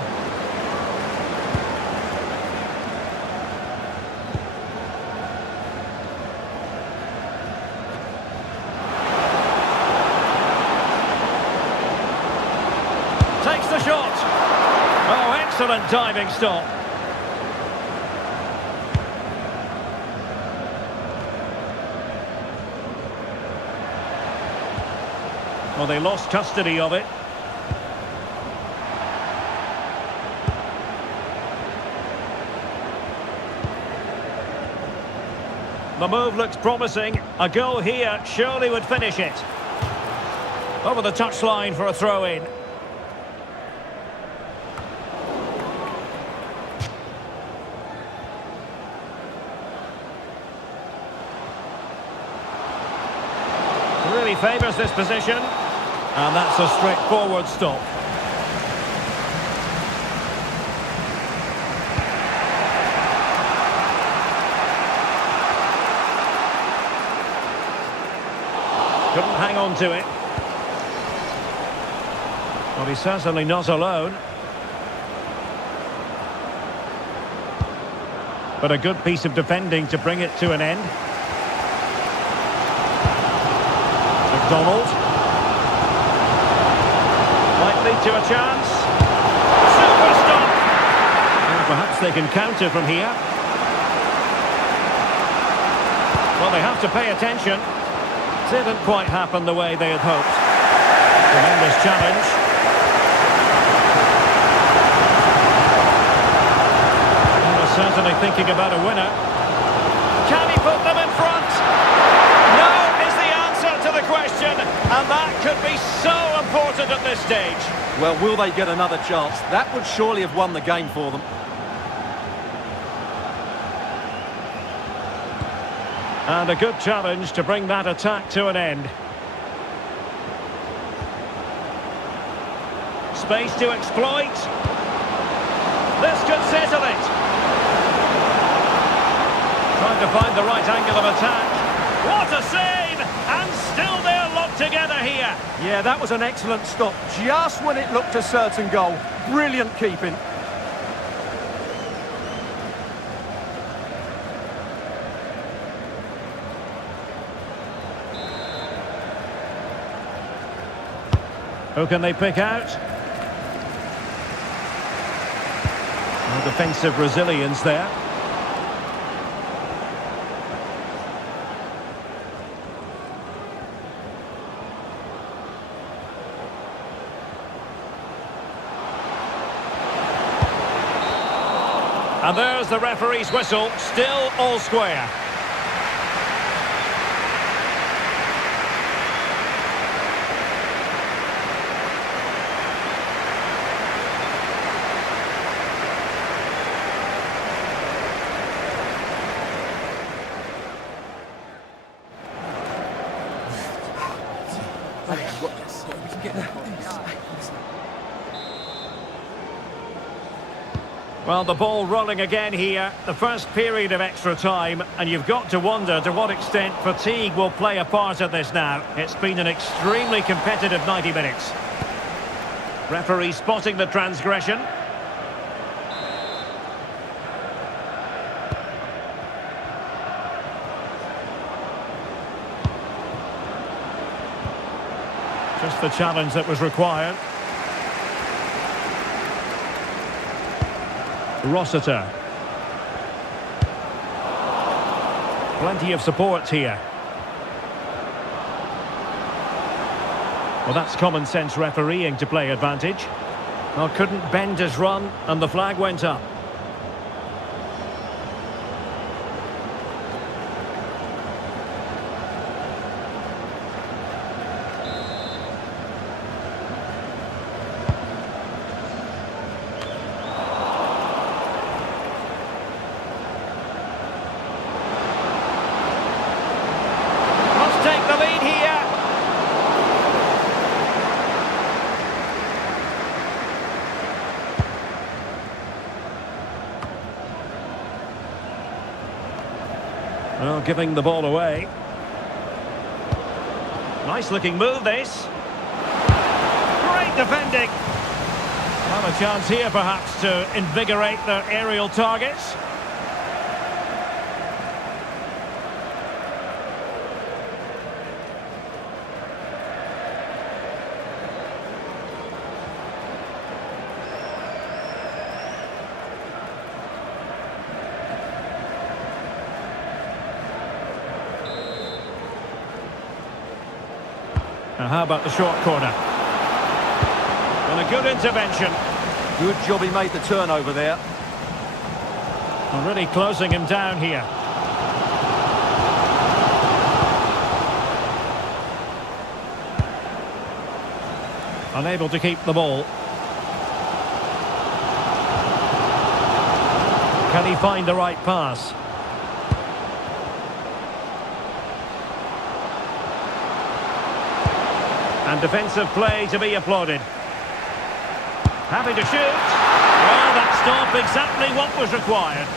Takes the shot. Oh, excellent diving stop. Well, they lost custody of it. The move looks promising. A goal here surely would finish it. Over the touchline for a throw-in. Really favours this position. And that's a straightforward stop. Couldn't hang on to it. Well, he's certainly not alone. But a good piece of defending to bring it to an end. McDonald. Might lead to a chance. Super stop! And perhaps they can counter from here. Well, they have to pay attention. Didn't quite happen the way they had hoped. Tremendous challenge. Well, they're certainly thinking about a winner. Can he put them in front? No is the answer to the question. And that could be so important at this stage. Well, will they get another chance? That would surely have won the game for them. And a good challenge to bring that attack to an end. Space to exploit. This could settle it. Trying to find the right angle of attack. What a save! And still they're locked together here. Yeah, that was an excellent stop. Just when it looked a certain goal. Brilliant keeping. Who can they pick out? No defensive resilience there. And there's the referee's whistle, still all square. Well, the ball rolling again here, the first period of extra time, and you've got to wonder to what extent fatigue will play a part in this now. It's been an extremely competitive 90 minutes. Referee spotting the transgression. Just the challenge that was required. Rossiter. Plenty of support here. Well, that's common sense refereeing to play advantage. Well, couldn't bend his run, and the flag went up. Must take the lead here. Well, giving the ball away. Nice looking move, this. Great defending. Well, a chance here perhaps to invigorate their aerial targets. Now, how about the short corner? And a good intervention. Good job he made the turnover there. And really closing him down here. Unable to keep the ball. Can he find the right pass? And defensive play to be applauded. Happy to shoot. Well, that stopped exactly what was required.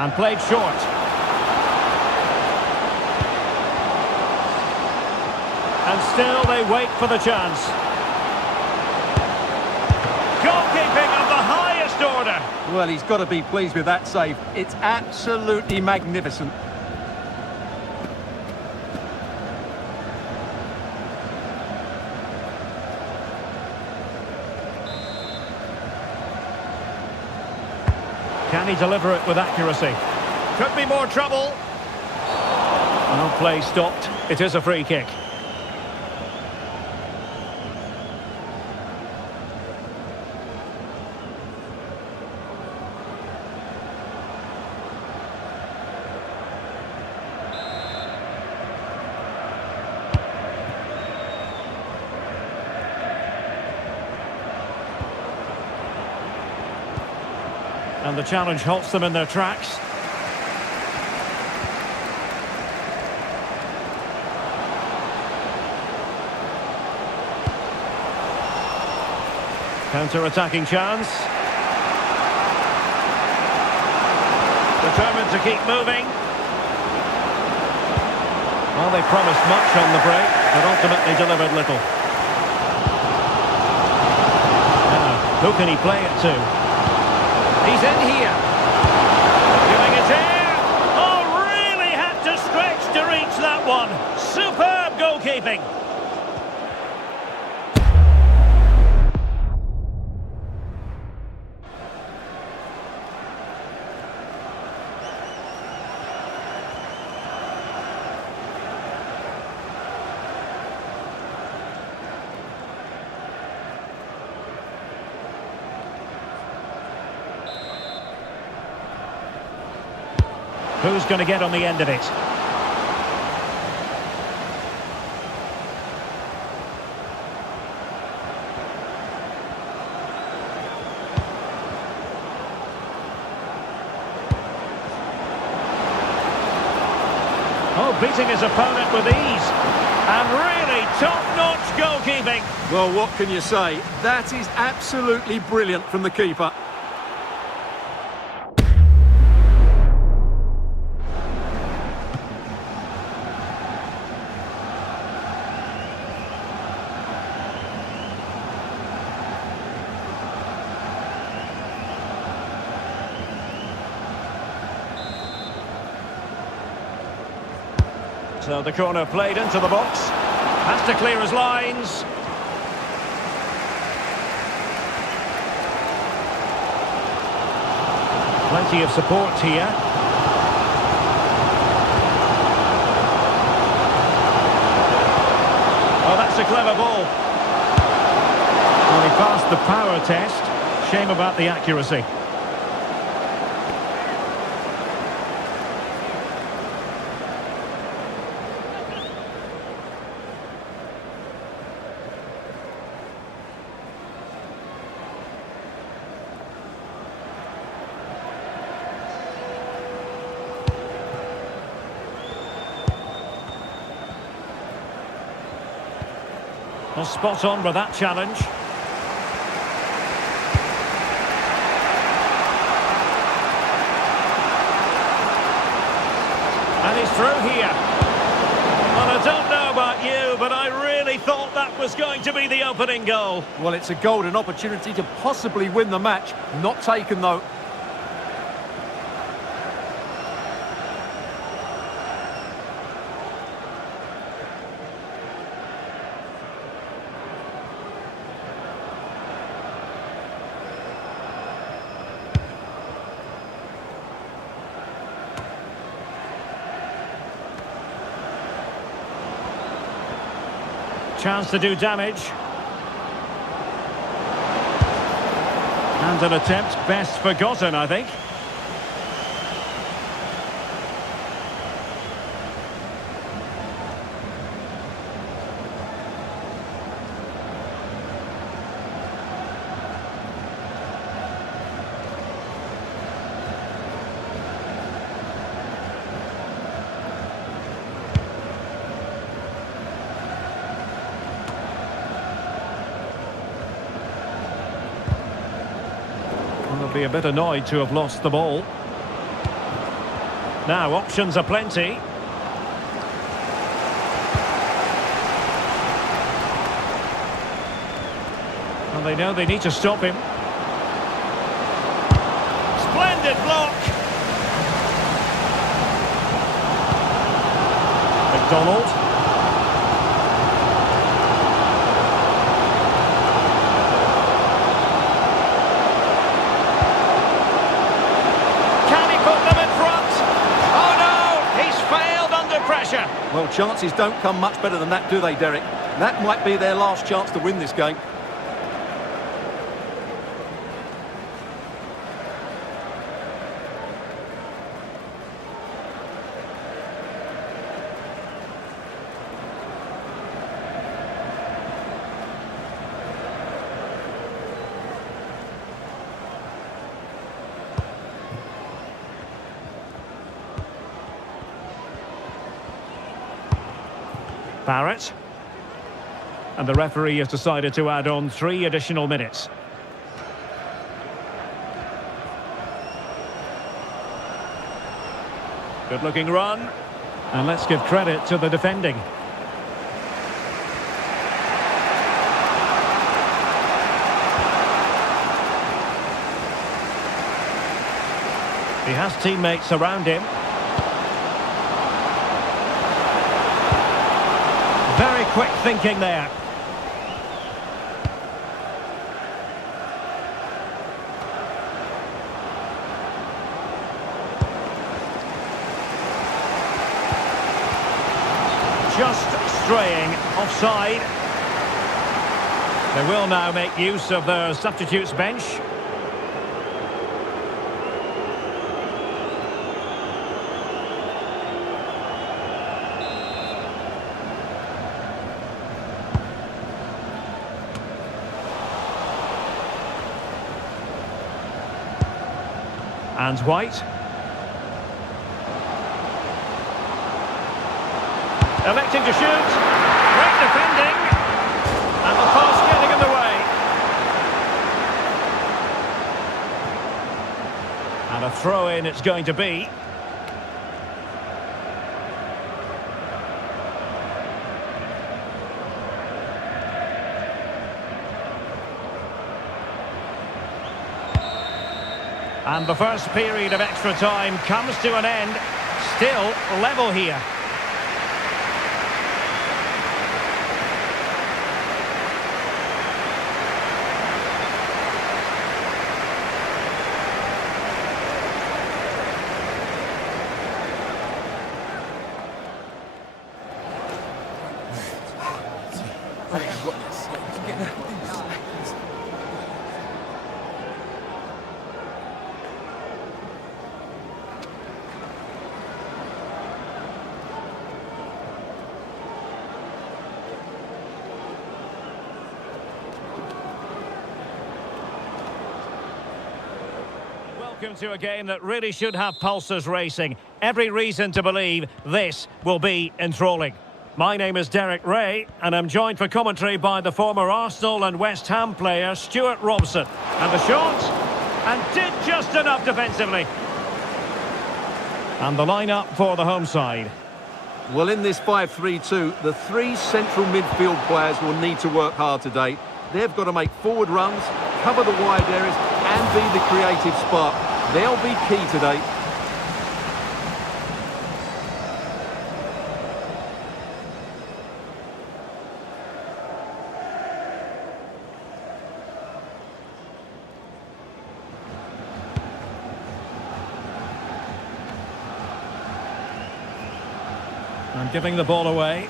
And played short. And still they wait for the chance. Goalkeeping of the highest order. Well, he's got to be pleased with that save. It's absolutely magnificent. Can he deliver it with accuracy? Could be more trouble. No play stopped. It is a free kick. And the challenge halts them in their tracks. Counter-attacking chance. Determined to keep moving. Well, they promised much on the break, but ultimately delivered little. Now, who can he play it to? He's in here. Giving it in. Oh, really had to stretch to reach that one. Superb goalkeeping. Who's going to get on the end of it? Oh, beating his opponent with ease. And really top-notch goalkeeping. Well, what can you say? That is absolutely brilliant from the keeper. So the corner played into the box. Has to clear his lines. Plenty of support here. Oh, that's a clever ball. Well, he passed the power test. Shame about the accuracy. Well, spot on with that challenge. And he's through here. Well, I don't know about you, but I really thought that was going to be the opening goal. Well, it's a golden opportunity to possibly win the match. Not taken, though. Chance to do damage. And an attempt best forgotten, I think. They'll be a bit annoyed to have lost the ball. Now, options are plenty. And they know they need to stop him. Splendid block! McDonald. Well, chances don't come much better than that, do they, Derek? That might be their last chance to win this game. Barrett. And the referee has decided to add on 3 additional minutes. Good looking run. And let's give credit to the defending. He has teammates around him. Very quick thinking there. Just straying offside. They will now make use of their substitutes bench. And White. Electing to shoot. Great defending. And the pass getting in the way. And a throw-in it's going to be. And the first period of extra time comes to an end. Still level here. Welcome to a game that really should have pulses racing. Every reason to believe this will be enthralling. My name is Derek Ray, and I'm joined for commentary by the former Arsenal and West Ham player Stuart Robson. And the shot, and did just enough defensively. And the lineup for the home side. Well, in this 5-3-2, the three central midfield players will need to work hard today. They've got to make forward runs, cover the wide areas, and be the creative spark. They'll be key today. And giving the ball away.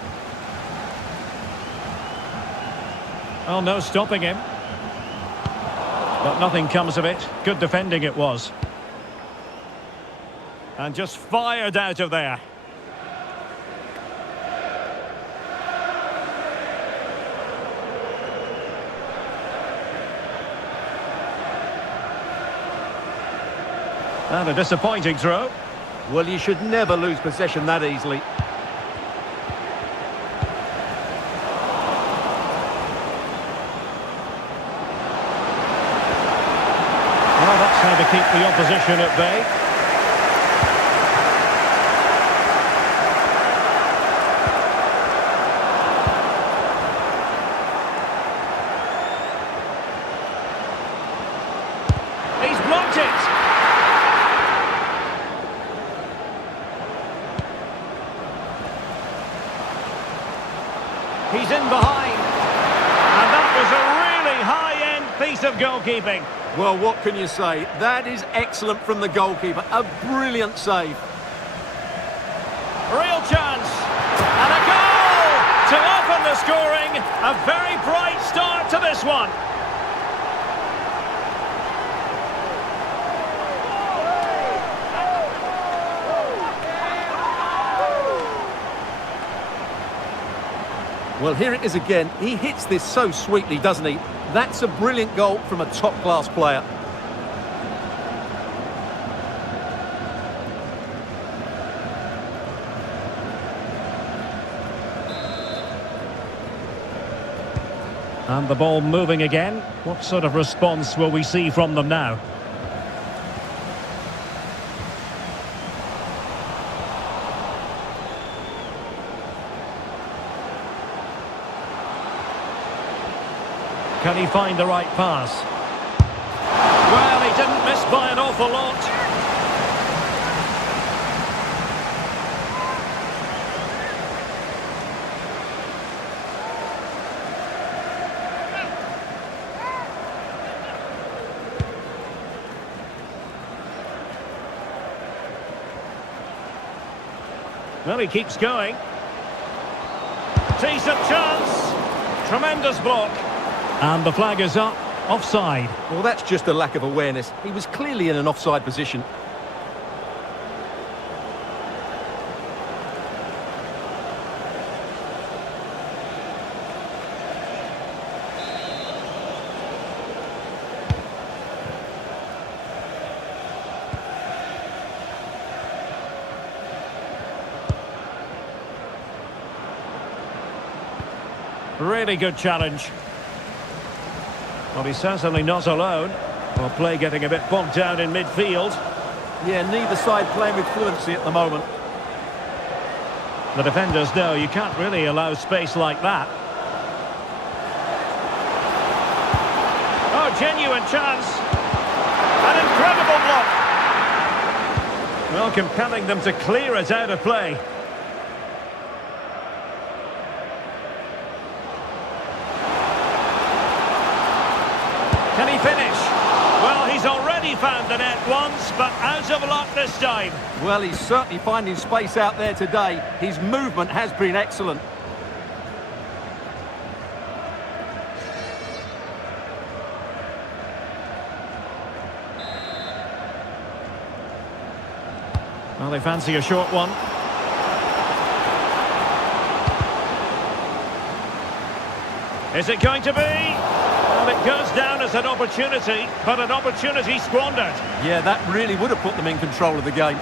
Well, no stopping him. But nothing comes of it. Good defending it was. And just fired out of there. And a disappointing throw. Well, you should never lose possession that easily. How to keep the opposition at bay. He's blocked it. He's in behind. And that was a really high-end piece of goalkeeping. Well, what can you say? That is excellent from the goalkeeper. A brilliant save. Real chance. And a goal to open the scoring. A very bright start to this one. Well, here it is again. He hits this so sweetly, doesn't he? That's a brilliant goal from a top-class player. And the ball moving again. What sort of response will we see from them now? Can he find the right pass? Well, he didn't miss by an awful lot. Well, he keeps going. Decent chance. Tremendous block. And the flag is up. Offside. Well, that's just a lack of awareness. He was clearly in an offside position. Really good challenge. Well, he's certainly not alone. Well, play getting a bit bogged down in midfield. Yeah, neither side playing with fluency at the moment. The defenders know you can't really allow space like that. Oh, genuine chance. An incredible block. Well, compelling them to clear it out of play. Can he finish? Well, he's already found the net once, but out of luck this time. Well, he's certainly finding space out there today. His movement has been excellent. Well, they fancy a short one. Is it going to be? Well, it goes down as an opportunity, but an opportunity squandered. Yeah, that really would have put them in control of the game.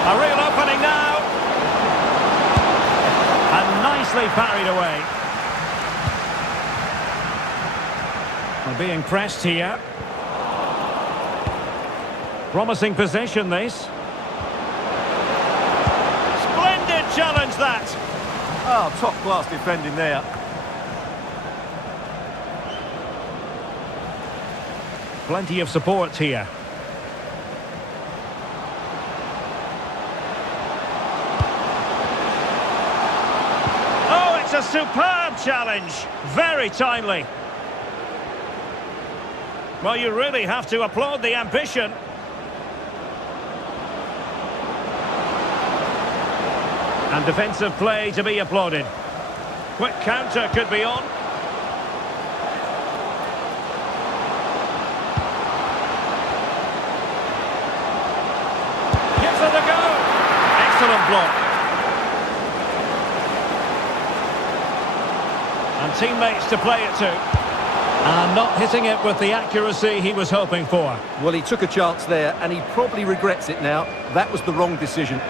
A real opening now. And nicely parried away. We're being pressed here. Promising possession, this. Splendid challenge, that. Oh, top-class defending there. Plenty of support here. Oh, it's a superb challenge. Very timely. Well, you really have to applaud the ambition. And defensive play to be applauded. Quick counter could be on. Gives it a go. Excellent block. And teammates to play it to. And not hitting it with the accuracy he was hoping for. Well, he took a chance there, and he probably regrets it now. That was the wrong decision.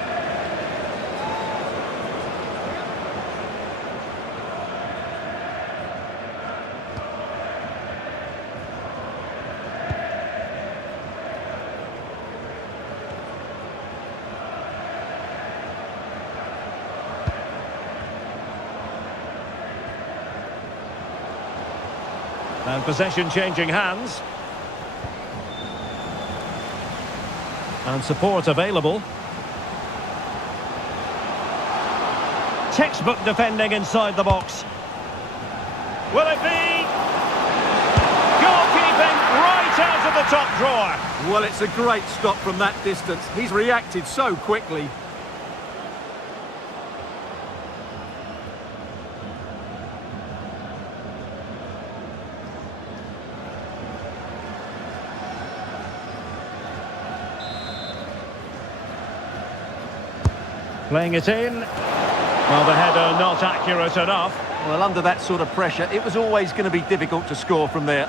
And possession changing hands. And support available. Textbook defending inside the box. Will it be? Goalkeeping right out of the top drawer. Well, it's a great stop from that distance. He's reacted so quickly. Playing it in. Well, the header not accurate enough. Well, under that sort of pressure, it was always going to be difficult to score from there.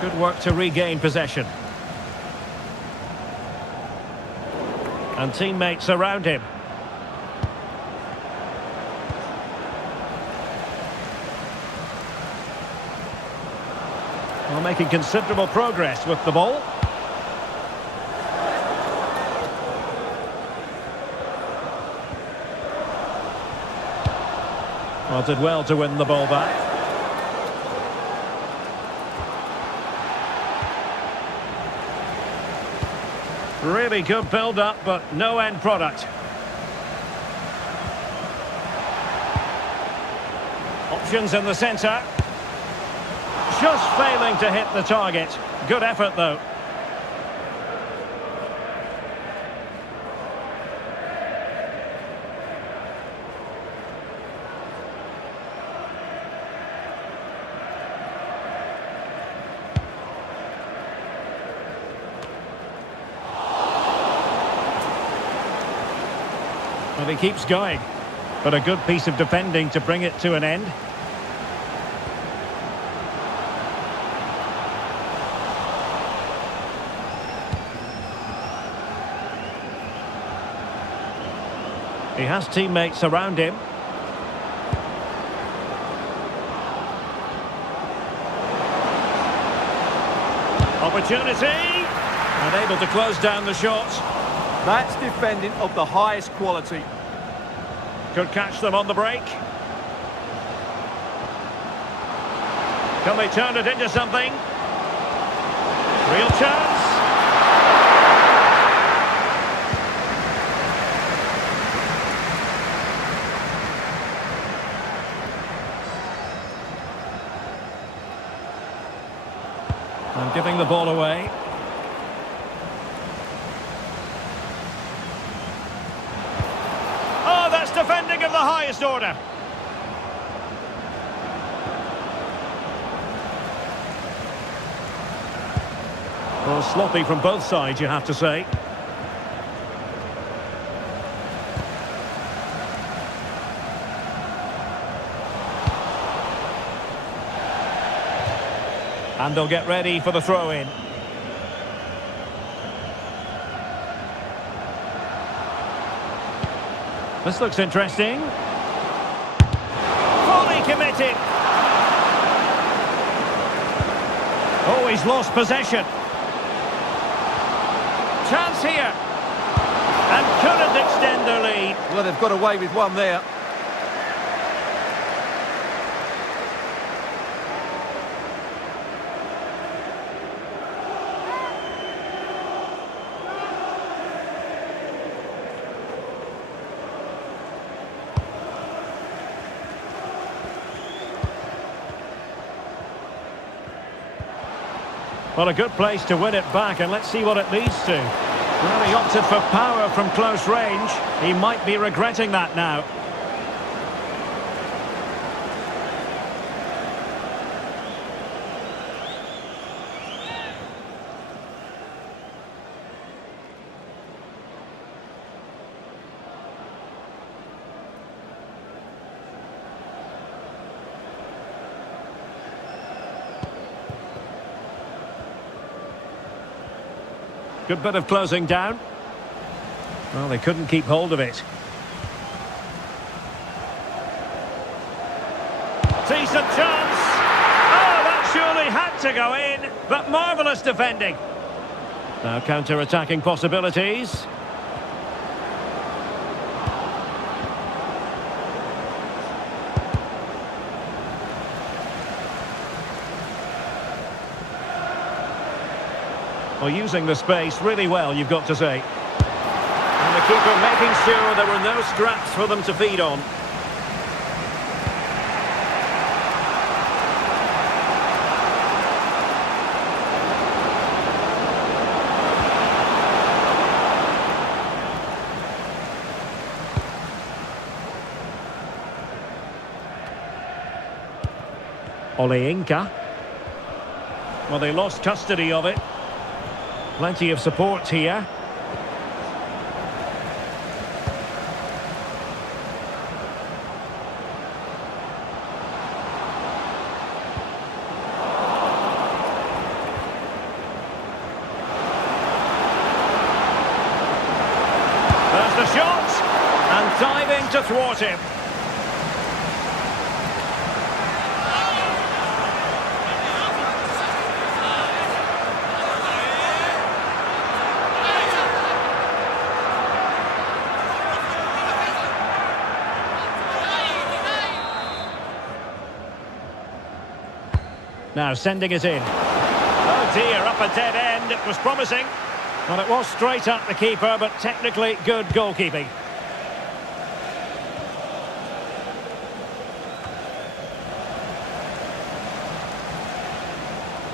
Good work to regain possession. And teammates around him. Well, making considerable progress with the ball. Well, did well to win the ball back. Really good build-up, but no end product. Options in the centre. Just failing to hit the target. Good effort, though. Well, he keeps going, but a good piece of defending to bring it to an end. He has teammates around him. Opportunity! And able to close down the shot. That's defending of the highest quality. Could catch them on the break. Can they turn it into something? Real chance. And giving the ball away. Oh, that's defending of the highest order. Well, sloppy from both sides, you have to say. And they'll get ready for the throw-in. This looks interesting. Fully committed. Oh, he's lost possession. Chance here. And couldn't extend their lead. Well, they've got away with one there. Well, a good place to win it back, and let's see what it leads to. Well, he opted for power from close range. He might be regretting that now. Good bit of closing down. Well, they couldn't keep hold of it. Decent chance. Oh, that surely had to go in. But marvellous defending. Now counter-attacking possibilities. Well, using the space really well, you've got to say. And the keeper making sure there were no scraps for them to feed on. Oleinka. Well, they lost custody of it. Plenty of support here. There's the shot, and diving to thwart him. Now sending it in. Oh dear, up a dead end. It was promising. Well, it was straight at the keeper, but technically good goalkeeping.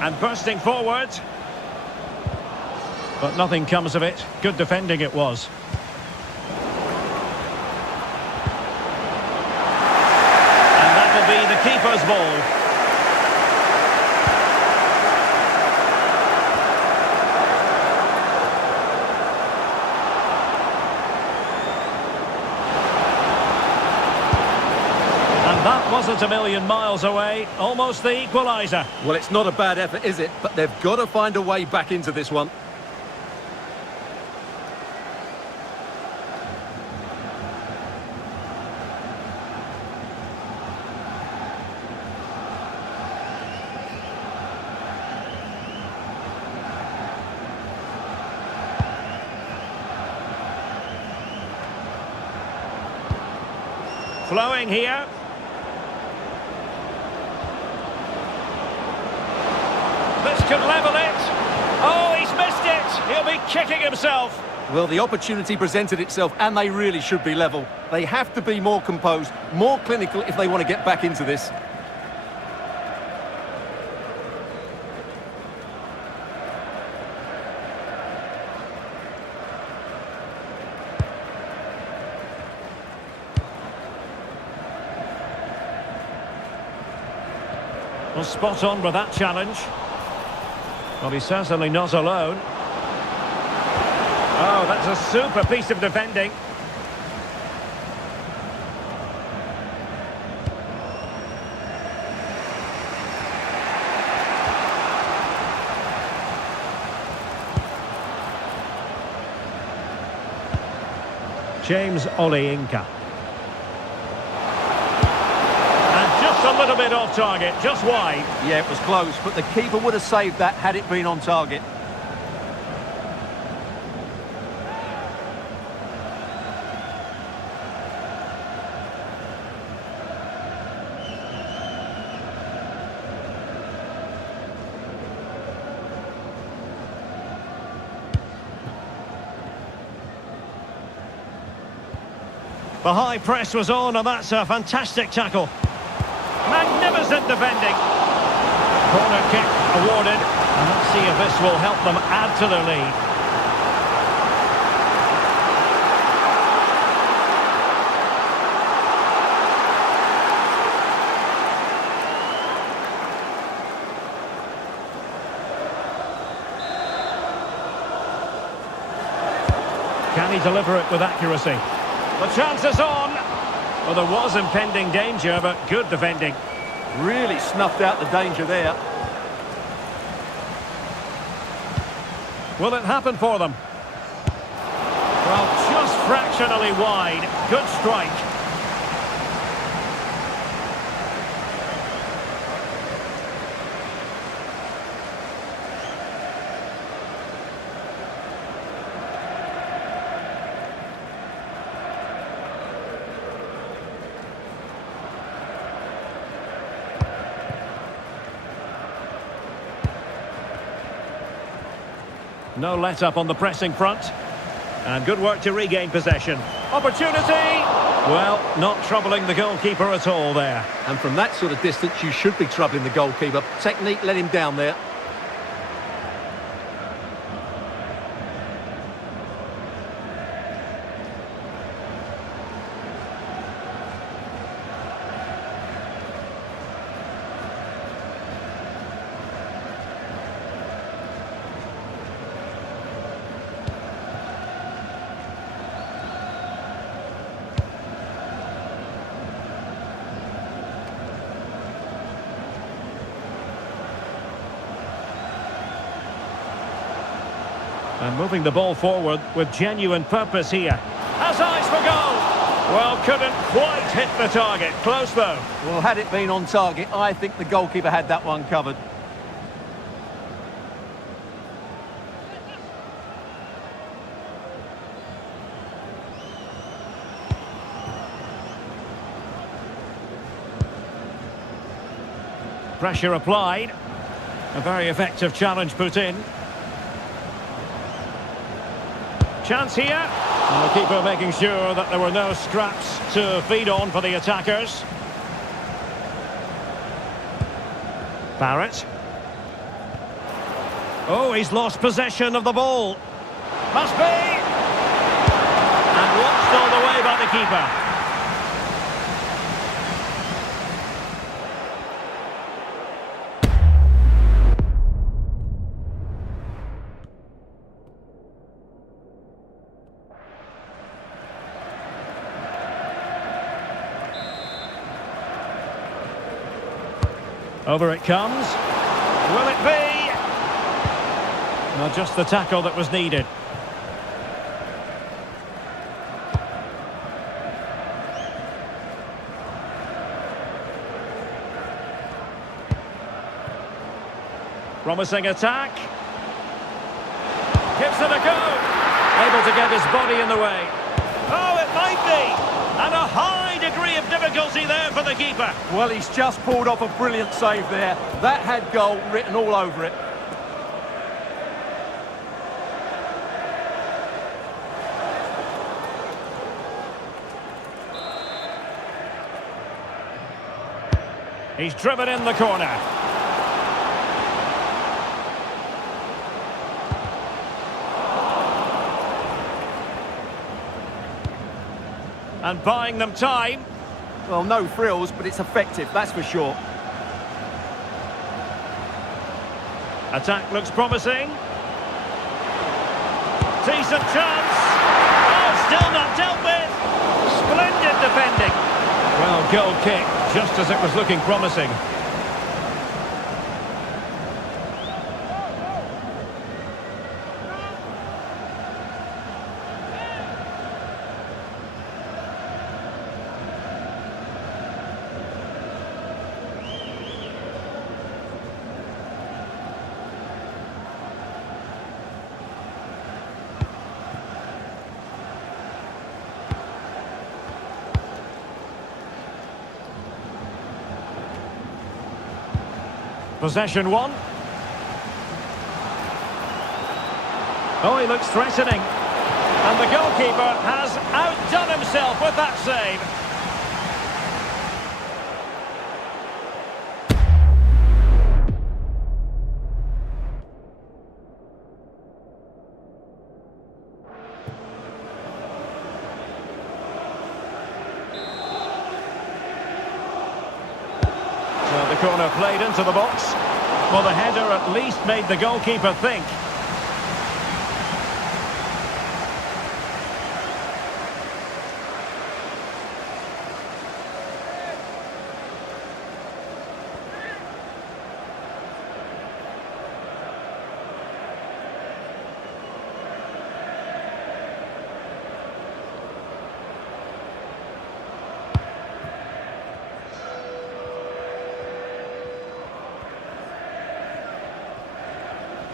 And bursting forward. But nothing comes of it. Good defending it was. And that will be the keeper's ball. That wasn't a million miles away, almost the equaliser. Well, it's not a bad effort, is it? But they've got to find a way back into this one. Flowing here. This could level it. Oh, he's missed it. He'll be kicking himself. Well, the opportunity presented itself, and they really should be level. They have to be more composed, more clinical if they want to get back into this. Well, spot on with that challenge. Well, he's certainly not alone. Oh, that's a super piece of defending. James Oleinka. And just a little bit off target, just wide. Yeah, it was close, but the keeper would have saved that had it been on target. The high press was on, and that's a fantastic tackle. Magnificent defending. Corner kick awarded. And let's see if this will help them add to their lead. Can he deliver it with accuracy? The chance is on. Well, there was impending danger, but good defending. Really snuffed out the danger there. Will it happen for them? Well, just fractionally wide. Good strike. No let-up on the pressing front. And good work to regain possession. Opportunity! Well, not troubling the goalkeeper at all there. And from that sort of distance, you should be troubling the goalkeeper. Technique let him down there. And moving the ball forward with genuine purpose here. Has eyes for goal. Well, couldn't quite hit the target. Close though. Well, had it been on target, I think the goalkeeper had that one covered. Pressure applied. A very effective challenge put in. Chance here. And the keeper making sure that there were no scraps to feed on for the attackers. Barrett. Oh, he's lost possession of the ball. Must be. And watched all the way by the keeper. Over it comes. Will it be? Not just the tackle that was needed. Promising attack. Gives it a go. Able to get his body in the way. Oh, it might be. And a high degree of difficulty there for the keeper. Well, he's just pulled off a brilliant save there. That had goal written all over it. He's driven in the corner. And buying them time. Well, no frills, but it's effective, that's for sure. Attack looks promising. Decent chance. Oh, still not dealt with. Splendid defending. Well, goal kick, just as it was looking promising. Possession one. Oh, he looks threatening. And the goalkeeper has outdone himself with that save. So the corner played into the box. Well, the header at least made the goalkeeper think.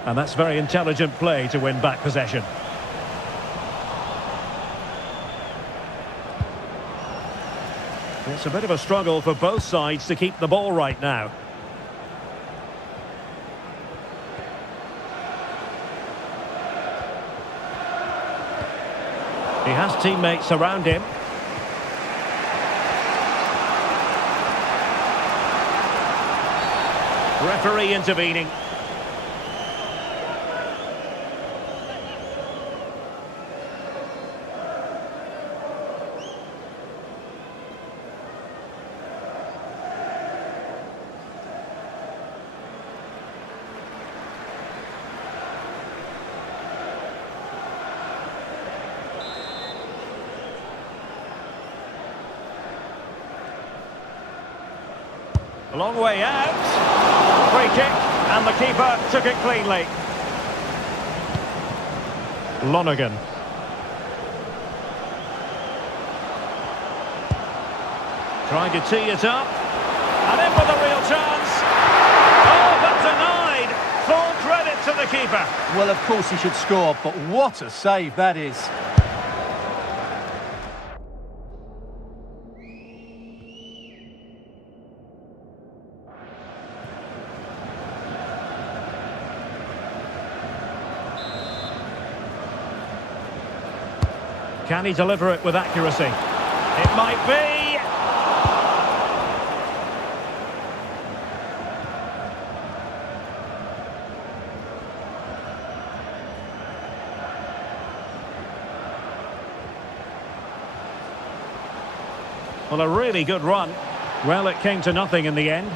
And that's very intelligent play to win back possession. It's a bit of a struggle for both sides to keep the ball right now. He has teammates around him. Referee intervening. A long way out. Free kick, and the keeper took it cleanly. Lonergan. Trying to tee it up. And in with a real chance. Oh, but denied. Full credit to the keeper. Well, of course he should score, but what a save that is. Can he deliver it with accuracy? It might be. Well, a really good run. Well, it came to nothing in the end.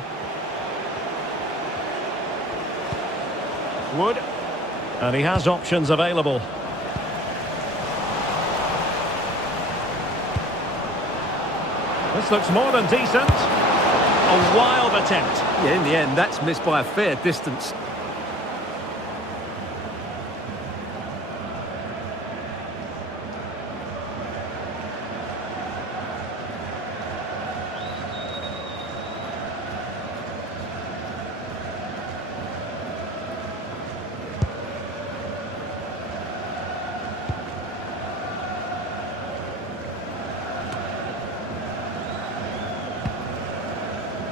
Wood. And he has options available. This looks more than decent. A wild attempt. Yeah, in the end, that's missed by a fair distance.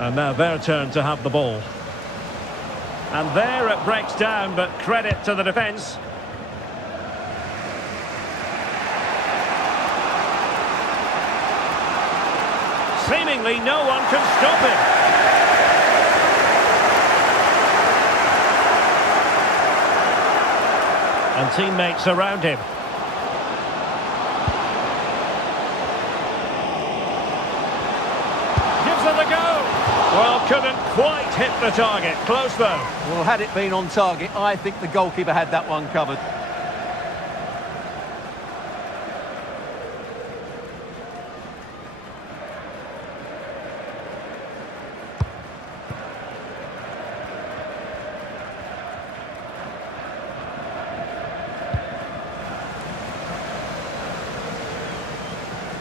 And now their turn to have the ball. And there it breaks down, but credit to the defence. Seemingly no one can stop him. And teammates around him. Gives it a go. Well, couldn't quite hit the target. Close though. Well, had it been on target, I think the goalkeeper had that one covered.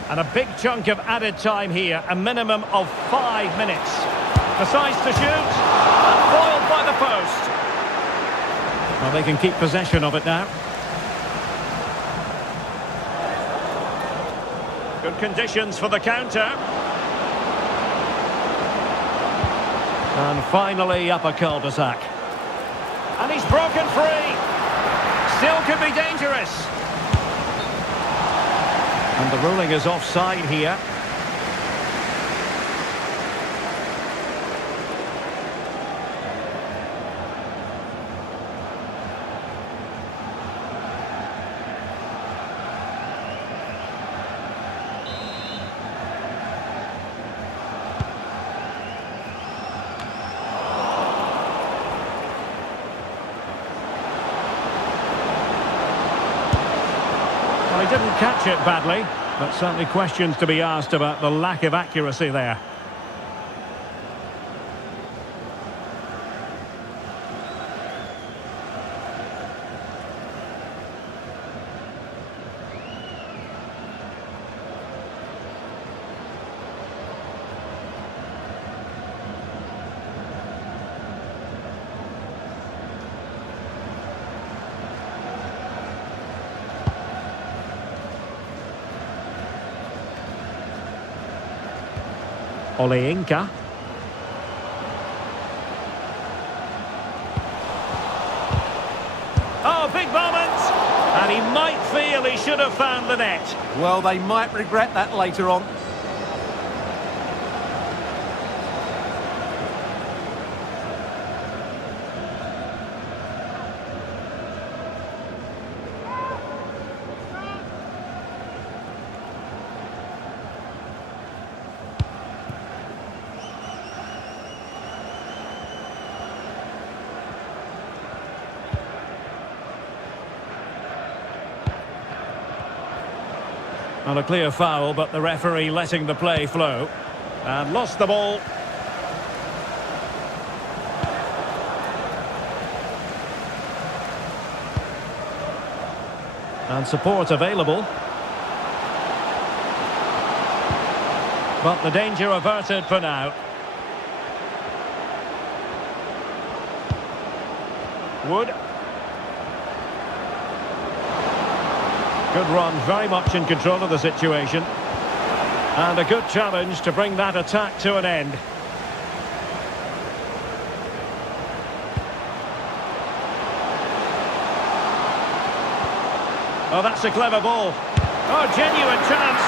And a big chunk of added time here, a minimum of 5 minutes. Decides to shoot, and foiled by the post. Well, they can keep possession of it now. Good conditions for the counter. And finally up a cul-de-sac. And he's broken free. Still could be dangerous. And the ruling is offside here. Well, he didn't catch it badly, but certainly questions to be asked about the lack of accuracy there. Oleinka. Oh, big moment! And he might feel he should have found the net. Well, they might regret that later on. Well, a clear foul, but the referee letting the play flow. And lost the ball. And support available. But the danger averted for now. Wood. Good run, very much in control of the situation. And a good challenge to bring that attack to an end. Oh, that's a clever ball. Oh, genuine chance.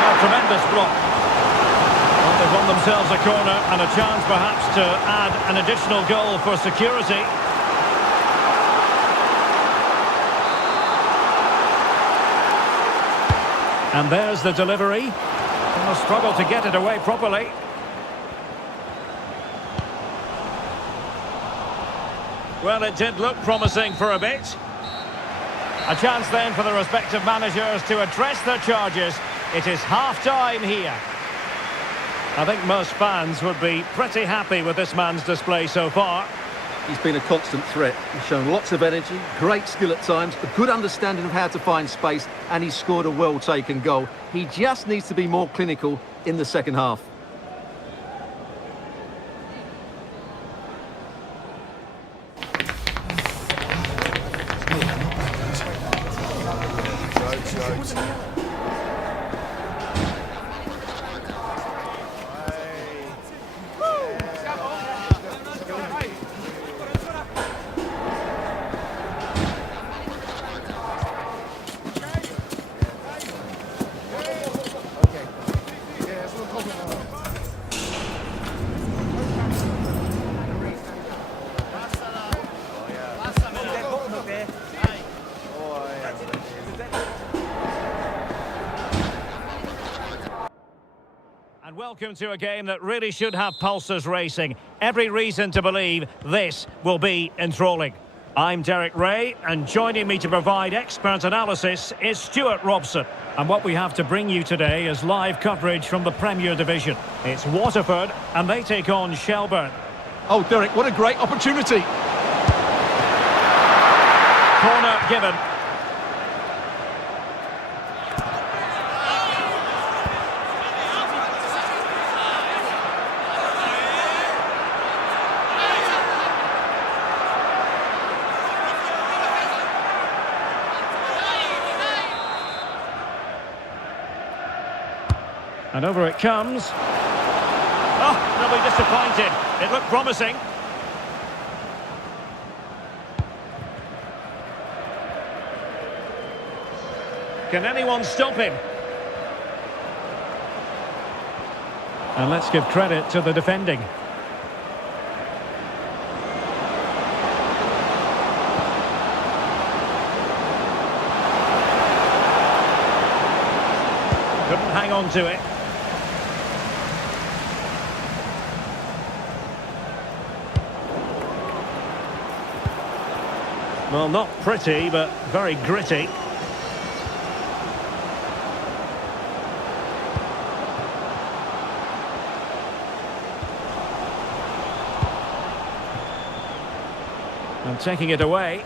Oh, tremendous block. Well, they've won themselves a corner and a chance perhaps to add an additional goal for security. And there's the delivery. And a struggle to get it away properly. Well, it did look promising for a bit. A chance then for the respective managers to address their charges. It is half-time here. I think most fans would be pretty happy with this man's display so far. He's been a constant threat. He's shown lots of energy, great skill at times, a good understanding of how to find space, and he's scored a well-taken goal. He just needs to be more clinical in the second half. And welcome to a game that really should have pulses racing. Every reason to believe this will be enthralling. I'm Derek Ray, and joining me to provide expert analysis is Stuart Robson. And what we have to bring you today is live coverage from the Premier Division. It's Waterford, and they take on Shelbourne. Oh, Derek, what a great opportunity. Corner given. And over it comes. Oh, they'll be disappointed. It looked promising. Can anyone stop him? And let's give credit to the defending. Couldn't hang on to it. Well, not pretty, but very gritty. And taking it away.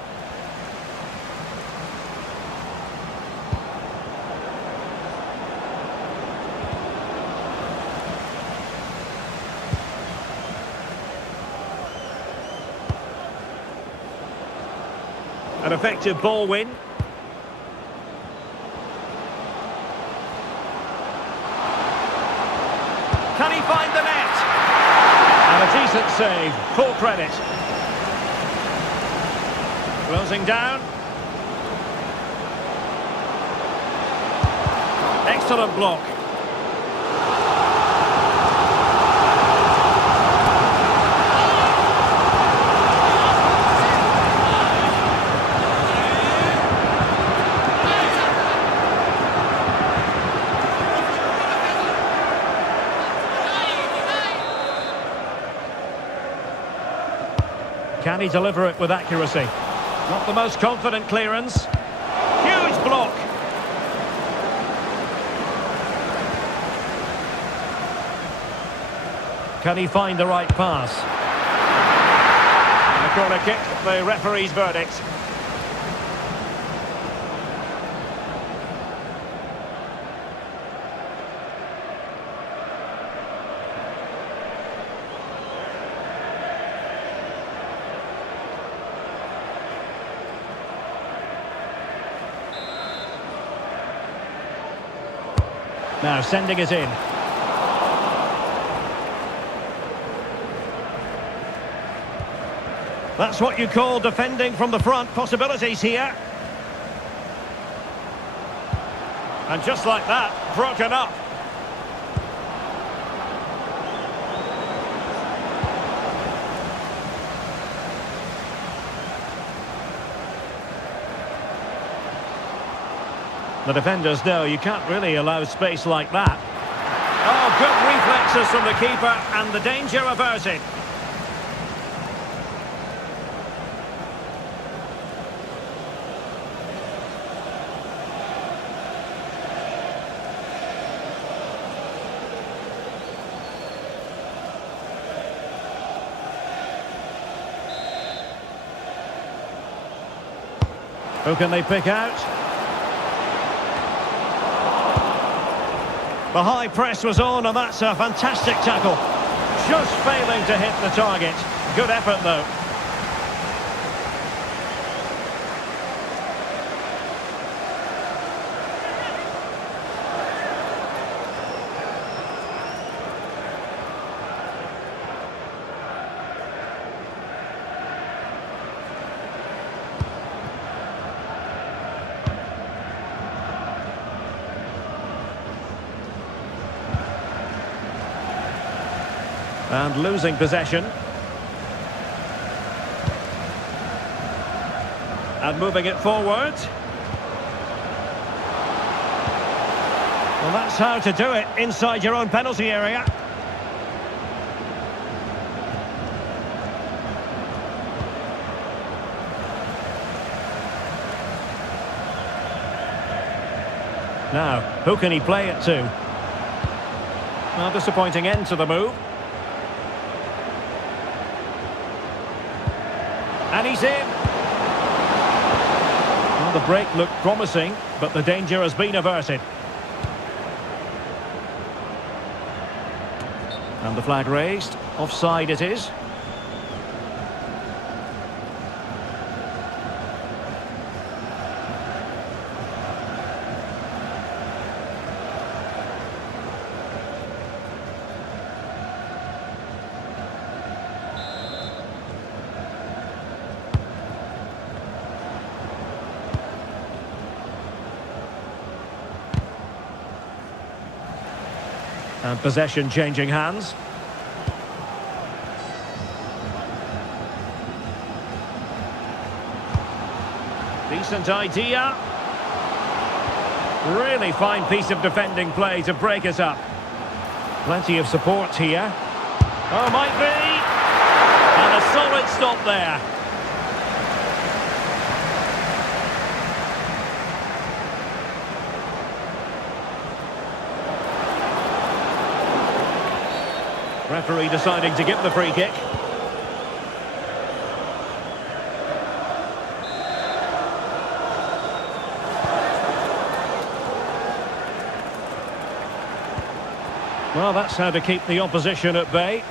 An effective ball win. Can he find the net? And a decent save, full credit. Closing down. Excellent block. Can he deliver it with accuracy? Not the most confident clearance. Huge block. Can he find the right pass? And a corner kick, the referee's verdict. Now sending it in. That's what you call defending from the front. Possibilities here. And just like that, broken up. The defenders know you can't really allow space like that. Oh, good reflexes from the keeper, and the danger averted. Who can they pick out? The high press was on, and that's a fantastic tackle. Just failing to hit the target. Good effort, though. And losing possession. And moving it forward. Well, that's how to do it inside your own penalty area. Now, who can he play it to? Well, disappointing end to the move. And he's in. Well, the break looked promising, but the danger has been averted. And the flag raised. Offside it is. And possession changing hands. Decent idea. Really fine piece of defending play to break us up. Plenty of support here. Oh, might be. And a solid stop there. Referee deciding to give the free kick. Well, that's how to keep the opposition at bay.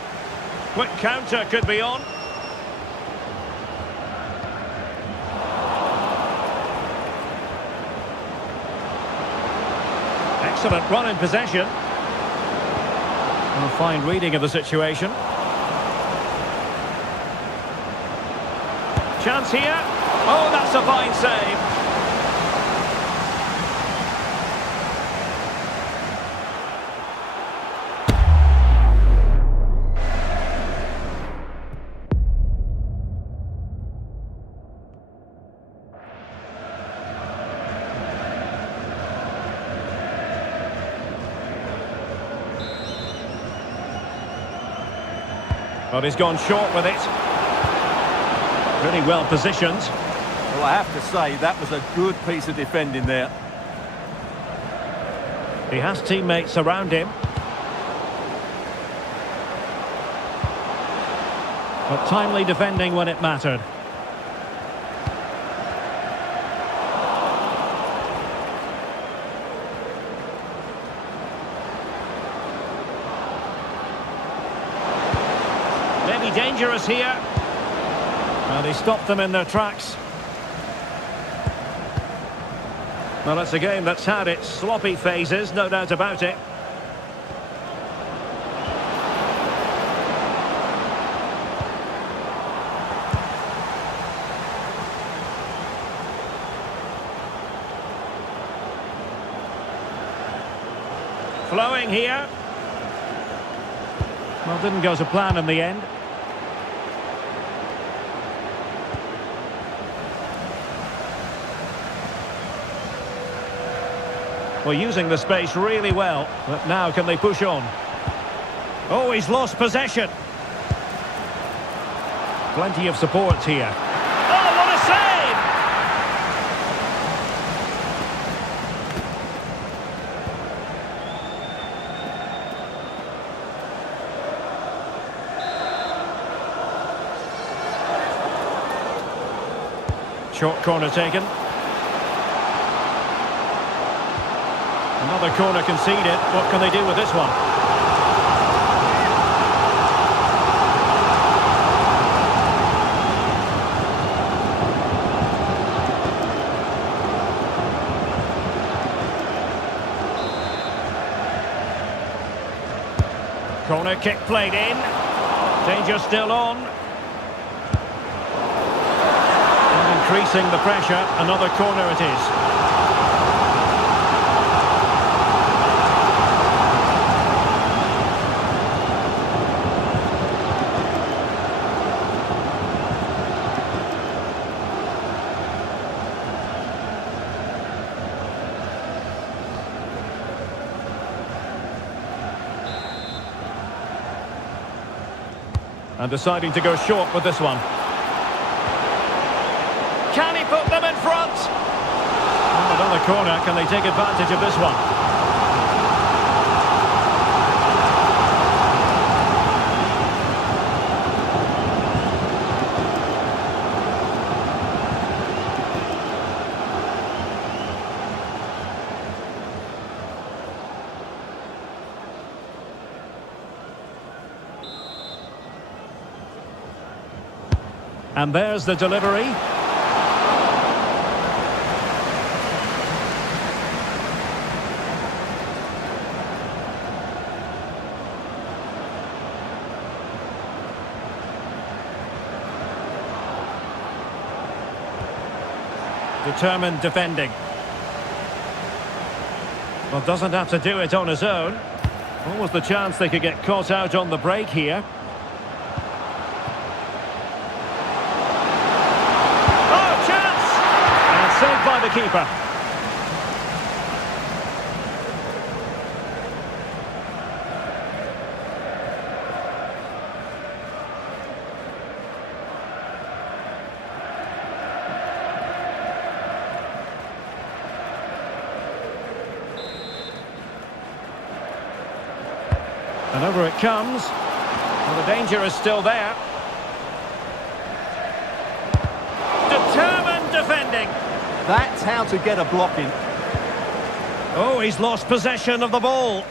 Quick counter could be on. Excellent run in possession. A fine reading of the situation. Chance here. Oh, that's a fine save. But he's gone short with it. Really well positioned. Well, I have to say, that was a good piece of defending there. He has teammates around him. But timely defending when it mattered. Maybe dangerous here. And he stopped them in their tracks. Well, it's a game that's had its sloppy phases, no doubt about it. Flowing here. Well, didn't go to plan in the end. Well, using the space really well, but now can they push on? Oh, he's lost possession. Plenty of support here. Oh, what a save! Short corner taken. Another corner conceded. What can they do with this one? Corner kick played in. Danger still on. And increasing the pressure. Another corner it is. And deciding to go short with this one. Can he put them in front? And another corner, can they take advantage of this one? And there's the delivery. Determined defending. Well, doesn't have to do it on his own. What was the chance they could get caught out on the break here? Saved by the keeper. And over it comes. Well, the danger is still there. Determined defending. That's how to get a block in. Oh, he's lost possession of the ball.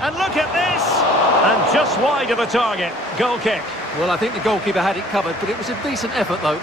And look at this! And just wide of the target. Goal kick. Well, I think the goalkeeper had it covered, but it was a decent effort, though.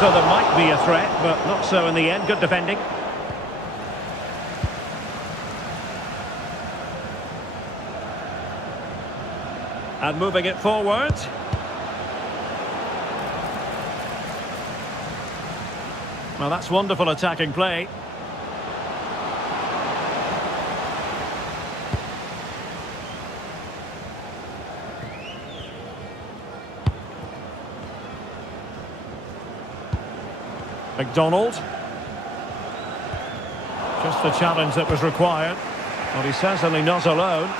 So there might be a threat, but not so in the end. Good defending. And moving it forward. Well, that's wonderful attacking play. McDonald. Just the challenge that was required. Well, he's certainly not alone.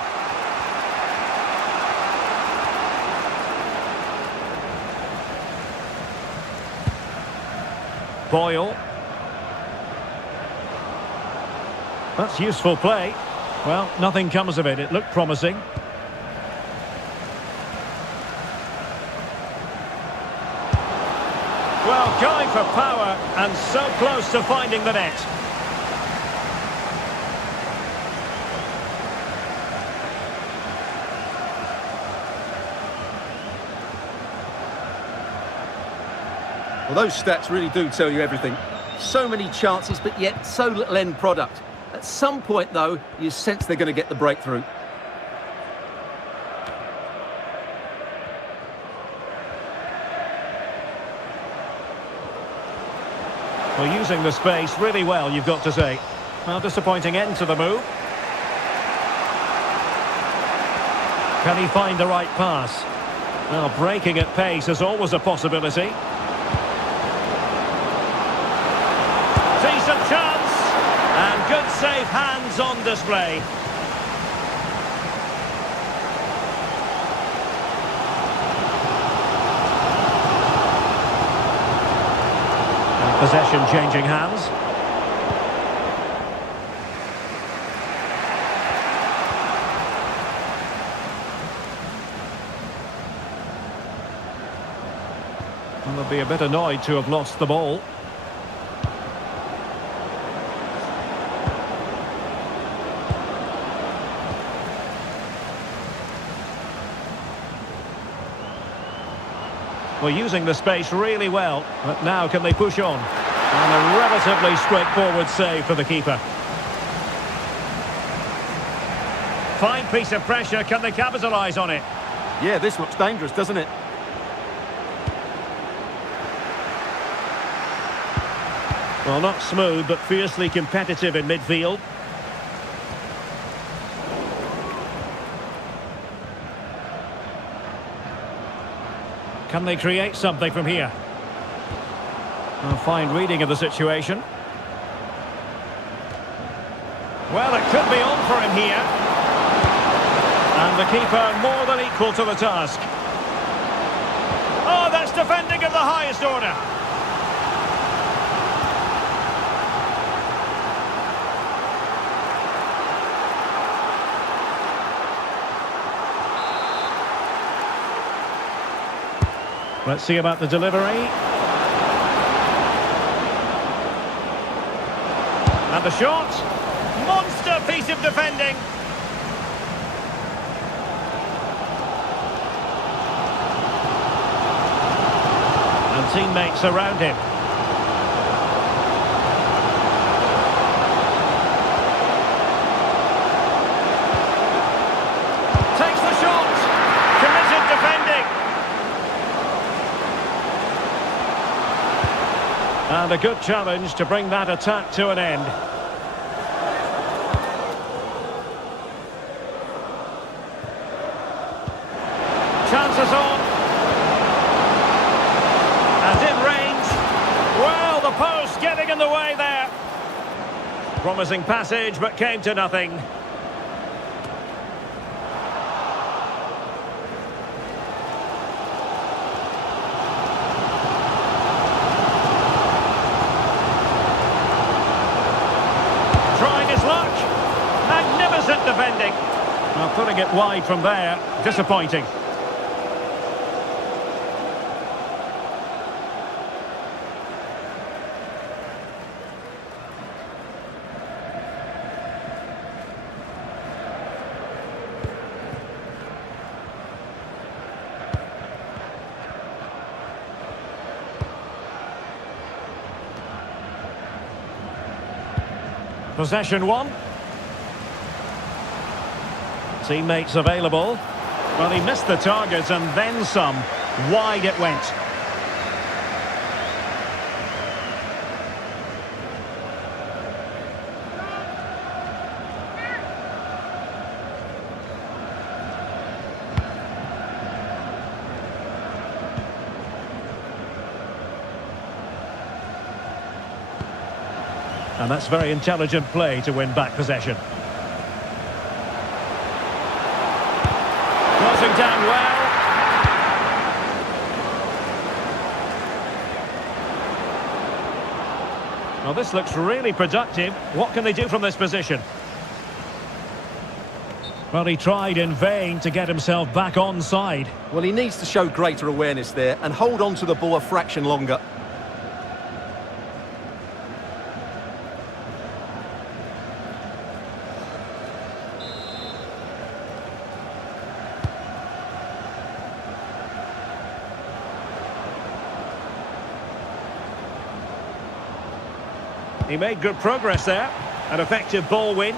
Boyle. That's useful play. Well, nothing comes of it. It looked promising. Well, going for power and so close to finding the net. Well, those stats really do tell you everything. So many chances, but yet so little end product. At some point, though, you sense they're going to get the breakthrough. Well, using the space really well, you've got to say. Well, disappointing end to the move. Can he find the right pass? Well, breaking at pace is always a possibility. Decent chance. And good safe hands on display. Possession changing hands. And they'll be a bit annoyed to have lost the ball. Well, using the space really well, but now can they push on? And a relatively straightforward save for the keeper. Fine piece of pressure, can they capitalise on it? Yeah, this looks dangerous, doesn't it? Well, not smooth, but fiercely competitive in midfield. Can they create something from here? A fine reading of the situation. Well, it could be on for him here. And the keeper more than equal to the task. Oh, that's defending of the highest order. Let's see about the delivery. And the shot. Monster piece of defending. And teammates around him. Takes the shot. Committed defending. And a good challenge to bring that attack to an end. Chances on. And in range. Well, the post getting in the way there. Promising passage, but came to nothing. Trying his luck. Magnificent defending. Well, putting it wide from there. Disappointing. Possession one. Teammates available. Well, he missed the target and then some. Wide it went. And that's very intelligent play to win back possession. Crossing down well. Well, this looks really productive. What can they do from this position? Well, he tried in vain to get himself back onside. Well, he needs to show greater awareness there and hold on to the ball a fraction longer. He made good progress there. An effective ball win.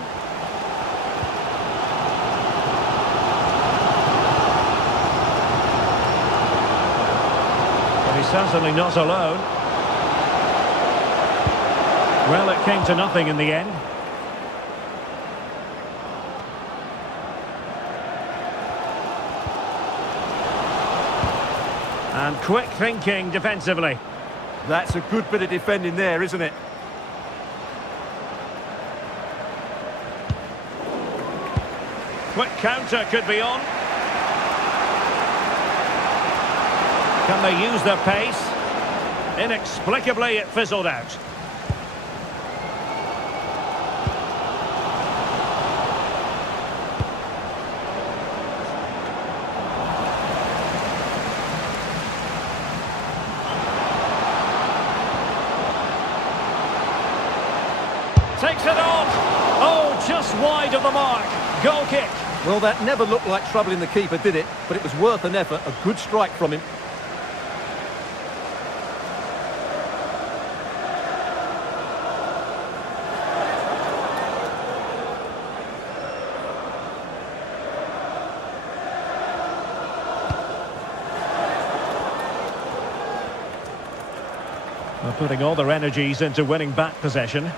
But he's certainly not alone. Well, it came to nothing in the end. And quick thinking defensively. That's a good bit of defending there, isn't it? Quick counter could be on. Can they use their pace? Inexplicably, it fizzled out. Takes it on. Oh, just wide of the mark. Goal kick. Well, that never looked like troubling the keeper, did it? But it was worth an effort. A good strike from him. putting all their energies into winning back possession. And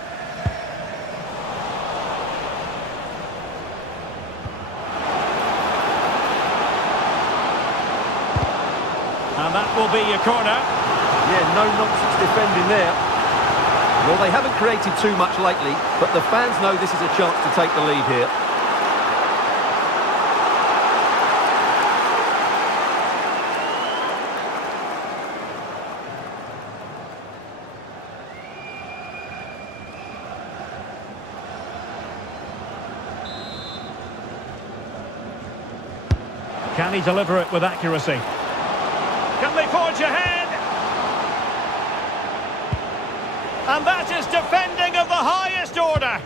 that will be a corner. Yeah, no nonsense defending there. Well, they haven't created too much lately, but the fans know this is a chance to take the lead here. Can he deliver it with accuracy? Can they forge ahead? And that is defending of the highest order.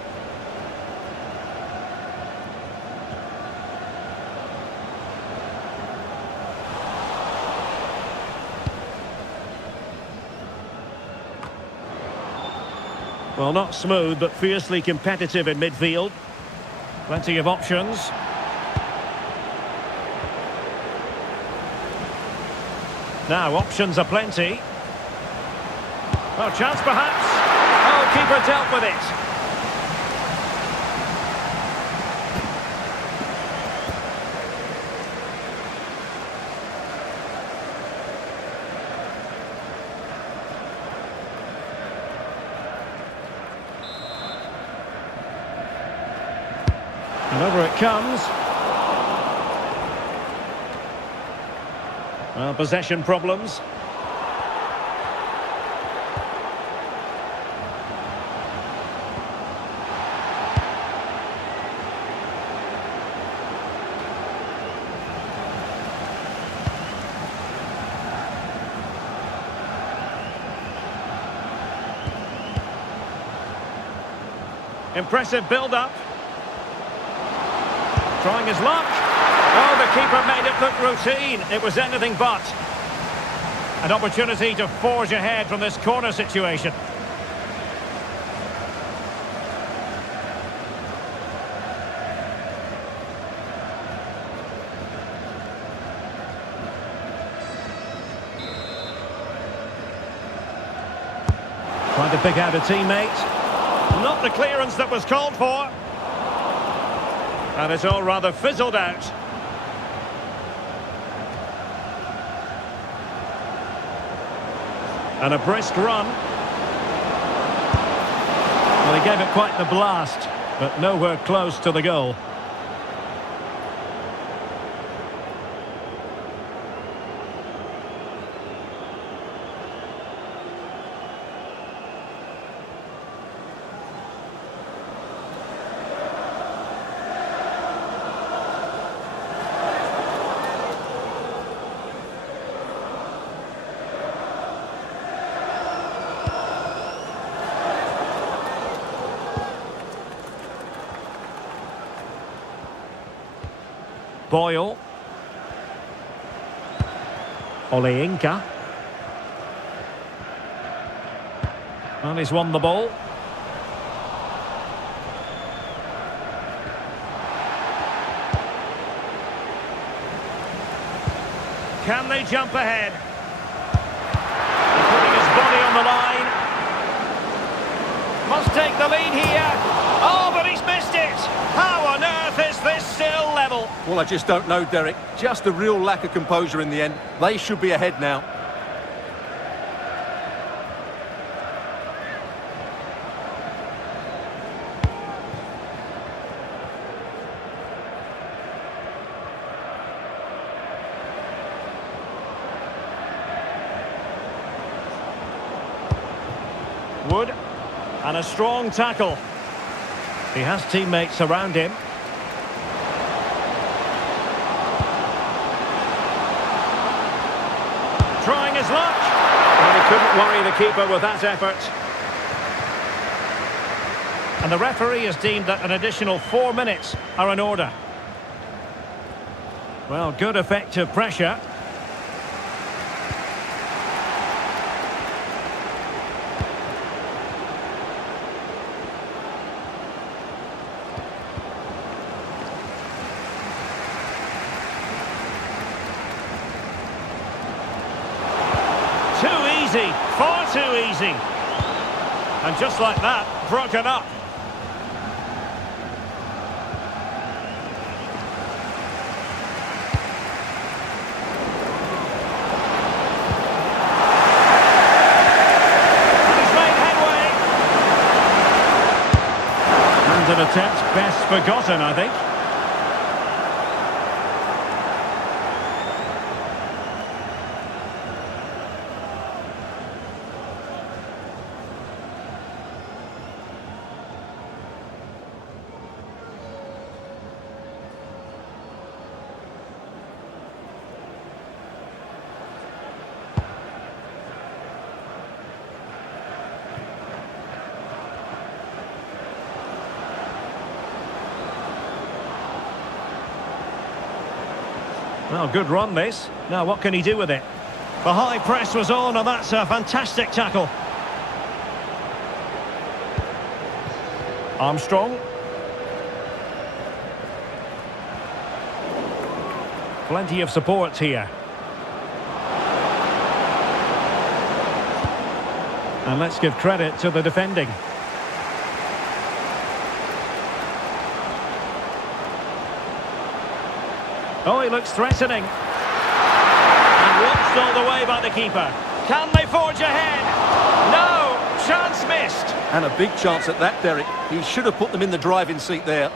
Well, not smooth, but fiercely competitive in midfield. Plenty of options. Now, options are plenty. Oh, chance perhaps. Oh, keeper dealt with it. And over it comes. Well, possession problems. Impressive build-up. Trying his luck. Oh, the keeper made it look routine. It was anything but. An opportunity to forge ahead from this corner situation. Trying to pick out a teammate. Not the clearance that was called for. And it's all rather fizzled out. And a brisk run. Well, he gave it quite the blast, but nowhere close to the goal. Boyle. Oleinka. And he's won the ball. Can they jump ahead? He's putting his body on the line. Must take the lead here. Oh, but he's missed it. How on earth is this still level? Well, I just don't know, Derek. Just a real lack of composure in the end. They should be ahead now. Wood. And a strong tackle. He has teammates around him. Trying his luck. And he couldn't worry the keeper with that effort. And the referee has deemed that an additional 4 minutes are in order. Well, good effective pressure. Too easy, far too easy. And just like that, broken up. He's made headway. And an attempt best forgotten, I think. Well, good run this. Now what can he do with it? The high press was on, and that's a fantastic tackle. Armstrong. Plenty of support here. And let's give credit to the defending. Oh, he looks threatening. And watched all the way by the keeper. Can they forge ahead? No! Chance missed. And a big chance at that, Derek. He should have put them in the driving seat there.